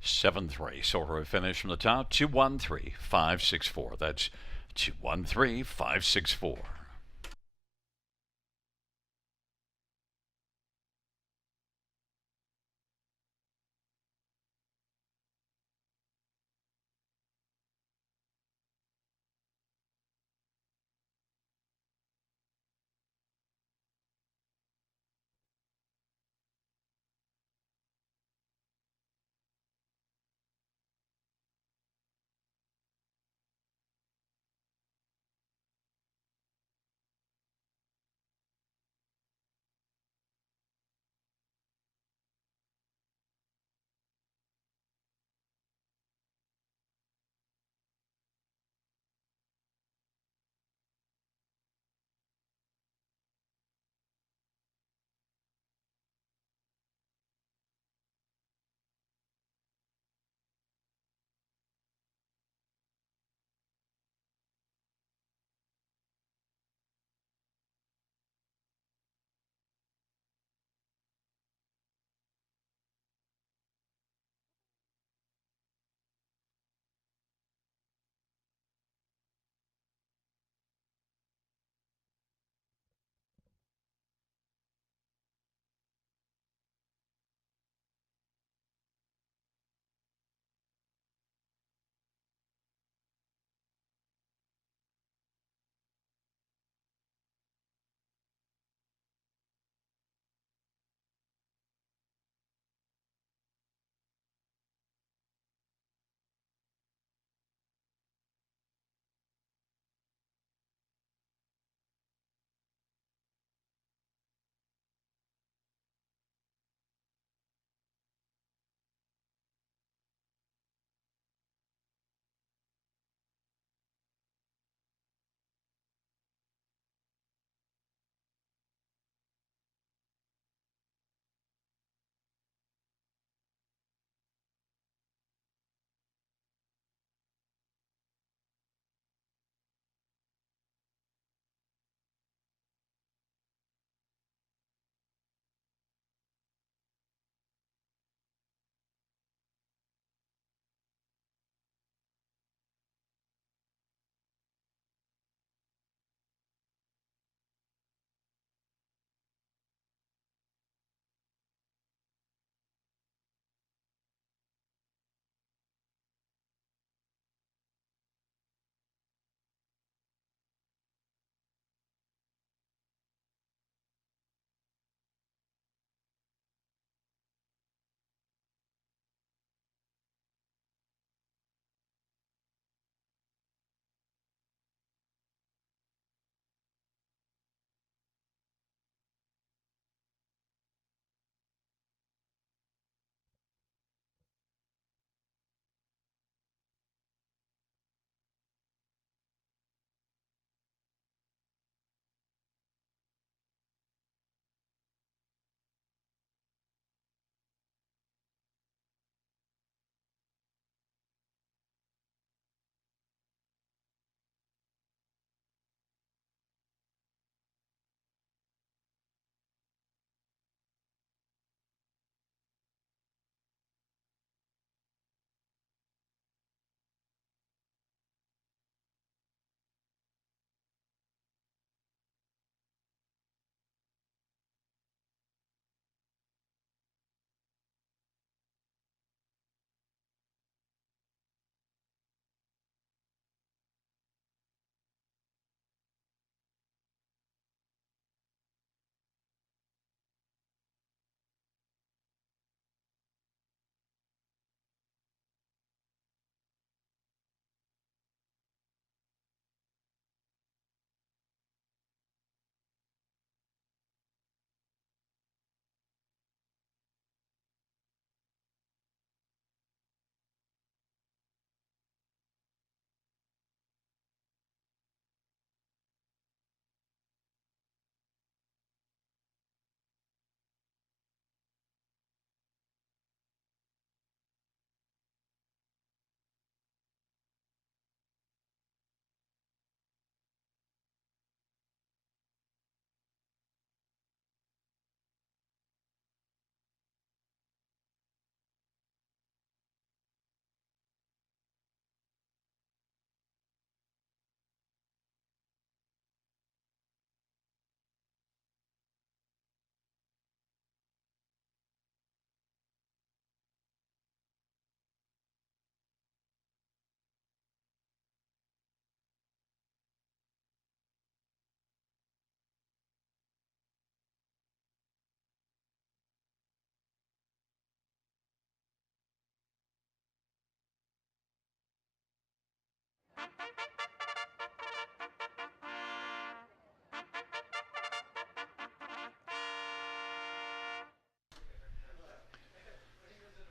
Seventh race order of finish from the top 213564. That's 213564.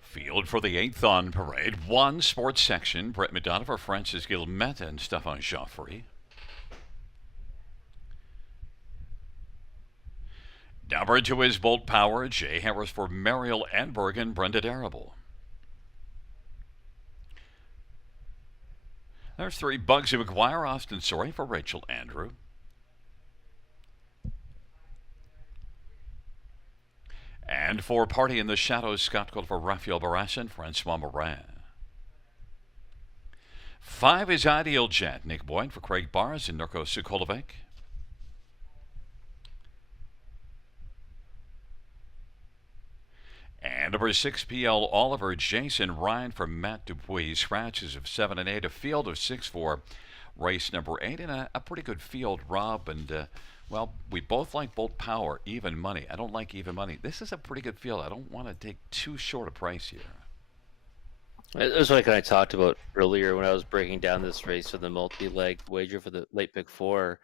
Field for the 8th on parade. 1 sports section. Brett McDonough, Francis Guillemette, and Stefan Joffrey. Number 2 is Bolt Power. Jay Harris for Mariel Enberg and Brenda Darrable. There's 3, Bugsy McGuire, Austin Sorry for Rachel Andrew. And for Party in the Shadows, Scott Gold for Rafael Barras and Francois Morin. 5 is Ideal Jet, Nick Boyd for Craig Bars and Nurko Sokolovic. And number 6, PL Oliver, Jason Ryan for Matt Dupuis. Scratches of 7 and 8, a field of 6 for race number 8, and a pretty good field, Rob. And, well, we both like Bolt Power, even money. I don't like even money. This is a pretty good field. I don't want to take too short a price here. It was like I talked about earlier when I was breaking down this race for the multi-leg wager for the late pick 4,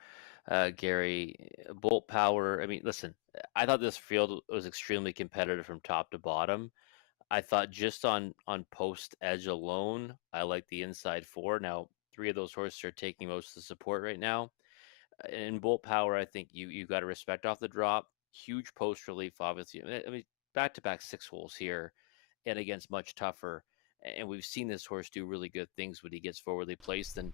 Gary. Bolt Power. I mean, listen, I thought this field was extremely competitive from top to bottom. I thought just on post edge alone, I like the inside 4. Now, 3 of those horses are taking most of the support right now. In Bolt Power, I think you got to respect off the drop. Huge post relief, obviously. I mean, back to back 6 holes here, and against much tougher. And we've seen this horse do really good things when he gets forwardly placed. And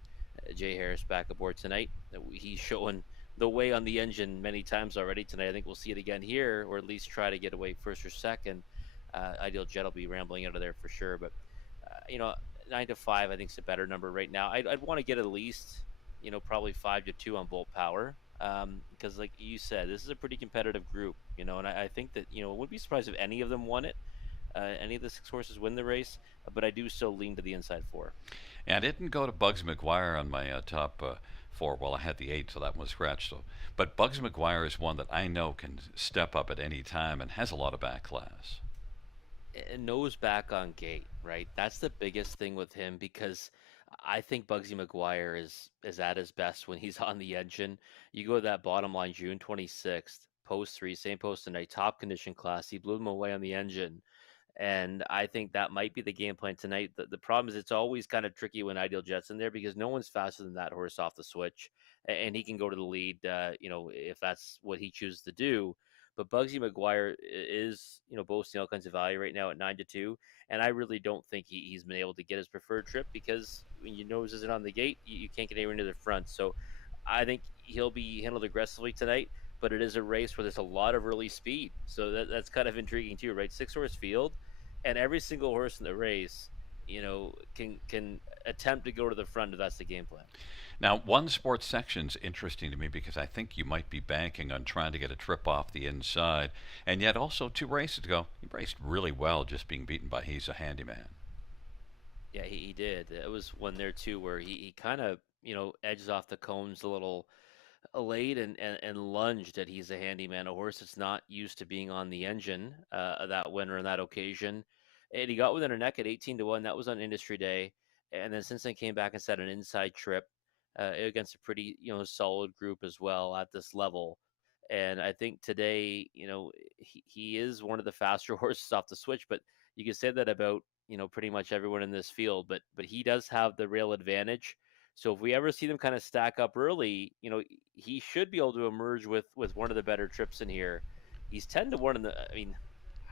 Jay Harris back aboard tonight. He's showing the way on the engine many times already tonight. I think we'll see it again here, or at least try to get away first or second. Ideal Jet will be rambling out of there for sure. But, 9 to 5, I think is a better number right now. I'd want to get at least, probably 5 to 2 on Bolt Power. Because like you said, this is a pretty competitive group, and I think that, wouldn't be surprised if any of them won it. Any of the 6 horses win the race, but I do still lean to the inside 4. And I didn't go to Bugs McGuire on my top 4. Well, I had the 8, so that one was scratched. So, but Bugs McGuire is one that I know can step up at any time and has a lot of back class. And nose back on gate, right? That's the biggest thing with him, because I think Bugsy McGuire is at his best when he's on the engine. You go to that bottom line, June 26th, post 3, same post tonight, top condition class. He blew them away on the engine. And I think that might be the game plan tonight. The problem is it's always kind of tricky when Ideal Jet's in there, because no one's faster than that horse off the switch. And he can go to the lead, if that's what he chooses to do. But Bugsy McGuire is, boasting all kinds of value right now at 9 to 2. And I really don't think he's been able to get his preferred trip, because when your nose isn't on the gate, you can't get anywhere near the front. So I think he'll be handled aggressively tonight. But it is a race where there's a lot of early speed. So that's kind of intriguing too, right? 6-horse field, and every single horse in the race, can attempt to go to the front if that's the game plan. Now, 1 sports section's interesting to me because I think you might be banking on trying to get a trip off the inside, and yet also 2 races ago, he raced really well, just being beaten by He's a Handyman. Yeah, he did. It was one there too where he kind of, edges off the cones a little late, and lunged at He's a Handyman, a horse that's not used to being on the engine, that winner on that occasion. And he got within a neck at 18 to 1. That was on industry day. And then since then came back and set an inside trip against a pretty, solid group as well at this level. And I think today, he is one of the faster horses off the switch, but you can say that about, pretty much everyone in this field, but he does have the rail advantage. So if we ever see them kind of stack up early, he should be able to emerge with one of the better trips in here. He's 10 to 1 in the, I mean,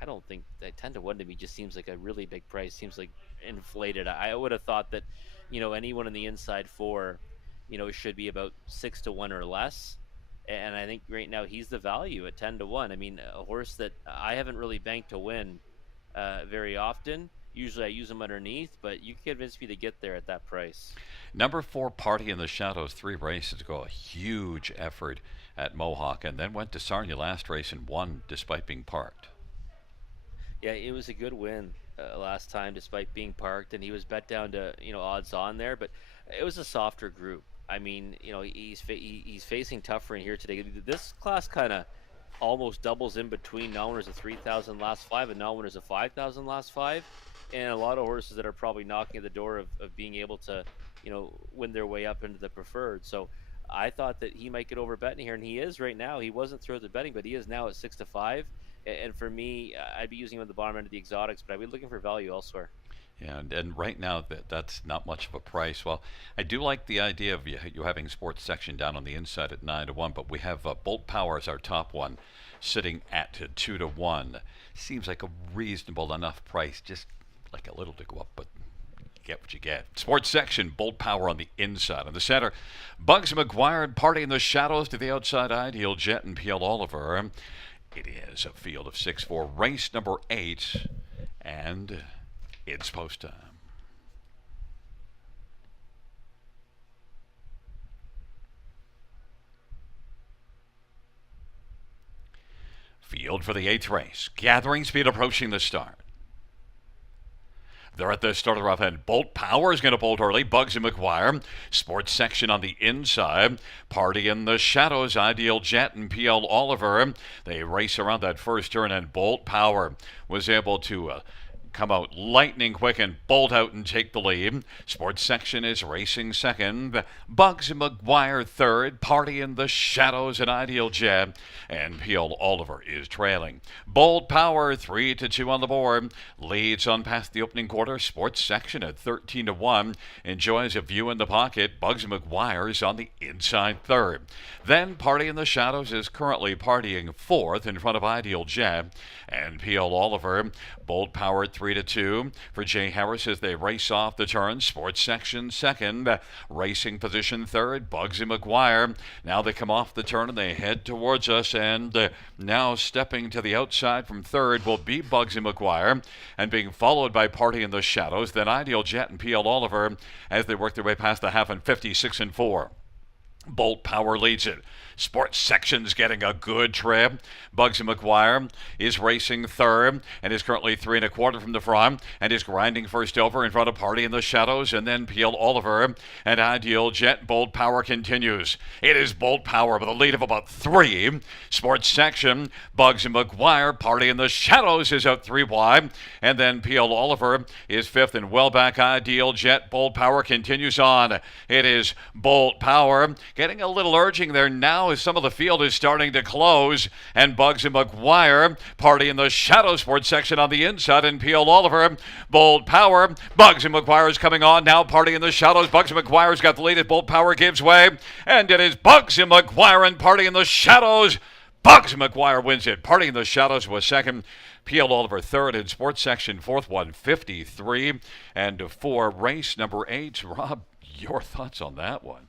I don't think that 10 to 1 to me just seems like a really big price. Seems like inflated. I would have thought that, anyone in the inside 4, should be about 6 to 1 or less. And I think right now he's the value at 10 to 1. I mean, a horse that I haven't really banked to win very often. Usually I use them underneath, but you can convince me to get there at that price. Number 4, Party in the Shadows, 3 races ago, a huge effort at Mohawk, and then went to Sarnia last race and won despite being parked. Yeah, it was a good win last time despite being parked, and he was bet down to, odds on there, but it was a softer group. I mean, he's facing tougher in here today. This class kind of almost doubles in between non-winners of 3,000 last 5 and non-winners of 5,000 last 5, and a lot of horses that are probably knocking at the door of being able to win their way up into the preferred. So I thought that he might get over betting here, and he is right now. He wasn't thrilled at betting, but he is now at 6-5. And for me, I'd be using him at the bottom end of the exotics, but I'd be looking for value elsewhere. Yeah, and right now that's not much of a price. Well, I do like the idea of you having sports section down on the inside at 9-1, but we have Bolt Power as our top one, sitting at 2-1. Seems like a reasonable enough price, just like a little to go up, but you get what you get. Sports section, Bolt Power on the inside. On the center, Bugs McGuire, Party in the Shadows to the outside, Ideal Jet and PL Oliver. It is a field of 6-4, race number 8, and it's post time. Field for the 8th race. Gathering speed approaching the start. They're at the starter off end. Bolt Power is going to bolt early. Bugsy McGuire. Sports section on the inside. Party in the Shadows. Ideal Jet and PL Oliver. They race around that first turn, and Bolt Power was able to come out lightning quick and bolt out and take the lead. Sports section is racing second. Bugsy McGuire third. Party in the Shadows and Ideal Jet. And PL Oliver is trailing. Bolt Power 3-2 on the board. Leads on past the opening quarter. Sports section at 13-1. Enjoys a view in the pocket. Bugsy McGuire is on the inside third. Then Party in the Shadows is currently partying fourth in front of Ideal Jet. And PL Oliver. Bolt Power 3-2 for Jay Harris as they race off the turn. Sports section second. Racing position third. Bugsy McGuire. Now they come off the turn and they head towards us. And now stepping to the outside from third will be Bugsy McGuire. And being followed by Party in the Shadows. Then Ideal Jet and PL Oliver as they work their way past the half and 56-4. Bolt Power leads it. Sports section's getting a good trip. Bugsy McGuire is racing third and is currently 3 1/4 from the front and is grinding first over in front of Party in the Shadows and then PL Oliver and Ideal Jet. Bolt Power continues. It is Bolt Power with a lead of about 3. Sports section, Bugsy McGuire, Party in the Shadows is out 3 wide and then PL Oliver is 5th and well back. Ideal Jet. Bolt Power continues on. It is Bolt Power getting a little urging there now as some of the field is starting to close. And Bugsy McGuire, Party in the Shadow Sports section on the inside, and PL Oliver, Bolt Power. Bugsy McGuire is coming on now. Party in the Shadows. Bugsy McGuire's got the lead as Bolt Power gives way. And it is Bugsy McGuire and Party in the Shadows. Bugsy McGuire wins it. Party in the Shadows was second. PL Oliver third in sports section fourth, 153 and 4. Race number 8. Rob, your thoughts on that one?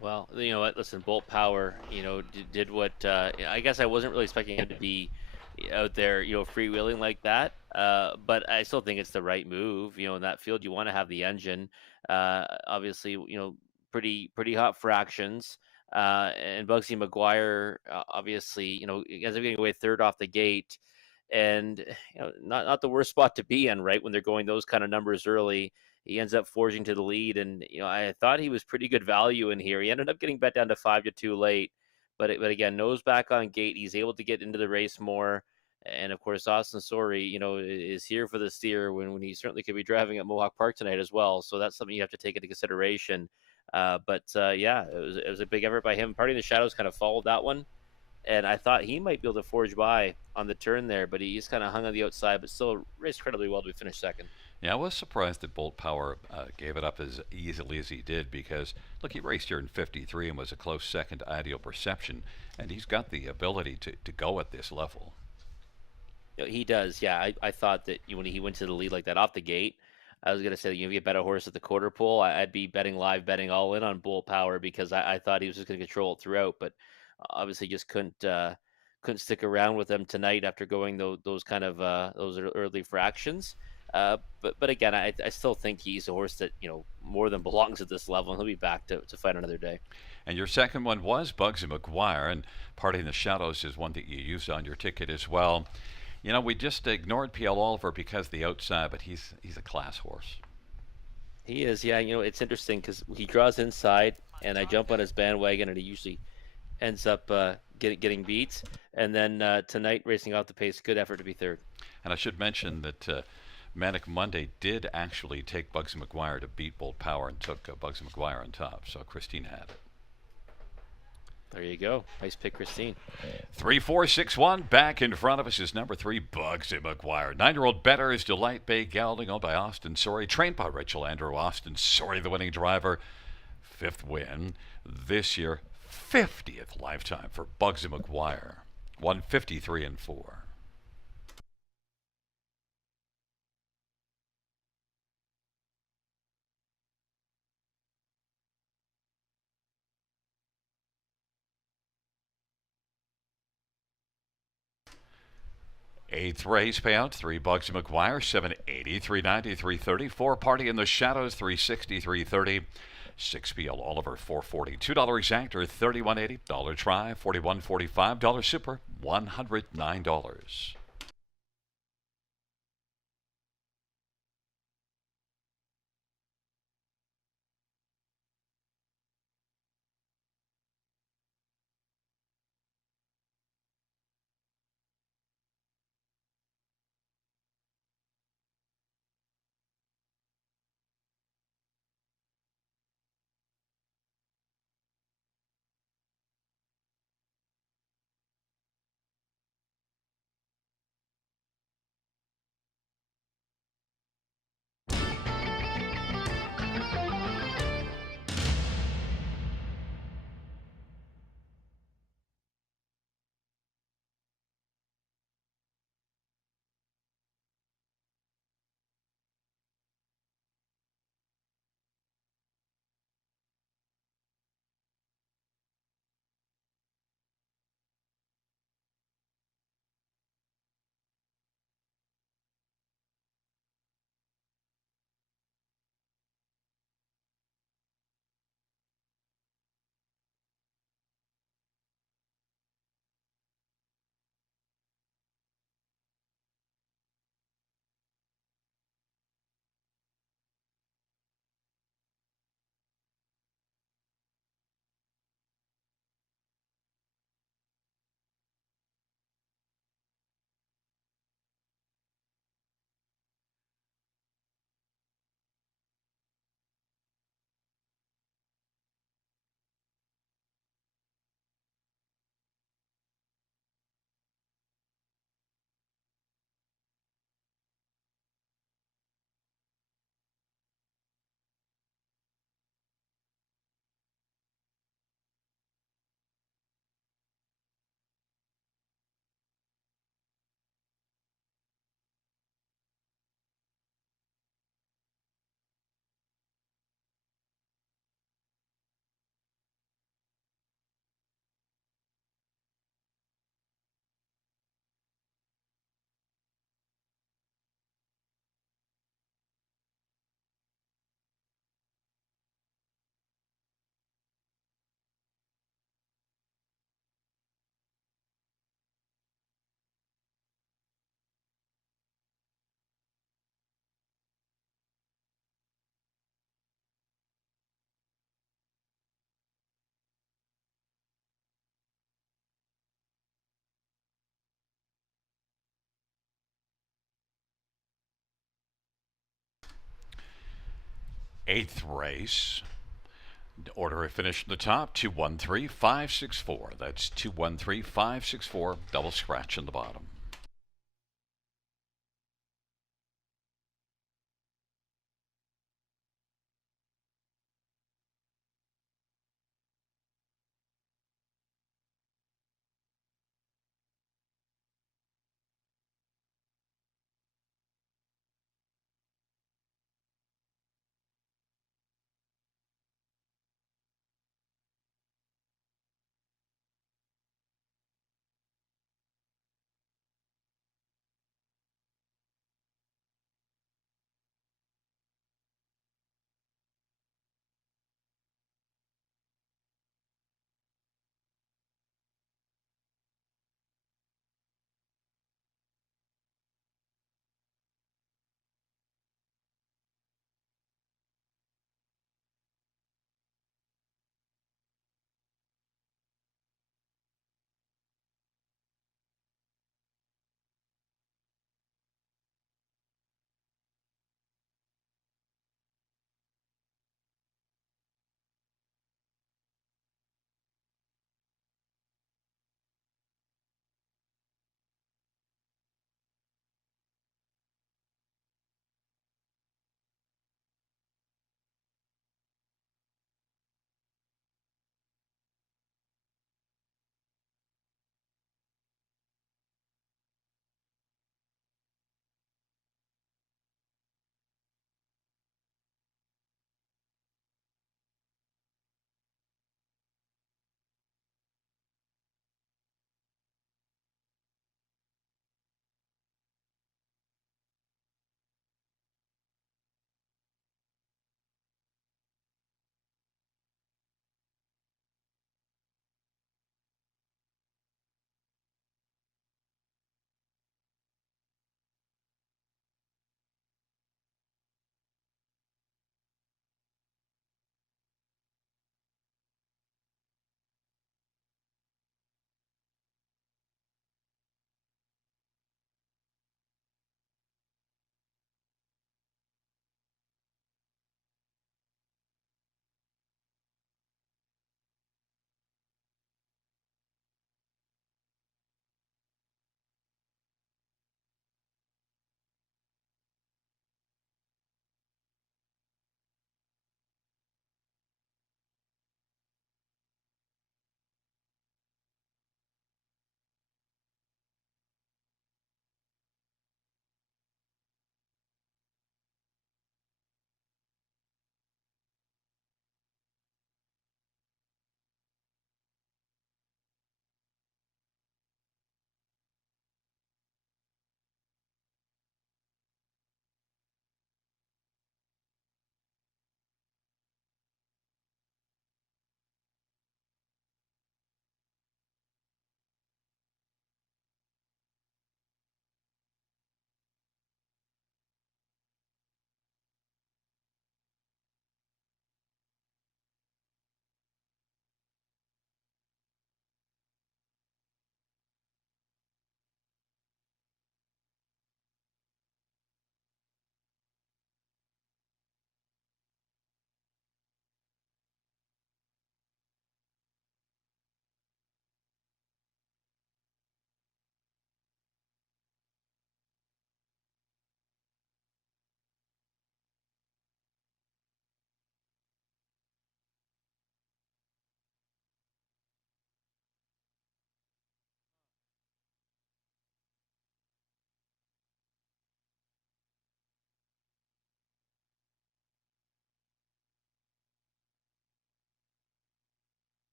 Well, you know what? Listen, Bolt Power, did what I guess I wasn't really expecting him to be out there, freewheeling like that. But I still think it's the right move. In that field, you want to have the engine. Obviously, pretty hot fractions. And Bugsy McGuire, obviously, he ends up getting away third off the gate, and not the worst spot to be in, right? When they're going those kind of numbers early. He ends up forging to the lead, and I thought he was pretty good value in here. He ended up getting bet down to 5-2 late, but again, nose back on gate. He's able to get into the race more, and of course, Austin Sorey, is here for the steer when he certainly could be driving at Mohawk Park tonight as well. So that's something you have to take into consideration. Yeah, it was a big effort by him. Party in the Shadows kind of followed that one, and I thought he might be able to forge by on the turn there, but he just kind of hung on the outside, but still raced incredibly well to finish second. Yeah, I was surprised that Bolt Power gave it up as easily as he did because, look, he raced here in 53 and was a close second to Ideal Perception, and he's got the ability to go at this level. He does, yeah. I thought that when he went to the lead like that off the gate, I was going to say, if you bet a horse at the quarter pole, I'd be betting all in on Bolt Power because I thought he was just going to control it throughout, but obviously just couldn't stick around with them tonight after going those kind of those early fractions. But again, I still think he's a horse that more than belongs at this level, and he'll be back to fight another day. And your second one was Bugsy McGuire, and Party in the Shadows is one that you used on your ticket as well. We just ignored PL Oliver because of the outside, but he's a class horse. He is, yeah. It's interesting because he draws inside, and I jump on his bandwagon, and he usually ends up getting beat. And then tonight, racing off the pace, good effort to be third. And I should mention that Manic Monday did actually take Bugsy McGuire to beat Bolt Power and took Bugsy McGuire on top. So Christine had it. There you go. Nice pick, Christine. 3461. Back in front of us is number 3, Bugsy McGuire. 9-year-old better is Delight Bay Gelding, owned by Austin Sorey, trained by Rachel Andrew. Austin Sorey, the winning driver. 5th win this year. 50th lifetime for Bugsy McGuire. 153 and 4. Eighth race payout, 3 Bugsy McGuire, 780, 390, 330. 4 Party in the Shadows, 360, 330. 6 BL Oliver, 440. $2 exactor, 31.80. Dollar try, 41.45. Dollar super, $109. Eighth race. Order of finish in the top, 213564. That's 213564. Double scratch in the bottom.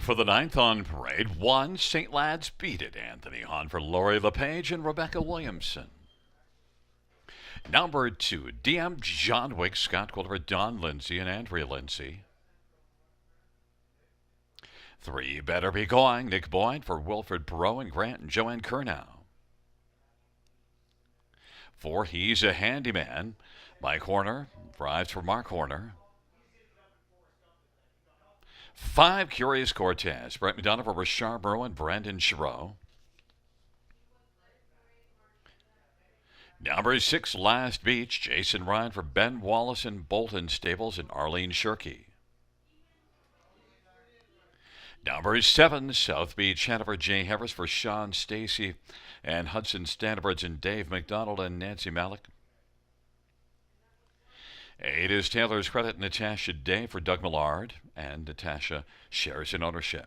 For the ninth on parade, 1, St. Lad's Beat It, Anthony Hahn for Lori LePage and Rebecca Williamson. Number 2, DM John Wick, Scott Quilter, Don Lindsay, and Andrea Lindsay. 3, Better Be Going, Nick Boyd for Wilfred Perot and Grant and Joanne Kernow. 4, He's a Handyman, Mike Horner, drives for Mark Horner. 5, Curious Cortez, Brett McDonough for Rashard Burrow and Brandon Giroux. Number 6, Last Beach, Jason Ryan for Ben Wallace and Bolton Stables and Arlene Shirkey. Number 7, South Beach, Hanover, Jay Harris for Sean Stacy and Hudson Standards and Dave McDonald and Nancy Malik. 8 is Taylor's Credit, Natasha Day for Doug Millard, and Natasha shares in ownership.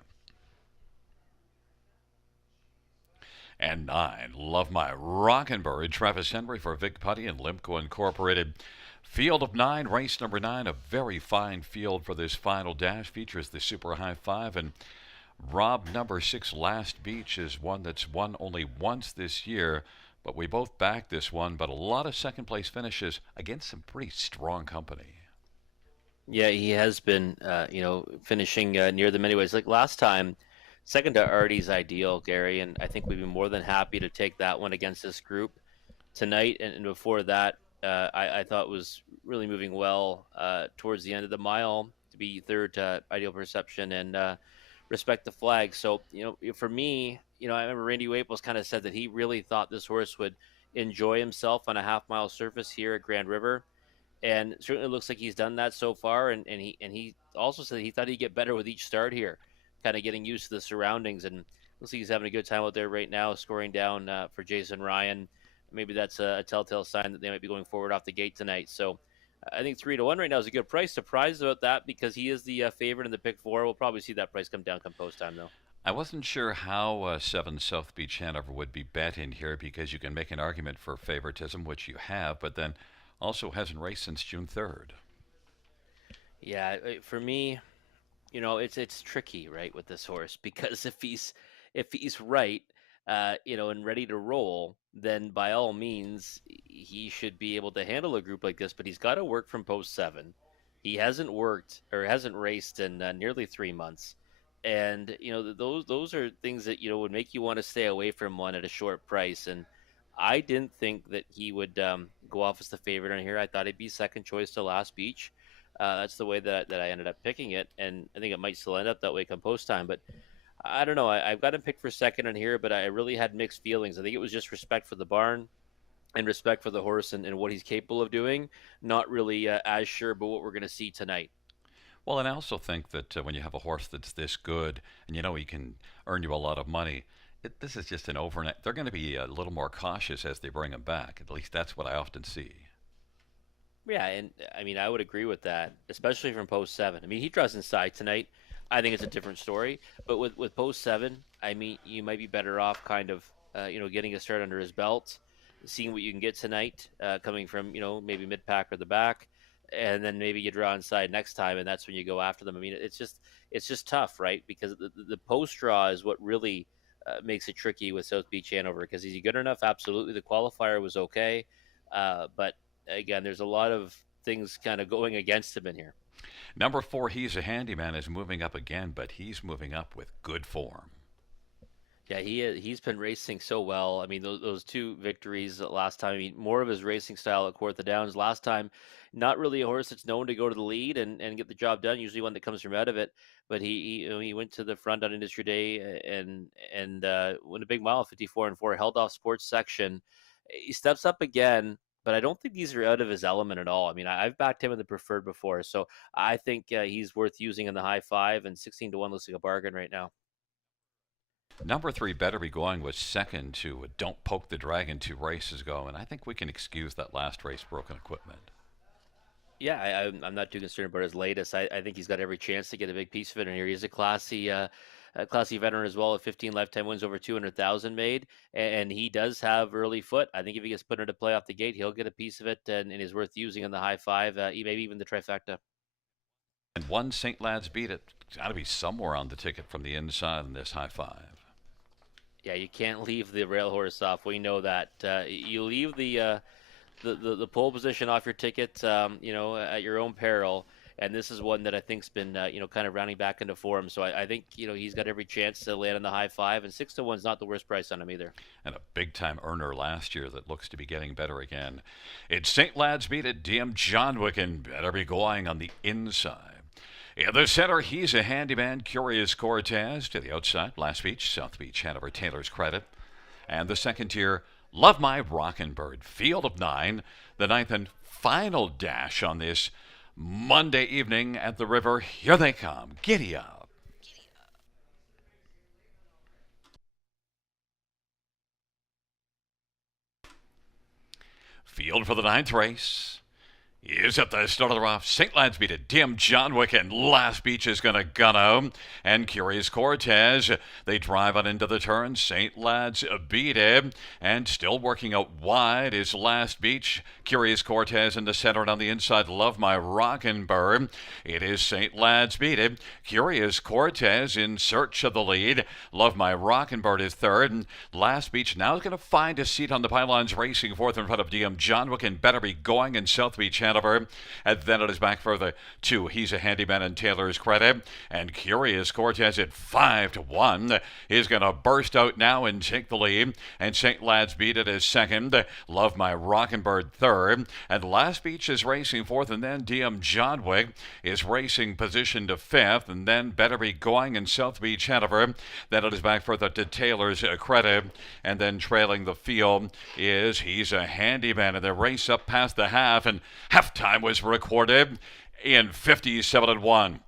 And 9, Love My Rockin' Bird, Travis Henry for Vic Putty and Limco Incorporated. Field of 9, race number 9, a very fine field for this final dash. Features the Super High 5, and Rob, number 6, Last Beach, is one that's won only once this year, but we both backed this one, but a lot of second place finishes against some pretty strong company. Yeah, he has been, finishing near them anyways. Like last time, second to Artie's ideal, Gary, and I think we'd be more than happy to take that one against this group tonight. And before that, I thought was really moving well towards the end of the mile to be third to Ideal Perception and Respect the Flag. So, for me, I remember Randy Waples kind of said that he really thought this horse would enjoy himself on a half-mile surface here at Grand River, and certainly looks like he's done that so far. And he also said he thought he'd get better with each start here, kind of getting used to the surroundings. And looks like he's having a good time out there right now, scoring down for Jason Ryan. Maybe that's a telltale sign that they might be going forward off the gate tonight. So I think 3-1 right now is a good price. Surprised about that because he is the favorite in the pick four. We'll probably see that price come down come post time though. I wasn't sure how 7 South Beach Hanover would be bet in here because you can make an argument for favoritism, which you have, but then also hasn't raced since June 3rd. Yeah, for me, it's tricky, right, with this horse because if he's right, and ready to roll, then by all means he should be able to handle a group like this. But he's got to work from post 7. He hasn't worked or hasn't raced in nearly 3 months, and those are things that would make you want to stay away from one at a short price. And I didn't think that he would go off as the favorite on here. I thought he'd be second choice to Last Beach. That's the way that I ended up picking it, and I think it might still end up that way come post time. But I don't know. I've got him picked for second on here, but I really had mixed feelings. I think it was just respect for the barn and respect for the horse and what he's capable of doing. Not really as sure about what we're going to see tonight. Well, and I also think that when you have a horse that's this good and you know he can earn you a lot of money, this is just an overnight. They're going to be a little more cautious as they bring him back. At least that's what I often see. Yeah, and I mean, I would agree with that, especially from post 7. I mean, he draws inside tonight. I think it's a different story. But with post 7, I mean, you might be better off kind of, getting a start under his belt, seeing what you can get tonight, coming from, maybe mid pack or the back, and then maybe you draw inside next time, and that's when you go after them. I mean, it's just tough, right? Because the post draw is what really makes it tricky with South Beach Hanover. Because is he good enough? Absolutely. The qualifier was okay, but again, there's a lot of things kind of going against him in here. Number 4, He's a Handyman, is moving up again, but he's moving up with good form. Yeah, he's been racing so well. I mean, those two victories last time. I mean, more of his racing style at Kawartha Downs. Last time, not really a horse that's known to go to the lead and get the job done. Usually one that comes from out of it. But he went to the front on Industry Day and won a big mile, 54-4, held off Sports Section. He steps up again, but I don't think these are out of his element at all. I mean, I've backed him in the preferred before, so I think he's worth using in the high 5, and 16-1 looks like a bargain right now. Number 3, Better Be Going, was second to Don't Poke the Dragon 2 races ago, and I think we can excuse that last race broken equipment. Yeah, I'm not too concerned about his latest. I think he's got every chance to get a big piece of it in here. He's a classy veteran as well, with 15 lifetime wins, over 200,000 made, and he does have early foot. I think if he gets put into play off the gate, he'll get a piece of it, and is worth using in the high 5, maybe even the trifecta. And one St. Lad's Beat It. It's got to be somewhere on the ticket from the inside in this high five. Yeah, you can't leave the rail horse off. We know that. You leave the pole position off your ticket, at your own peril. And this is one that I think's been, kind of rounding back into form. So I think, he's got every chance to land on the high five. And 6-1 is not the worst price on him either. And a big time earner last year that looks to be getting better again. It's St. Lad's Beat It. DM John Wicken better be going on the inside. In the center, he's a handyman, Curious Cortez. To the outside, Last Beach, South Beach, Hanover, Taylor's Credit. And the second tier, Love My Rockin' Bird, Field of Nine. The ninth and final dash on this Monday evening at the river. Here they come. Giddy up. Field for the ninth race. Is at the start of the rough. St. Lad's Beat It. Dim John Wick and Last Beach is going to gun him. And Curious Cortez. They drive on into the turn. St. Lad's Beat It. And still working out wide is Last Beach. Curious Cortez in the center and on the inside. Love My Rockin' Bird. It is St. Lad's Beat It. Curious Cortez in search of the lead. Love My Rockin' Bird is third. And Last Beach now is going to find a seat on the pylons, racing fourth in front of DM John Wick and better be going in South Beach, Hanover. And then it is back for the two. He's a handyman and Taylor's Credit. And Curious Cortez at 5-1 is going to burst out now and take the lead. And St. Lad's Beat It is second. Love My Rockin' Bird third. And Last Beach is racing fourth. And then DM John Wick is racing position to fifth. And then better be going in South Beach, Hanover. Then it is back further to Taylor's Credit. And then trailing the field is He's a Handyman. And the race up past the half. And halftime was recorded in 57-1.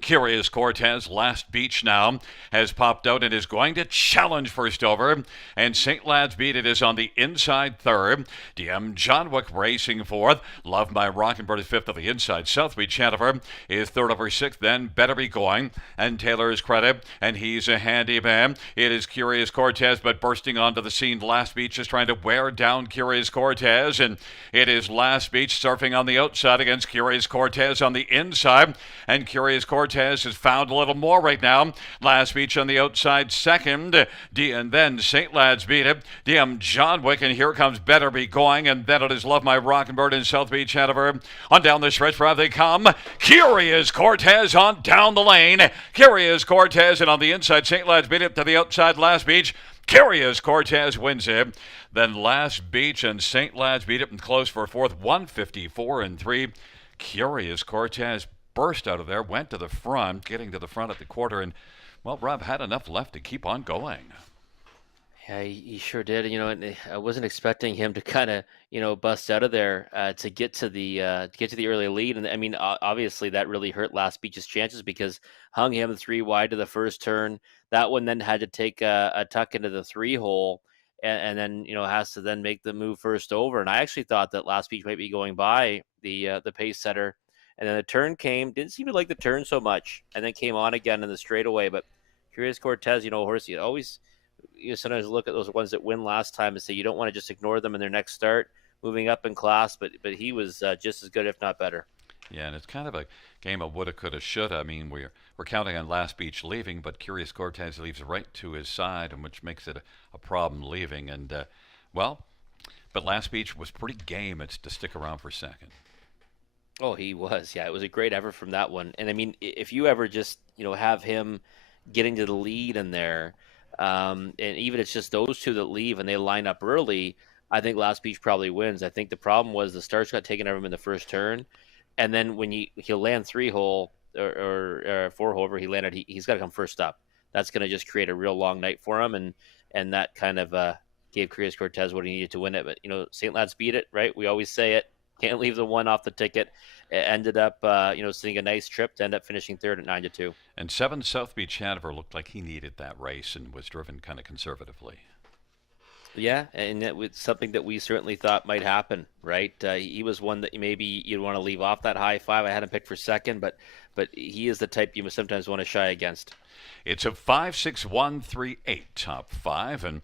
Curious Cortez, Last Beach now, has popped out and is going to challenge first over. And St. Lad's Beat It is on the inside third. DM John Wick racing fourth. Love My Rockin' Bird is fifth on the inside. South Beach, Hanover is third over sixth. Then Better Be Going. And Taylor's Credit. And He's a Handyman. It is Curious Cortez, but bursting onto the scene. Last Beach is trying to wear down Curious Cortez. And it is Last Beach surfing on the outside against Curious Cortez on the inside. And Curious Cortez has found a little more right now. Last Beach on the outside second. And then St. Lad's Beat It. DM John Wick, and here comes Better Be Going. And then it is Love My Rockin' Bird in South Beach, Hanover. On down the stretch where they come. Curious Cortez on down the lane. Curious Cortez, and on the inside, St. Lad's Beat It to the outside. Last Beach. Curious Cortez wins it. Then Last Beach and St. Lad's Beat It and close for fourth. 154-3. Curious Cortez burst out of there, went to the front, getting to the front at the quarter, and, well, Rob had enough left to keep on going. Yeah, he sure did. And I wasn't expecting him to kind of, bust out of there to get to the early lead. And I mean, obviously that really hurt Last Beach's chances because hung him 3 wide to the first turn. That one then had to take a tuck into the 3 hole, and then has to then make the move first over. And I actually thought that Last Beach might be going by the pace setter. And then the turn came, didn't seem to like the turn so much, and then came on again in the straightaway. But Curious Cortez, horsey, always, sometimes look at those ones that win last time and say you don't want to just ignore them in their next start, moving up in class. But he was just as good, if not better. Yeah, and it's kind of a game of woulda, coulda, shoulda. I mean, we're counting on Last Beach leaving, but Curious Cortez leaves right to his side, and which makes it a problem leaving. And, but Last Beach was pretty game to stick around for second. Oh, he was. Yeah, it was a great effort from that one. And I mean, if you ever just, have him getting to the lead in there, and even it's just those two that leave and they line up early, I think Last Beach probably wins. I think the problem was the starts got taken out of him in the first turn. And then when he'll land 3 hole or 4 hole, he landed, he's got to come first up. That's going to just create a real long night for him. And that kind of gave Curious Cortez what he needed to win it. But, St. Lad's Beat It, right? We always say it. Can't leave the one off the ticket. It ended up, seeing a nice trip to end up finishing third at 9-2. And 7 South Beach Hanover looked like he needed that race and was driven kind of conservatively. Yeah, and it was something that we certainly thought might happen, right? He was one that maybe you'd want to leave off that high 5. I had him picked for second, but he is the type you sometimes want to shy against. It's a 5-6-1-3-8 top 5, and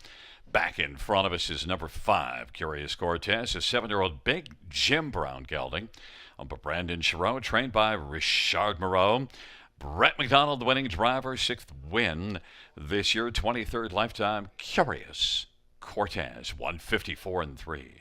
back in front of us is number 5, Curious Cortez, a 7-year-old big Jim Brown gelding. But Brandon Chiron, trained by Richard Moreau. Brett McDonald, the winning driver, 6th win this year, 23rd lifetime. Curious Cortez, 154 and 3.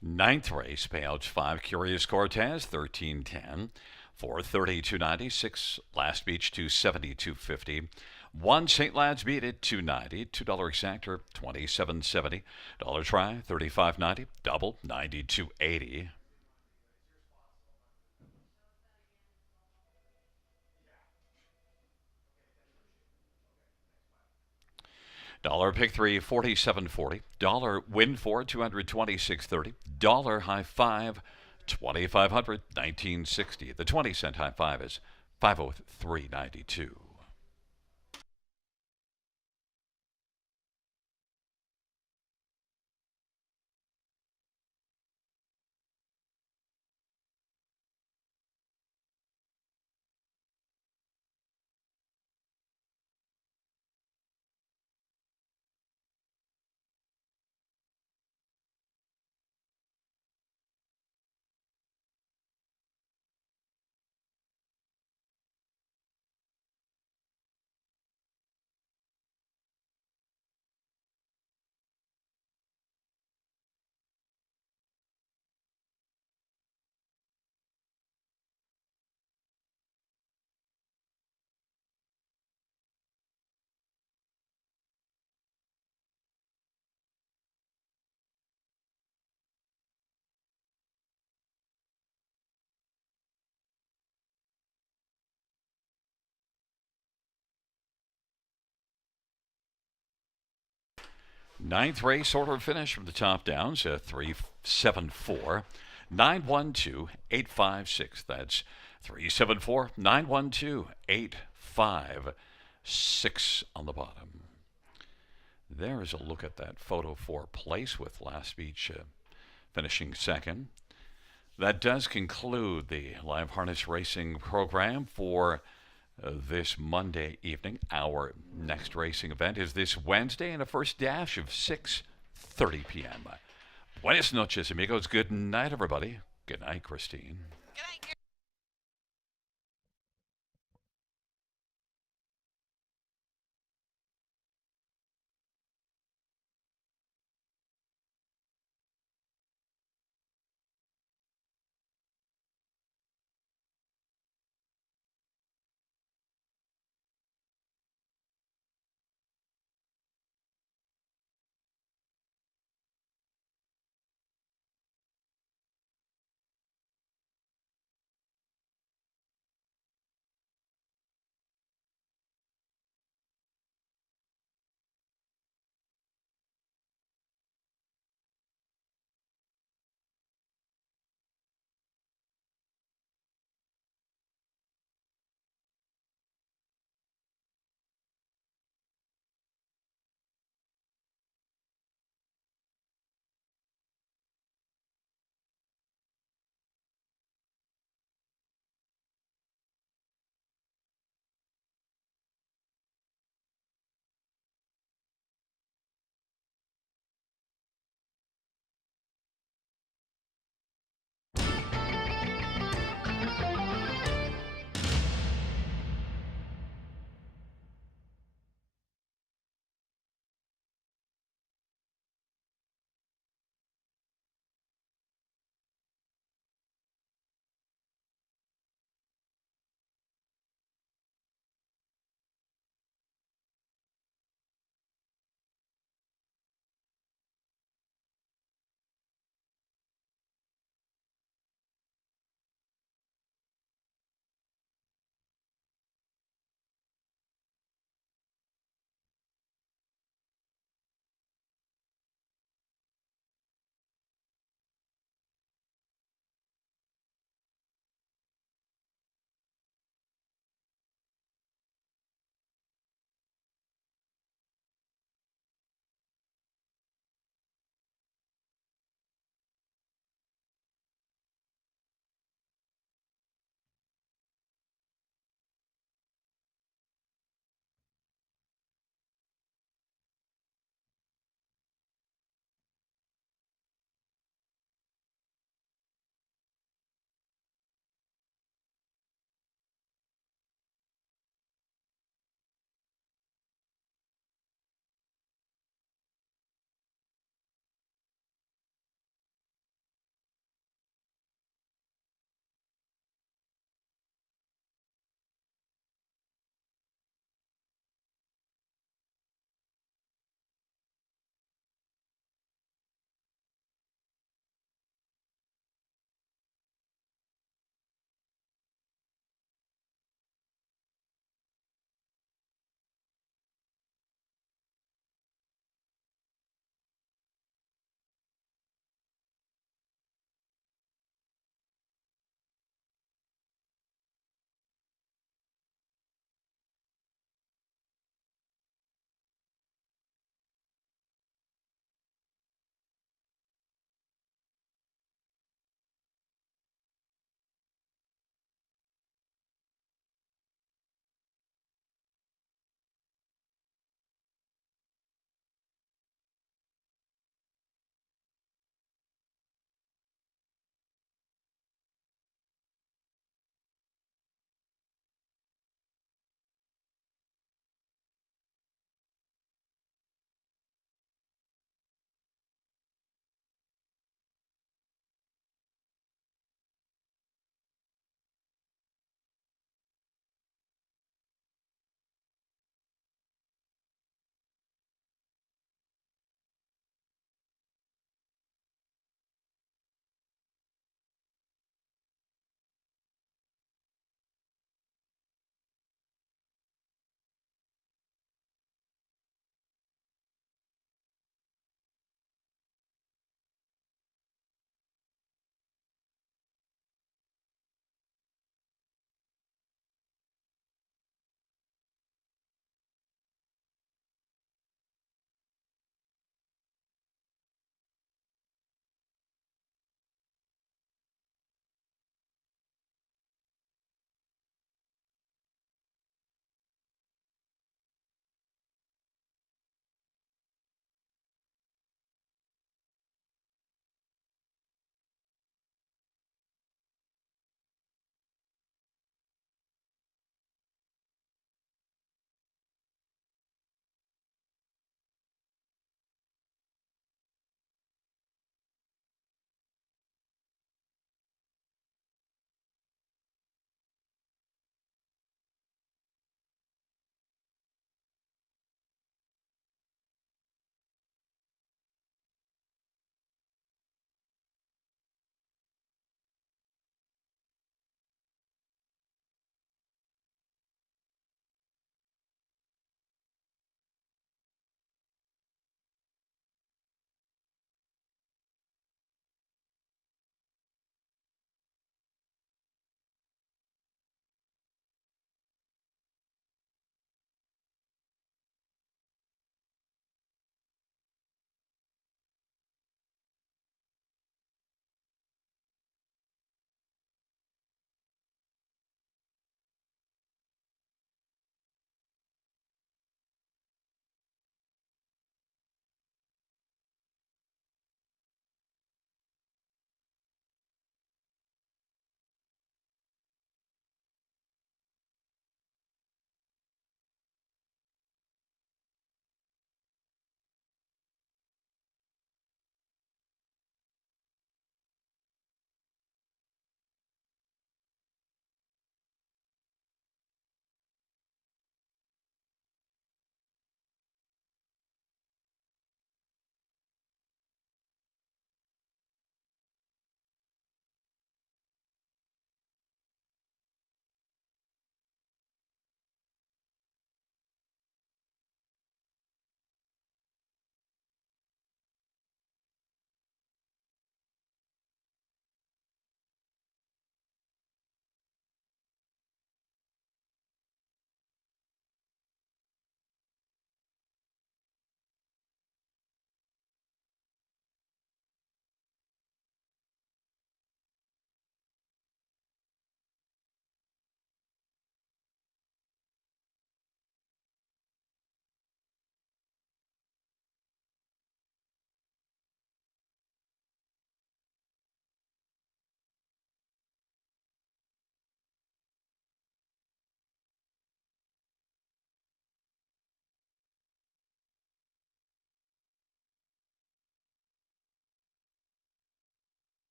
Ninth race, payouts 5, Curious Cortez, 1310. 430, 290, 6 Last Beach, 270, 250. 1 St. Lad's Beat at 290, $2 exactor, 27.70. Dollar try, 35.90. Double, 92.80. Dollar pick 3, 47.40. Dollar win 4, 226.30. Dollar high 5, 2,500, 1960. The 20-cent high 5 is 503.92. Ninth race order finish from the top down, so 374 912 856. That's 374 912 856 on the bottom. There is a look at that photo for place with Last Beach finishing second. That does conclude the live harness racing program for this Monday evening. Our next racing event is this Wednesday in a first dash of 6:30 p.m. Buenas noches, amigos. Good night, everybody. Good night, Christine. Good night.